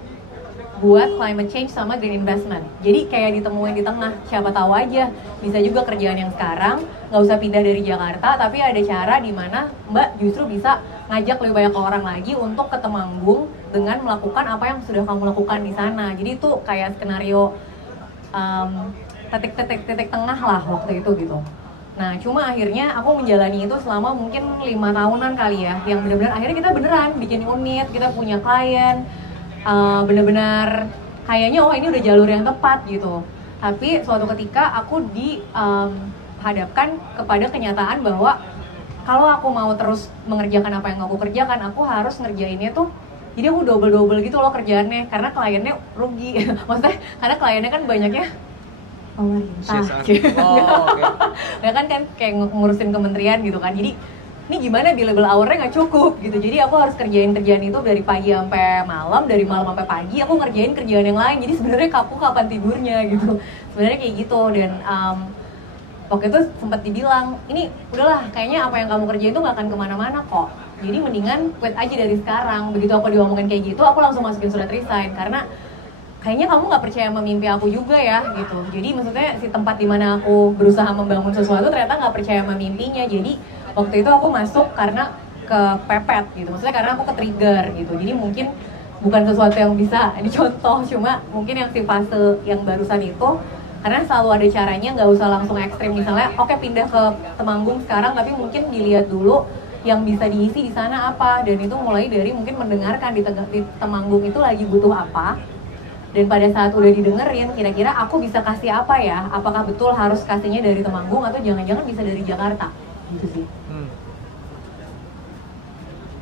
buat climate change sama green investment. Jadi kayak ditemuin di tengah, siapa tahu aja bisa juga kerjaan yang sekarang nggak usah pindah dari Jakarta, tapi ada cara di mana Mbak justru bisa ngajak lebih banyak orang lagi untuk ke Temanggung dengan melakukan apa yang sudah kamu lakukan di sana. Jadi itu kayak skenario titik tengah lah waktu itu gitu. Nah cuma akhirnya aku menjalani itu selama mungkin 5 tahunan kali ya, yang benar-benar akhirnya kita beneran bikin unit, kita punya klien, benar-benar kayaknya oh ini udah jalur yang tepat gitu. Tapi suatu ketika aku dihadapkan kepada kenyataan bahwa kalau aku mau terus mengerjakan apa yang aku kerjakan, aku harus ngerjainnya tuh jadi aku double gitu loh kerjaannya, karena kliennya rugi. Maksudnya karena kliennya kan banyaknya pemerintah gitu. Ya kan kayak ngurusin kementerian gitu kan. Jadi ini gimana di label hour-nya nggak cukup gitu. Jadi aku harus kerjain kerjaan itu dari pagi sampai malam, dari malam sampai pagi aku ngerjain kerjaan yang lain. Jadi sebenarnya aku kapan tidurnya gitu. Sebenarnya kayak gitu. Dan waktu itu sempat dibilang, ini udahlah kayaknya apa yang kamu kerjain itu nggak akan kemana-mana kok. Jadi mendingan quit aja dari sekarang. Begitu aku diomongin kayak gitu, aku langsung masukin surat resign karena kayaknya kamu nggak percaya sama mimpi aku juga ya gitu. Jadi maksudnya si tempat dimana aku berusaha membangun sesuatu ternyata nggak percaya sama mimpinya. Jadi waktu itu aku masuk karena kepepet gitu, maksudnya karena aku ke-trigger gitu. Jadi mungkin bukan sesuatu yang bisa dicontoh, cuma mungkin yang si fase yang barusan itu karena selalu ada caranya, nggak usah langsung ekstrim. Misalnya oke, pindah ke Temanggung sekarang, tapi mungkin dilihat dulu yang bisa diisi di sana apa. Dan itu mulai dari mungkin mendengarkan di Temanggung itu lagi butuh apa. Dan pada saat udah didengerin, kira-kira aku bisa kasih apa ya? Apakah betul harus kasihnya dari Temanggung atau jangan-jangan bisa dari Jakarta? Gitu sih.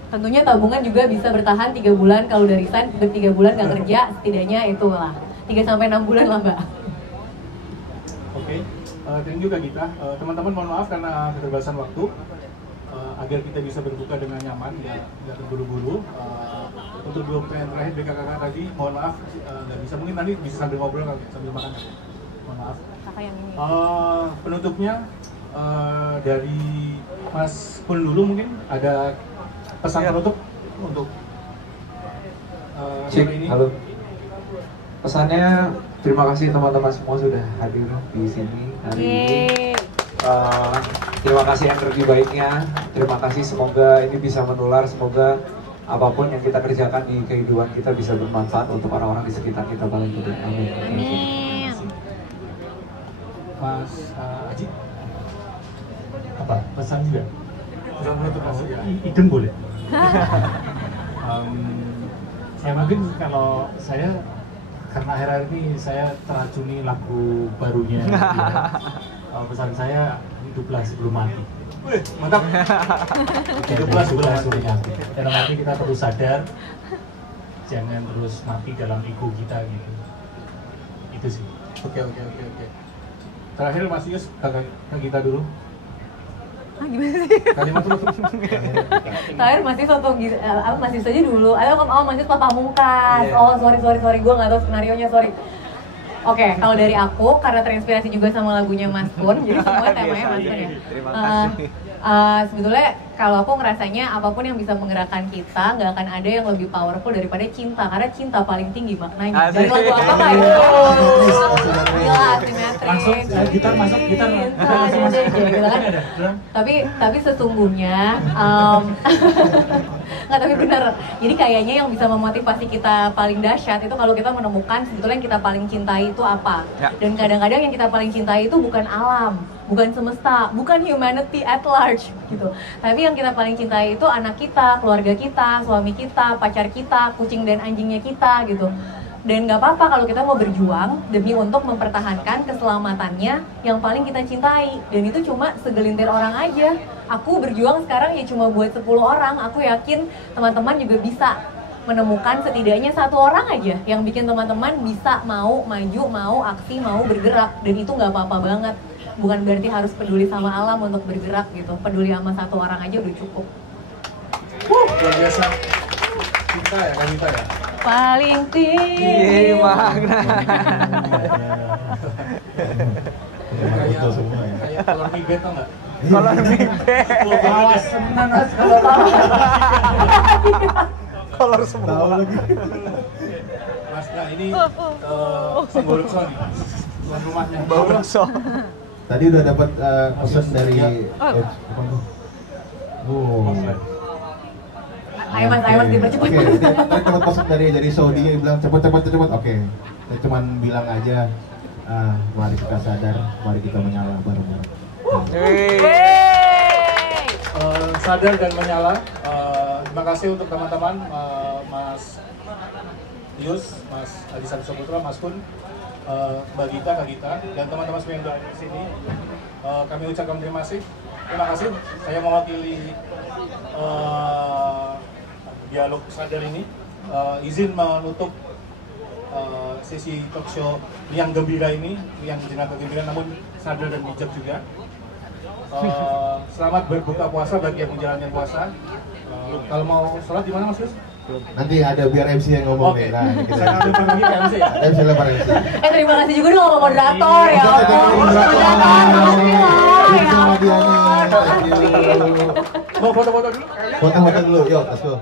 Tentunya tabungan juga bisa bertahan 3 bulan, kalau udah resign 3 bulan gak kerja, setidaknya itulah 3-6 bulan lah Mbak. Oke, thank you Kak Gita. Teman-teman mohon maaf karena keterbatasan waktu. Agar kita bisa berbuka dengan nyaman, nggak terburu-buru. Untuk dua pertanyaan terakhir dari kakak tadi, mohon maaf nggak bisa, mungkin nanti bisa sambil ngobrol sambil makan. Mohon maaf. Kakak yang ini. Penutupnya dari Mas Pun dulu mungkin ada pesan penutup untuk sore ini. Halo. Pesannya terima kasih teman-teman semua sudah hadir di sini hari ini. Terima kasih energi baiknya, terima kasih, semoga ini bisa menular, semoga apapun yang kita kerjakan di kehidupan kita bisa bermanfaat untuk orang-orang di sekitar kita paling tidak. Amin. Amin. Mas Aji, Apa? Pesan juga? pesan penutup Mas ya. Idem boleh? Ya mungkin kalau saya, karena akhir-akhir ini saya teracuni lagu barunya pesan saya, hiduplah sebelum mati. Wih, mantap. Hiduplah sebelum mati. Dalam arti kita perlu sadar, jangan terus mati dalam ego kita gitu. Itu sih. Oke. Terakhir Mas Yus, kakak kita dulu. Gimana sih? Kalimat dulu. Terakhir masih satu masih saja dulu. Masih Papa Mungkas. Oh sorry, gue nggak tahu skenarionya, sorry. Oke, kalau dari aku karena terinspirasi juga sama lagunya Mas Pun, jadi semua temanya Mas Pun ya. Terima kasih. Sebetulnya kalau aku ngerasanya apapun yang bisa menggerakkan kita, nggak akan ada yang lebih powerful daripada cinta, karena cinta paling tinggi maknanya. Dari lagu apa Pak itu? Gila, asimetrik. Langsung gitar masuk, gitar. Gitu kan. Tapi sesungguhnya Nggak, tapi bener. Jadi kayaknya yang bisa memotivasi kita paling dahsyat itu kalau kita menemukan sebetulnya yang kita paling cintai itu apa. Ya. Dan kadang-kadang yang kita paling cintai itu bukan alam, bukan semesta, bukan humanity at large gitu. Tapi yang kita paling cintai itu anak kita, keluarga kita, suami kita, pacar kita, kucing dan anjingnya kita gitu. Dan nggak apa-apa kalau kita mau berjuang demi untuk mempertahankan keselamatannya yang paling kita cintai. Dan itu cuma segelintir orang aja. Aku berjuang sekarang ya cuma buat 10 orang. Aku yakin teman-teman juga bisa menemukan setidaknya 1 orang aja yang bikin teman-teman bisa mau maju, mau aksi, mau bergerak. Dan itu nggak apa-apa banget. Bukan berarti harus peduli sama alam untuk bergerak gitu. Peduli sama 1 orang aja udah cukup. Luar biasa. Cinta ya, kan cinta ya? Paling tinggi makna. Kayak kolor mie tau nggak? Kolor mie. Awas senang Kolor semua. Mas, nah ini Samborokso nih, tuan rumahnya. Samborokso. Tadi udah dapat pesan dari Ayo mas dipercepat. Oke, tadi dapat pesan dari Saudi yang bilang cepet. Oke, saya cuman bilang aja, mari kita sadar, mari kita menyala bareng-bareng. Sadar dan menyala. Terima kasih untuk teman-teman, Mas Yus, Mas Adi Saputra, Mas Kun, Mbak Gita, Kak Gita, dan teman-teman semua yang sudah di sini. Kami ucapkan terima kasih. Terima kasih. Saya mewakili dialog sadar ini. Izin menutup sesi talk show yang gembira ini, yang jenaka gembira namun sadar dan bijak juga. Selamat berbuka puasa bagi yang menjalankan puasa. Kalau mau sholat di mana Mas Yus? Nanti ada biar MC yang ngomong nih. Nah, Saya ambil lagi ke MC ya. MC lempar MC. Terima kasih juga dong sama moderator ya. Mau foto-foto dulu? Foto-foto dulu, yuk, let's go.